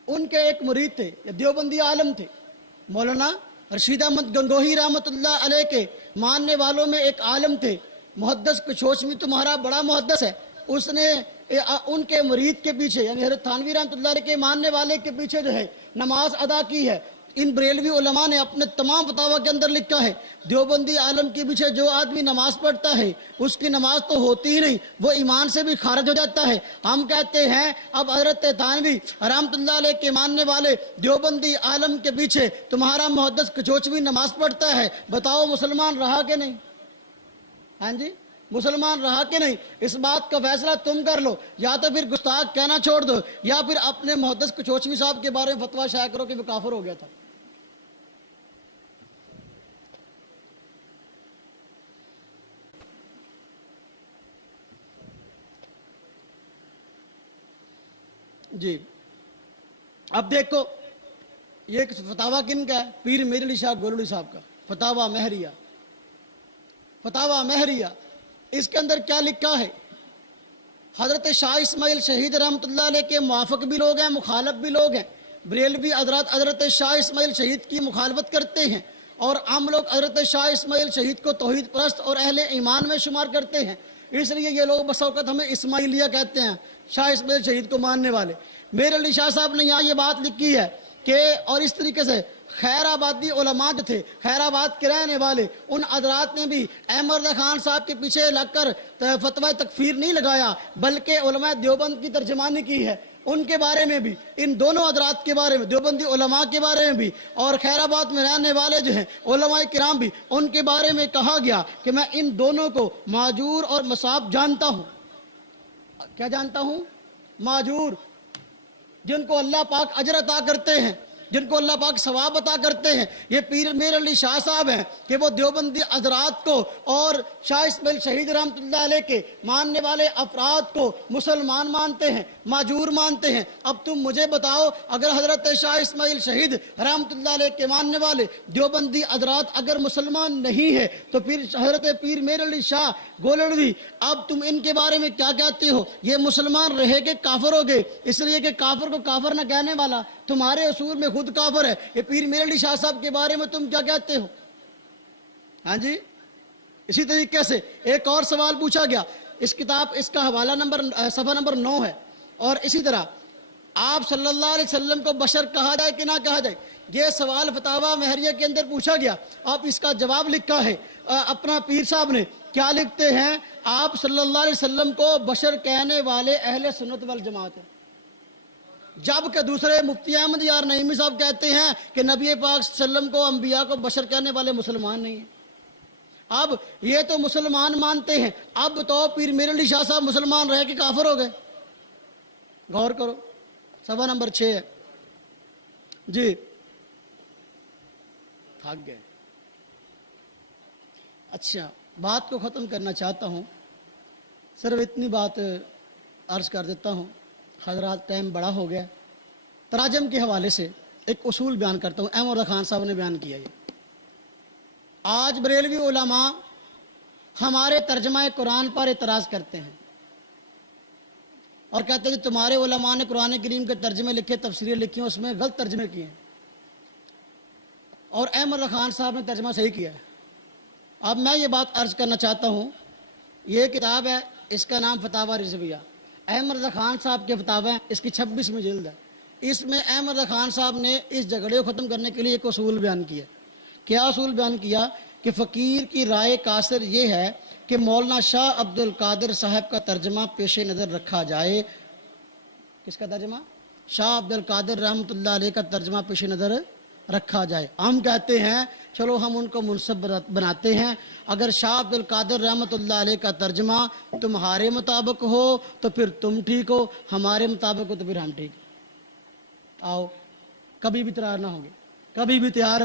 ان کے ایک مرید تھے، دیوبندی عالم تھے، مولانا رشید احمد گنگوہی رحمۃ اللہ علیہ کے ماننے والوں میں ایک عالم تھے. محدث کچھوچوی تمہارا بڑا محدث ہے، اس نے ان کے مرید کے پیچھے یعنی حضرت تھانوی رحمۃ اللہ علیہ کے ماننے والے کے پیچھے جو ہے نماز ادا کی ہے. ان بریلوی علماء نے اپنے تمام فتاوی کے اندر لکھا ہے دیوبندی عالم کے پیچھے جو آدمی نماز پڑھتا ہے اس کی نماز تو ہوتی ہی نہیں، وہ ایمان سے بھی خارج ہو جاتا ہے. ہم کہتے ہیں اب حضرت تھانوی رحمۃ اللہ علیہ کے ماننے والے دیوبندی عالم کے پیچھے تمہارا محدث کچھوچوی نماز پڑھتا ہے، بتاؤ مسلمان رہا کہ نہیں؟ ہاں جی مسلمان رہا کہ نہیں؟ اس بات کا فیصلہ تم کر لو. یا تو پھر گستاخ کہنا چھوڑ دو یا پھر اپنے محدث کچھوچوی صاحب کے بارے میں فتویٰ شائع کرو کہ وہ کافر ہو گیا تھا. جی اب دیکھو یہ فتاویٰ کن کا ہے؟ پیر میر علی شاہ گولڑی صاحب کا فتاویٰ مہریہ. اس کے اندر کیا لکھا ہے؟ حضرت شاہ اسماعیل شہید رحمۃ اللہ علیہ کے موافق بھی لوگ ہیں، مخالف بھی لوگ ہیں۔ بریلوی حضرات حضرت شاہ اسماعیل شہید کی مخالفت کرتے ہیں، اور عام لوگ حضرت شاہ اسماعیل شہید کو توحید پرست اور اہل ایمان میں شمار کرتے ہیں، اس لیے یہ لوگ بس اوقات ہمیں اسماعیلیہ کہتے ہیں، شاہ اسماعیل شہید کو ماننے والے۔ میر علی شاہ صاحب نے یہاں یہ بات لکھی ہے کہ اور اس طریقے سے خیر آبادی علماء جو تھے، خیر آباد کے رہنے والے، ان حضرات نے بھی احمد رضا خان صاحب کے پیچھے لگ کر فتویٰ تکفیر نہیں لگایا، بلکہ علماء دیوبند کی ترجمانی کی ہے۔ ان کے بارے میں بھی، ان دونوں حضرات کے بارے میں، دیوبندی علماء کے بارے میں بھی اور خیر آباد میں رہنے والے جو ہیں علماء کرام بھی، ان کے بارے میں کہا گیا کہ میں ان دونوں کو ماجور اور مصاب جانتا ہوں۔ کیا جانتا ہوں؟ ماجور، جن کو اللہ پاک اجر عطا کرتے ہیں، جن کو اللہ پاک ثواب عطا کرتے ہیں۔ یہ پیر میر علی شاہ صاحب ہیں کہ وہ دیوبندی حضرات کو اور شاہ اسماعیل شہید رحمۃ اللہ علیہ کے ماننے والے افراد کو مسلمان مانتے ہیں، ماجور مانتے ہیں۔ اب تم مجھے بتاؤ، اگر حضرت شاہ اسماعیل شہید رحمۃ اللہ علیہ کے ماننے والے دیوبندی حضرات اگر مسلمان نہیں ہے تو پھر حضرت پیر میر علی شاہ گولڑوی، اب تم ان کے بارے میں کیا کہتے ہو؟ یہ مسلمان رہے کہ کافر ہو گئے؟ اس لیے کہ کافر کو کافر نہ کہنے والا تمہارے اصول میں خود کافر ہے۔ یہ پیر میر علی شاہ صاحب کے بارے میں تم کیا کہتے ہو؟ ہاں جی، اسی طریقے سے ایک اور سوال پوچھا گیا، اس کتاب، اس کا حوالہ نمبر صفحہ نمبر 9 ہے، اور اسی طرح آپ صلی اللہ علیہ وسلم کو بشر کہا جائے کہ نہ کہا جائے، یہ سوال فتاوی مہریہ کے اندر پوچھا گیا۔ آپ اس کا جواب لکھا ہے اپنا پیر صاحب نے، کیا لکھتے ہیں؟ آپ صلی اللہ علیہ وسلم کو بشر کہنے والے اہل سنت والجماعت ہیں، جبکہ دوسرے مفتی احمد یار نعیمی صاحب کہتے ہیں کہ نبی پاک صلی اللہ علیہ وسلم کو انبیاء کو بشر کہنے والے مسلمان نہیں ہیں۔ اب یہ تو مسلمان مانتے ہیں، اب تو پیر میر علی شاہ صاحب مسلمان رہ کے کافر ہو گئے؟ غور کرو، صفحہ نمبر 6 ہے جی۔ تھک گئے؟ اچھا، بات کو ختم کرنا چاہتا ہوں، صرف اتنی بات عرض کر دیتا ہوں، حضرات ٹائم بڑا ہو گیا۔ تراجم کے حوالے سے ایک اصول بیان کرتا ہوں، احمد رضا خان صاحب نے بیان کیا۔ یہ آج بریلوی علماء ہمارے ترجمہ قرآن پر اعتراض کرتے ہیں اور کہتے ہیں کہ تمہارے علماء نے قرآن کریم کے ترجمے لکھے، تفسیریں لکھی ہیں، اس میں غلط ترجمے کیے ہیں، اور احمد رضا خان صاحب نے ترجمہ صحیح کیا ہے۔ اب میں یہ بات عرض کرنا چاہتا ہوں، یہ کتاب ہے، اس کا نام فتاوی رضویہ، احمد رضا خان صاحب کے فتاوی ہیں، اس کی 26ویں جلد ہے۔ اس میں احمد رضا خان صاحب نے اس جھگڑے کو ختم کرنے کے لیے ایک اصول بیان کیا۔ کیا اصول بیان کیا؟ کہ فقیر کی رائے قاصر یہ ہے کہ مولانا شاہ عبد القادر صاحب کا ترجمہ پیش نظر رکھا جائے۔ کس کا ترجمہ؟ شاہ عبد القادر رحمۃ اللہ علیہ کا ترجمہ پیش نظر رکھا جائے۔ ہم کہتے ہیں چلو ہم ان کو منصب بناتے ہیں، اگر شاہ عبد القادر رحمۃ اللہ علیہ کا ترجمہ تمہارے مطابق ہو تو پھر تم ٹھیک ہو، ہمارے مطابق ہو تو پھر ہم ٹھیک۔ آؤ، کبھی بھی تیار نہ ہوگے، کبھی بھی تیار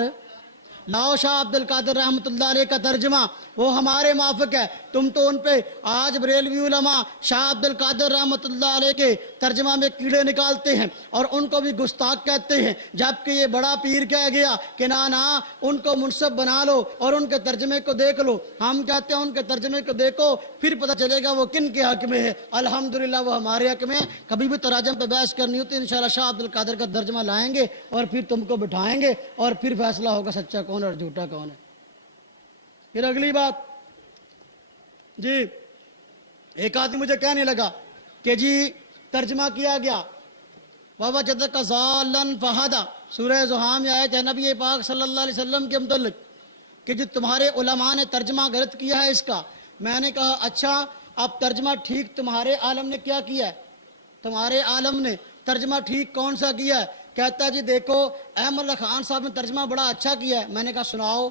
لاؤ شاہ عبد القادر رحمۃ اللہ علیہ کا ترجمہ، وہ ہمارے موافق ہے۔ تم تو ان پہ آج بریلوی علماء شاہ عبد القادر رحمۃ اللہ علیہ کے ترجمہ میں کیڑے نکالتے ہیں اور ان کو بھی گستاخ کہتے ہیں، جبکہ یہ بڑا پیر کہہ گیا کہ نہ ان کو منصب بنا لو اور ان کے ترجمے کو دیکھ لو۔ ہم کہتے ہیں ان کے ترجمے کو دیکھو، پھر پتہ چلے گا وہ کن کے حق میں ہے۔ الحمدللہ وہ ہمارے حق میں ہے۔ کبھی بھی تراجم پہ بحث کرنی ہوتی ہے انشاءاللہ شاہ عبد القادر کا ترجمہ لائیں گے اور پھر تم کو بٹھائیں گے اور پھر فیصلہ ہوگا سچا کون اور جھوٹا کون ہے۔ پھر اگلی بات جی، ایک آدمی مجھے کہنے لگا کہ جی ترجمہ کیا گیا وَوَجَدَكَ ضَالًّا فَهَدَىٰ، سورہ زحام میں آیت ہے نبی پاک صلی اللہ علیہ وسلم کے متعلق کہ جو تمہارے علماء نے ترجمہ غلط کیا ہے اس کا۔ میں نے کہا اچھا، اب ترجمہ ٹھیک تمہارے عالم نے کیا کیا ہے؟ تمہارے عالم نے ترجمہ ٹھیک کون سا کیا ہے؟ کہتا ہے جی دیکھو احمد رضا خان صاحب نے ترجمہ بڑا اچھا کیا ہے۔ میں نے کہا سناؤ۔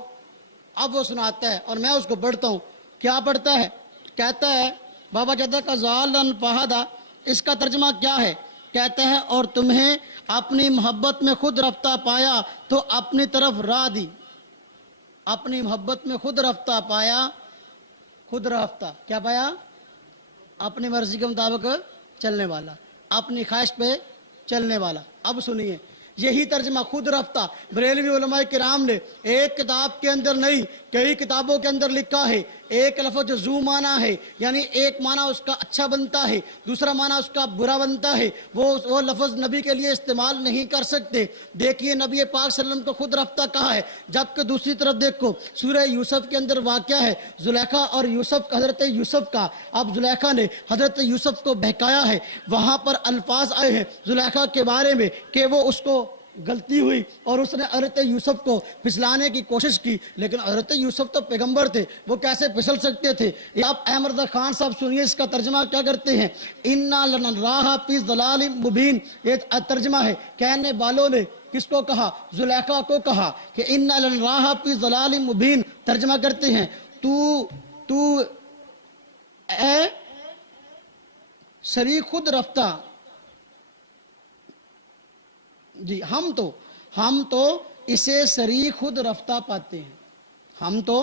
اب وہ سناتا ہے اور میں اس کو پڑھتا ہوں۔ کیا پڑھتا ہے؟ کہتا ہے وَوَجَدَكَ ضَالًّا فَهَدَىٰ، اس کا ترجمہ کیا ہے؟ کہتا ہے اور تمہیں اپنی محبت میں خود رفتہ پایا تو اپنی طرف راہ دی۔ اپنی محبت میں خود رفتہ پایا، خود رفتہ کیا پایا؟ اپنی مرضی کے مطابق چلنے والا، اپنی خواہش پہ چلنے والا۔ اب سنیے، یہی ترجمہ خود رفتہ بریلوی علماء کرام نے ایک کتاب کے اندر نہیں کئی کتابوں کے اندر لکھا ہے ایک لفظ جو زو معنی ہے، یعنی ایک معنی اس کا اچھا بنتا ہے، دوسرا معنی اس کا برا بنتا ہے، وہ لفظ نبی کے لیے استعمال نہیں کر سکتے۔ دیکھیے نبی پاک صلی اللہ علیہ وسلم کو خود رفتہ کہا ہے، جبکہ دوسری طرف دیکھو سورہ یوسف کے اندر واقعہ ہے زلیخا اور یوسف، حضرت یوسف کا۔ اب زلیخا نے حضرت یوسف کو بہکایا ہے، وہاں پر الفاظ آئے ہیں زلیخا کے بارے میں کہ وہ اس کو غلطی ہوئی اور اس نے حضرت یوسف کو پھسلانے کی کوشش کی، لیکن حضرت یوسف تو پیغمبر تھے، وہ کیسے پھسل سکتے تھے؟ یہ آپ احمد رضا خان صاحب سنیے اس کا ترجمہ کیا کرتے ہیں۔ اِنَّا لَنَرَاهَا فِي ضَلَالٍ مُبِينٍ، یہ ترجمہ ہے، کہنے والوں نے کس کو کہا؟ زلیخا کو کہا کہ اِنَّا لَنَرَاهَا فِي ضَلَالٍ مُبِينٍ، ترجمہ کرتے ہیں تو اے سری خود رفتہ، جی ہم تو اسے سری خود رفتہ پاتے ہیں، ہم تو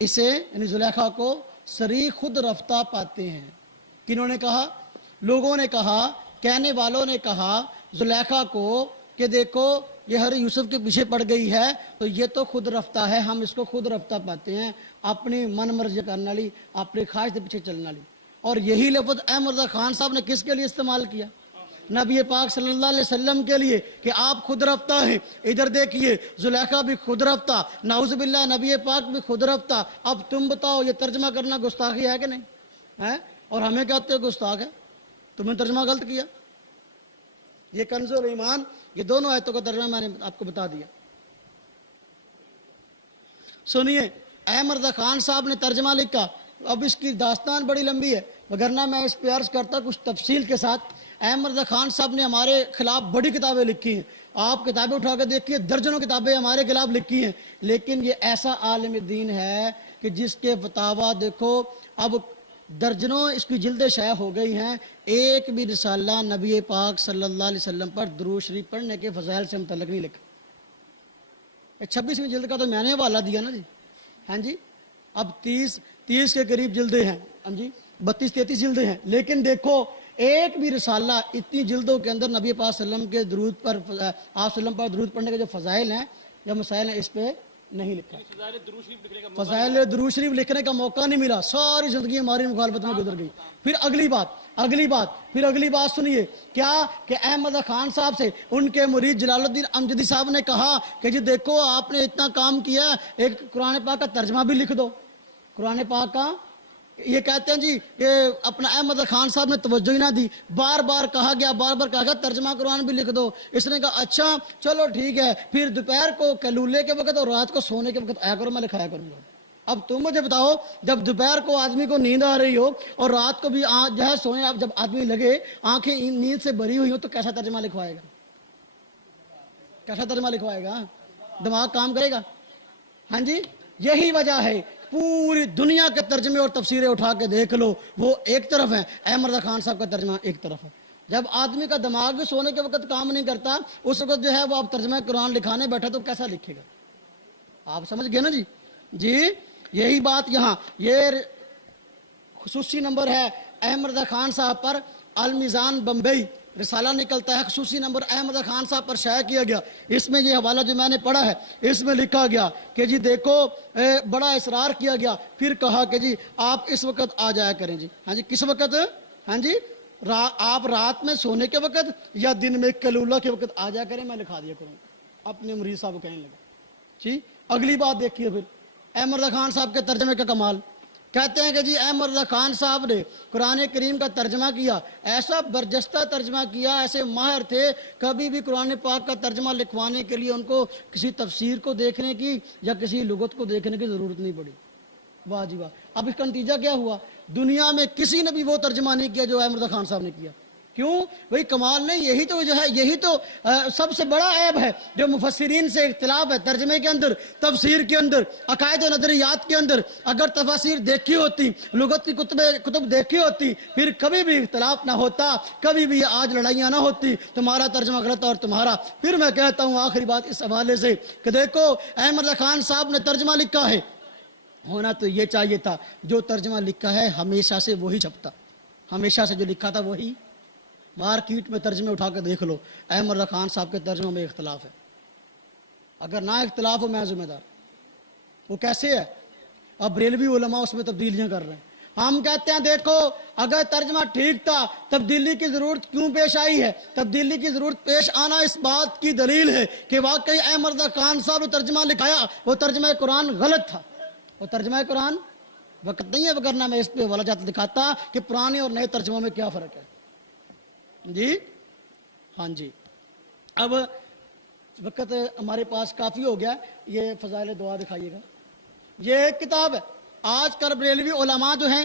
اسے یعنی زلیخا کو سری خود رفتہ پاتے ہیں۔ کنہوں نے کہا؟ لوگوں نے کہا، کہنے والوں نے کہا زلیخا کو کہ دیکھو یہ ہر یوسف کے پیچھے پڑ گئی ہے تو یہ تو خود رفتہ ہے، ہم اس کو خود رفتہ پاتے ہیں، اپنی من مرضی کرنے والی، اپنی خواہش کے پیچھے چلنے والی۔ اور یہی لفظ احمد رضا خان صاحب نے کس کے لیے استعمال کیا؟ نبی پاک صلی اللہ علیہ وسلم کے لیے کہ آپ خود رفتہ ہیں۔ ادھر دیکھیے زلیخا بھی خود رفتہ، نعوذ باللہ نبی پاک بھی خود رفتہ۔ اب تم بتاؤ یہ ترجمہ کرنا گستاخی ہے کہ نہیں ہے؟ اور ہمیں کہتے ہو گستاخ ہے، تم نے ترجمہ غلط کیا۔ یہ کنز الایمان، یہ دونوں آیتوں کا ترجمہ میں نے آپ کو بتا دیا۔ سنیے احمد رضا خان صاحب نے ترجمہ لکھا، اب اس کی داستان بڑی لمبی ہے، وگرنہ میں اس پہ عرض کرتا کچھ تفصیل کے ساتھ۔ احمد رضا خان صاحب نے ہمارے خلاف بڑی کتابیں لکھی ہیں، آپ کتابیں اٹھا کے دیکھیے درجنوں کتابیں ہمارے خلاف لکھی ہیں، لیکن یہ ایسا عالم دین ہے کہ جس کے فتاویٰ دیکھو اب درجنوں اس کی جلدیں شائع ہو گئی ہیں، ایک بھی رسالہ نبی پاک صلی اللہ علیہ وسلم پر درود شریف پڑھنے کے فضائل سے متعلق نہیں لکھا۔ 26ویں جلد کا تو میں نے حوالہ دیا نا جی، ہاں جی، اب 30 کے قریب جلدیں ہیں، ہاں جی 32-33 جلدیں ہیں، لیکن دیکھو ایک بھی رسالہ اتنی جلدوں کے اندر نبی پاک صلی اللہ علیہ وسلم کے درود پر آپ صلی اللہ علیہ وسلم پر درود پڑھنے کے جو فضائل ہیں یا مسائل ہیں اس پہ نہیں لکھا۔ فضائل درود شریف لکھنے کا موقع نہیں ملا، ساری زندگی ہماری مخالفت میں گزر گئی۔ پھر اگلی بات سنیے کیا کہ احمد خان صاحب سے ان کے مرید جلال الدین امجدی صاحب نے کہا کہ جی دیکھو آپ نے اتنا کام کیا، ایک قرآن پاک کا ترجمہ بھی لکھ دو۔ قرآن پاک کا یہ کہتے ہیں جی کہ اپنا احمد خان صاحب نے توجہ ہی نہ دی، بار بار کہا گیا ترجمہ قرآن بھی لکھ دو۔ اس نے کہا اچھا چلو ٹھیک ہے، پھر دوپہر کو کلولے کے وقت اور رات کو سونے کے وقت آیا کرو، میں لکھایا کروں گا۔ اب تم مجھے بتاؤ جب دوپہر کو آدمی کو نیند آ رہی ہو اور رات کو بھی جو ہے سونے، اب جب آدمی لگے آنکھیں نیند سے بھری ہوئی ہو تو کیسا ترجمہ لکھوائے گا؟ کیسا ترجمہ لکھوائے گا؟ دماغ کام کرے گا؟ ہاں جی، یہی وجہ ہے پوری دنیا کے ترجمے اور تفسیریں اٹھا کے دیکھ لو، وہ ایک طرف ہیں، احمد رضا خان صاحب کا ترجمہ ایک طرف ہے۔ جب آدمی کا دماغ بھی سونے کے وقت کام نہیں کرتا اس وقت جو ہے وہ اب ترجمہ قرآن لکھانے بیٹھا تو کیسا لکھے گا؟ آپ سمجھ گئے نا جی؟ جی یہی بات یہاں، یہ خصوصی نمبر ہے احمد رضا خان صاحب پر، المیزان بمبئی رسالہ نکلتا ہے، خصوصی نمبر احمد رضا خان صاحب پر شائع کیا گیا۔ اس میں یہ حوالہ جو میں نے پڑھا ہے اس میں لکھا گیا کہ جی دیکھو بڑا اصرار کیا گیا، پھر کہا کہ جی آپ اس وقت آ جایا کریں جی۔ ہاں جی کس وقت؟ ہاں جی آپ رات میں سونے کے وقت یا دن میں کلولہ کے وقت آ جایا کریں، میں لکھا دیا کروں۔ اپنے مرید صاحب کو کہنے لگا۔ جی اگلی بات دیکھیے پھر احمد رضا خان صاحب کے ترجمے کا کمال، کہتے ہیں کہ جی احمد رضا خان صاحب نے قرآن کریم کا ترجمہ کیا، ایسا برجستہ ترجمہ کیا، ایسے ماہر تھے، کبھی بھی قرآن پاک کا ترجمہ لکھوانے کے لیے ان کو کسی تفسیر کو دیکھنے کی یا کسی لغت کو دیکھنے کی ضرورت نہیں پڑی۔ واہ جی واہ۔ اب اس کا نتیجہ کیا ہوا؟ دنیا میں کسی نے بھی وہ ترجمہ نہیں کیا جو احمد رضا خان صاحب نے کیا۔ کیوں بھئی؟ کمال نہیں، یہی تو جو ہے، یہی تو سب سے بڑا عیب ہے جو مفسرین سے اختلاف ہے ترجمے کے اندر، تفسیر کے اندر، عقائد و نظریات کے اندر۔ اگر تفاسیر دیکھی ہوتی، لغت کی کتب دیکھی ہوتی، پھر کبھی بھی اختلاف نہ ہوتا، کبھی بھی آج لڑائیاں نہ ہوتی، تمہارا ترجمہ غلط اور تمہارا۔ پھر میں کہتا ہوں آخری بات اس حوالے سے کہ دیکھو احمد رضا خان صاحب نے ترجمہ لکھا ہے، ہونا تو یہ چاہیے تھا جو ترجمہ لکھا ہے ہمیشہ سے وہی چھپتا، ہمیشہ سے جو لکھا تھا وہی۔ مارکیٹ میں ترجمے اٹھا کے دیکھ لو، احمد رضا خان صاحب کے ترجموں میں اختلاف ہے، اگر نہ اختلاف ہو میں ذمہ دار۔ وہ کیسے ہے؟ اب بریلوی علماء اس میں تبدیلیاں کر رہے ہیں. ہم کہتے ہیں دیکھو اگر ترجمہ ٹھیک تھا تبدیلی کی ضرورت کیوں پیش آئی ہے؟ تبدیلی کی ضرورت پیش آنا اس بات کی دلیل ہے کہ واقعی احمد رضا خان صاحب نے ترجمہ لکھایا وہ ترجمہ قرآن غلط تھا. وہ ترجمہ قرآن وقت نہیں ہے وگرنہ میں اس پہ والا جاتا دکھاتا کہ پرانے اور نئے ترجموں میں کیا فرق ہے. جی ہاں جی. اب وقت ہمارے پاس کافی ہو گیا. یہ فضائل دعا دکھائیے گا. یہ ایک کتاب ہے. آج کل بریلوی علماء جو ہیں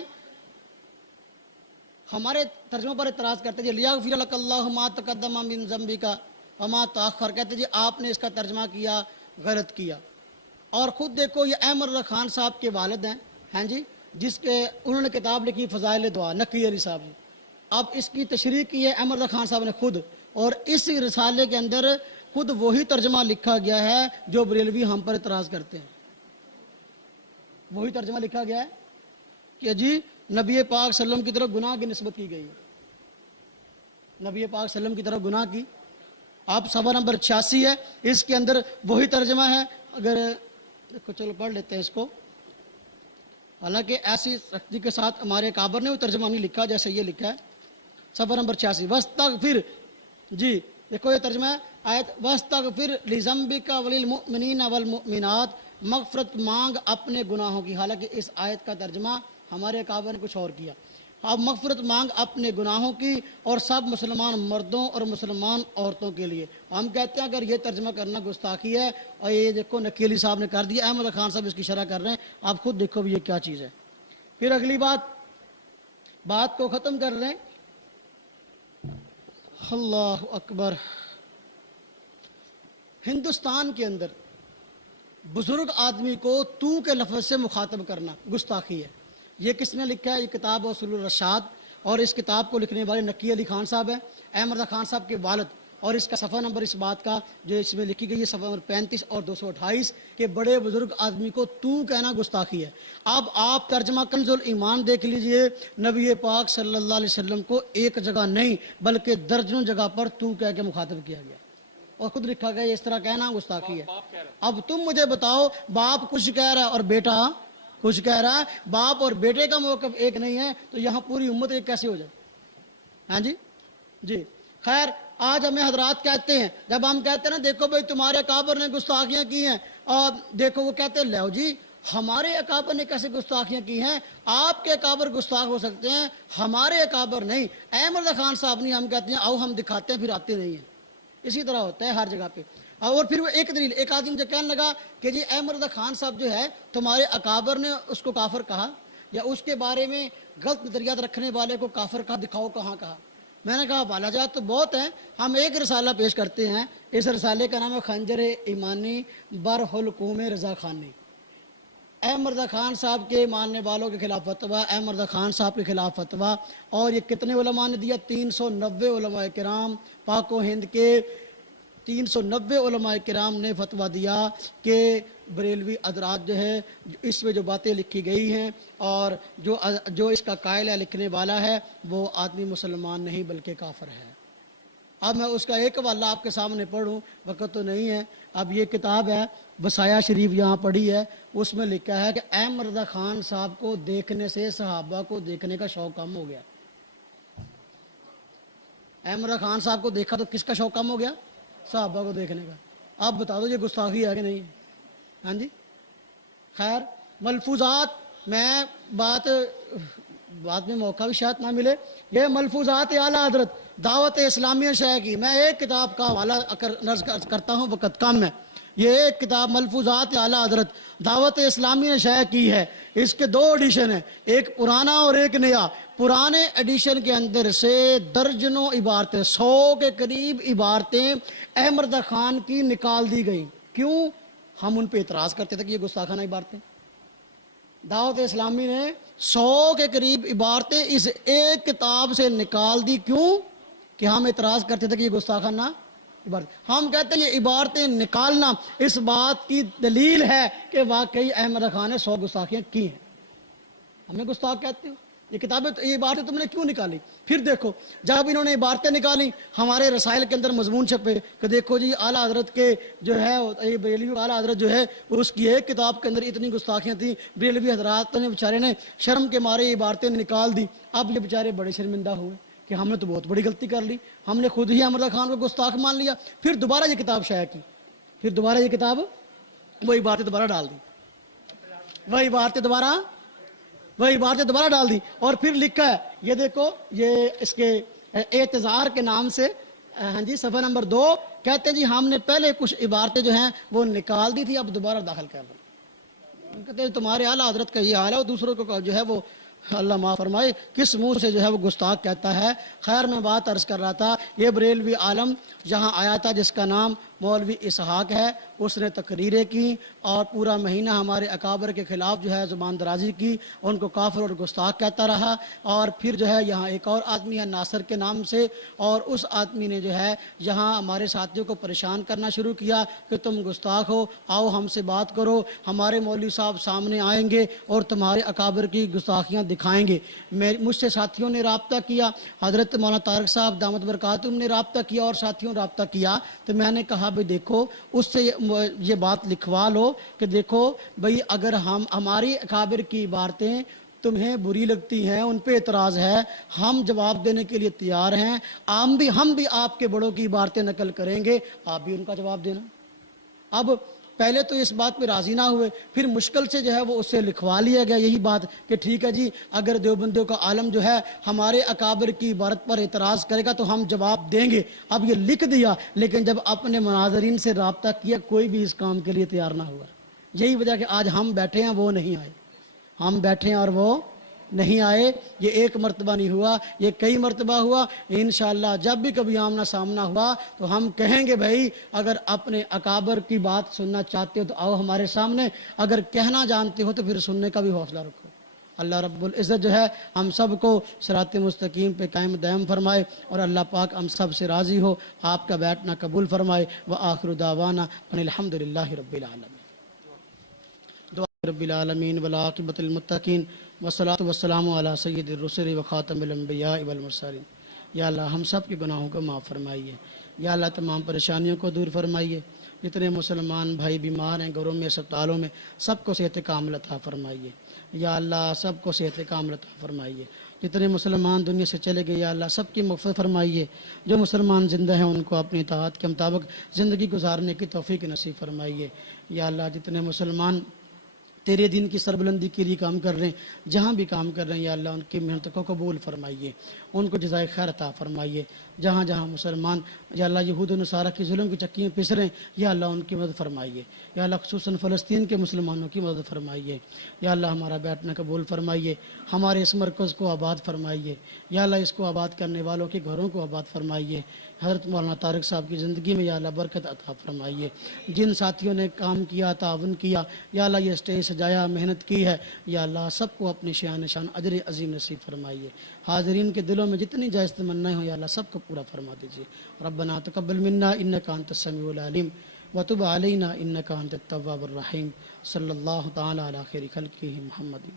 ہمارے ترجموں پر اعتراض کرتے ہیں لیغفر لک اللہ ما تقدم من ذنبک وما تاخر. کہتے جی آپ نے اس کا ترجمہ کیا غلط کیا. اور خود دیکھو یہ احمد رضا خان صاحب کے والد ہیں ہاں جی جس کے انہوں نے کتاب لکھی فضائل دعا نقی علی صاحب نے. اب اس کی تشریح کی ہے احمد رضا خان صاحب نے خود اور اس رسالے کے اندر خود وہی ترجمہ لکھا گیا ہے جو بریلوی ہم پر اعتراض کرتے ہیں. وہی ترجمہ لکھا گیا ہے کہ جی نبی پاک صلی اللہ علیہ وسلم کی طرف گناہ کی نسبت کی گئی. نبی پاک صلی اللہ علیہ وسلم کی طرف گناہ کی. آپ صفحہ نمبر 86 ہے اس کے اندر وہی ترجمہ ہے. اگر چلو پڑھ لیتے ہیں اس کو. حالانکہ ایسی سختی کے ساتھ ہمارے کابر نے وہ ترجمہ نہیں لکھا جیسے یہ لکھا ہے صفحہ نمبر 86. وَاسْتَغْفِرْ جی دیکھو یہ ترجمہ ہے آیت وَاسْتَغْفِرْ لِذَنْبِكَ وَلِلْمُؤْمِنِينَ وَالْمُؤْمِنَاتِ مغفرت مانگ اپنے گناہوں کی. حالانکہ اس آیت کا ترجمہ ہمارے کعبہ نے کچھ اور کیا. اب مغفرت مانگ اپنے گناہوں کی اور سب مسلمان مردوں اور مسلمان عورتوں کے لیے. ہم کہتے ہیں اگر یہ ترجمہ کرنا گستاخی ہے اور یہ دیکھو نقی علی صاحب نے کر دیا. احمد خان صاحب اس کی شرح کر رہے ہیں. آپ خود دیکھو بھی یہ کیا چیز ہے. پھر اگلی بات کو ختم کر رہے ہیں. اللہ اکبر. ہندوستان کے اندر بزرگ آدمی کو تو کے لفظ سے مخاطب کرنا گستاخی ہے. یہ کس نے لکھا ہے؟ یہ کتاب اصول الرشاد اور اس کتاب کو لکھنے والے نقی علی خان صاحب ہیں احمد رضا خان صاحب کے والد. اور اس کا صفحہ نمبر اس بات کا جو اس میں لکھی گئی ہے صفحہ نمبر 35 اور 228 کہ بڑے بزرگ آدمی کو تو کہنا گستاخی ہے. اب آپ ترجمہ کنز الایمان دیکھ لیجئے. نبی پاک صلی اللہ علیہ وسلم کو ایک جگہ نہیں بلکہ درجنوں جگہ پر تو کہہ کے مخاطب کیا گیا اور خود لکھا گیا اس طرح کہنا گستاخی ہے. اب تم مجھے بتاؤ باپ کچھ کہہ رہا ہے اور بیٹا کچھ کہہ رہا ہے. باپ اور بیٹے کا موقف ایک نہیں ہے تو یہاں پوری امت ایک کیسے ہو جائے؟ ہاں جی جی. خیر آج ہمیں حضرات کہتے ہیں جب ہم کہتے ہیں نا دیکھو بھائی تمہارے اکابر نے گستاخیاں کی ہیں اور دیکھو وہ کہتے ہیں لو جی ہمارے اکابر نے کیسے گستاخیاں کی ہیں؟ آپ کے اکابر گستاخ ہو سکتے ہیں ہمارے اکابر نہیں. احمد رضا خان صاحب نہیں. ہم کہتے ہیں آؤ ہم دکھاتے ہیں پھر آتے نہیں ہیں. اسی طرح ہوتا ہے ہر جگہ پہ. اور پھر وہ ایک دلیل ایک آدمی مجھے کہنے لگا کہ جی احمد رضا خان صاحب جو ہے تمہارے اکابر نے اس کو کافر کہا یا اس کے بارے میں غلط نظریات رکھنے والے کو کافر کہا دکھاؤ کہاں کہا. میں نے کہا بالا جات تو بہت ہیں. ہم ایک رسالہ پیش کرتے ہیں. اس رسالے کا نام ہے خنجر ایمانی برحلقوم رضا خانی. احمد رضا خان صاحب کے ماننے والوں کے خلاف فتویٰ احمد رضا خان صاحب کے خلاف فتویٰ. اور یہ کتنے علماء نے دیا؟ 390 علماء کرام پاک و ہند کے 390 علماء کرام نے فتویٰ دیا کہ بریلوی حضرات جو ہے اس میں جو باتیں لکھی گئی ہیں اور جو اس کا قائل ہے لکھنے والا ہے وہ آدمی مسلمان نہیں بلکہ کافر ہے. اب میں اس کا ایک حوالہ آپ کے سامنے پڑھوں وقت تو نہیں ہے. اب یہ کتاب ہے وصایا شریف یہاں پڑھی ہے. اس میں لکھا ہے کہ احمد رضا خان صاحب کو دیکھنے سے صحابہ کو دیکھنے کا شوق کم ہو گیا. احمد رضا خان صاحب کو دیکھا تو کس کا شوق کم ہو گیا؟ صحابہ کو دیکھنے کا. آپ بتا دو یہ گستاخی ہے کہ نہیں؟ ہاں جی. خیر ملفوظات میں بات میں موقع بھی شاید نہ ملے. یہ ملفوظات اعلیٰ حضرت دعوت اسلامیہ شیعہ کی میں ایک کتاب کا حوالہ نرز کرتا ہوں وقت کم ہے. یہ ایک کتاب ملفوظات اعلیٰ حضرت دعوت اسلامیہ شیعہ کی ہے. اس کے 2 ایڈیشن ہیں ایک پرانا اور ایک نیا. پرانے ایڈیشن کے اندر سے درجنوں عبارتیں 100 کے قریب عبارتیں احمد رضا خان کی نکال دی گئی. کیوں؟ ہم ان پہ اعتراض کرتے تھے کہ یہ گستاخانہ عبارتیں. دعوت اسلامی نے 100 کے قریب عبارتیں اس ایک کتاب سے نکال دی. کیوں؟ کہ ہم اعتراض کرتے تھے کہ یہ گستاخانہ عبارت. ہم کہتے ہیں یہ عبارتیں نکالنا اس بات کی دلیل ہے کہ واقعی احمد رضا خان نے 100 گستاخیاں کی ہیں. ہمیں گستاخ کہتے ہیں یہ کتابیں یہ باتیں تم نے کیوں نکالی؟ پھر دیکھو جب انہوں نے یہ باتیں نکالی ہمارے رسائل کے اندر مضمون چھپے کہ دیکھو جی اعلیٰ حضرت کے جو ہے یہ بریلوی اعلیٰ حضرت جو ہے اس کی ایک کتاب کے اندر اتنی گستاخیاں تھیں، بریلوی حضرات نے بیچارے نے شرم کے مارے یہ باتیں نکال دی۔ اب یہ بیچارے بڑے شرمندہ ہوئے کہ ہم نے تو بہت بڑی غلطی کر لی، ہم نے خود ہی امرتا خان کو گستاخ مان لیا۔ پھر دوبارہ یہ کتاب شائع کی، پھر دوبارہ یہ کتاب وہی باتیں دوبارہ ڈال دی، وہی باتیں دوبارہ ڈال دی، اور پھر لکھا ہے یہ دیکھو، یہ اس کے اعتذار کے نام سے ہاں جی صفحہ نمبر 2 کہتے ہیں جی ہم نے پہلے کچھ عبارتیں جو ہیں وہ نکال دی تھی، اب دوبارہ داخل کر رہے ہیں۔ کہتے ہیں تمہارے اعلیٰ حضرت کا یہ حال ہے، اور دوسروں کو جو ہے وہ اللہ معاف فرمائے کس منہ سے جو ہے وہ گستاخ کہتا ہے۔ خیر میں بات عرض کر رہا تھا، یہ بریلوی عالم جہاں آیا تھا جس کا نام مولوی اسحاق ہے، اس نے تقریریں کی اور پورا مہینہ ہمارے اکابر کے خلاف جو ہے زبان درازی کی، ان کو کافر اور گستاخ کہتا رہا۔ اور پھر جو ہے یہاں ایک اور آدمی ہے ناصر کے نام سے، اور اس آدمی نے جو ہے یہاں ہمارے ساتھیوں کو پریشان کرنا شروع کیا کہ تم گستاخ ہو، آؤ ہم سے بات کرو، ہمارے مولوی صاحب سامنے آئیں گے اور تمہارے اکابر کی گستاخیاں دکھائیں گے۔ مجھ سے ساتھیوں نے رابطہ کیا، حضرت مولانا طارق صاحب دامت برکاتہم نے رابطہ کیا اور ساتھیوں نے رابطہ کیا، تو میں نے کہا بھئی دیکھو اس سے یہ بات لکھوا لو کہ دیکھو بھئی اگر ہماری اکابر کی عبارتیں تمہیں بری لگتی ہیں، ان پہ اعتراض ہے، ہم جواب دینے کے لیے تیار ہیں، ہم بھی آپ کے بڑوں کی عبارتیں نقل کریں گے، آپ بھی ان کا جواب دینا۔ اب پہلے تو اس بات پہ راضی نہ ہوئے، پھر مشکل سے جو ہے وہ اس سے لکھوا لیا گیا یہی بات کہ ٹھیک ہے جی اگر دیوبندیوں کا عالم جو ہے ہمارے اکابر کی عبارت پر اعتراض کرے گا تو ہم جواب دیں گے۔ اب یہ لکھ دیا، لیکن جب اپنے مناظرین سے رابطہ کیا کوئی بھی اس کام کے لیے تیار نہ ہوا۔ یہی وجہ کہ آج ہم بیٹھے ہیں وہ نہیں آئے، ہم بیٹھے ہیں اور وہ نہیں آئے۔ یہ ایک مرتبہ نہیں ہوا، یہ کئی مرتبہ ہوا۔ انشاءاللہ جب بھی کبھی آمنا سامنا ہوا تو ہم کہیں گے بھائی اگر اپنے اکابر کی بات سننا چاہتے ہو تو آؤ ہمارے سامنے، اگر کہنا جانتے ہو تو پھر سننے کا بھی حوصلہ رکھو۔ اللہ رب العزت جو ہے ہم سب کو صراط مستقیم پہ قائم دائم فرمائے، اور اللہ پاک ہم سب سے راضی ہو، آپ کا بیٹھنا قبول فرمائے۔ وآخر دعوانا ان الحمدللہ رب العالمین۔ دعا رب العالمین والعاقبۃ للمتقین والصلاۃ والسلام علی سید الرسل وخاتم الانبیاء والمرسلین۔ یا اللہ ہم سب کے گناہوں کو معاف فرمائیے، یا اللہ تمام پریشانیوں کو دور فرمائیے، جتنے مسلمان بھائی بیمار ہیں گھروں میں اسپتالوں میں سب کو صحت کامل عطا فرمائیے، یا اللہ سب کو صحت کامل عطا فرمائیے۔ جتنے مسلمان دنیا سے چلے گئے یا اللہ سب کی مغفرت فرمائیے، جو مسلمان زندہ ہیں ان کو اپنی اطاعت کے مطابق زندگی گزارنے کی توفیق نصیب فرمائیے۔ یا اللہ جتنے مسلمان تیرے دین کی سربلندی کے لیے کام کر رہے ہیں، جہاں بھی کام کر رہے ہیں یا اللہ ان کی محنت کو قبول فرمائیے، ان کو جزائے خیر عطا فرمائیے۔ جہاں جہاں مسلمان یا اللہ یہود و نصارہ کی ظلم کی چکیاں پس رہے ہیں یا اللہ ان کی مدد فرمائیے، یا اللہ خصوصاً فلسطین کے مسلمانوں کی مدد فرمائیے۔ یا اللہ ہمارا بیٹھنا قبول فرمائیے، ہمارے اس مرکز کو آباد فرمائیے، یا اللہ اس کو آباد کرنے والوں کے گھروں کو آباد فرمائیے۔ حضرت مولانا طارق صاحب کی زندگی میں یا اللہ برکت عطا فرمائیے۔ جن ساتھیوں نے کام کیا، تعاون کیا، یا اللہ یہ اسٹیج سجایا، محنت کی ہے، یا اللہ سب کو اپنی شان شان اجر عظیم نصیب فرمائیے۔ حاضرین کے دلوں میں جتنی جائز تمنائیں ہوں یا اللہ سب کو پورا فرما دیجیے۔ ربنا تقبل منا انک انت السمیع العلیم وتب علینا انک انت التواب الرحیم۔ صلی اللہ تعالی علی خیر خلقہ محمد۔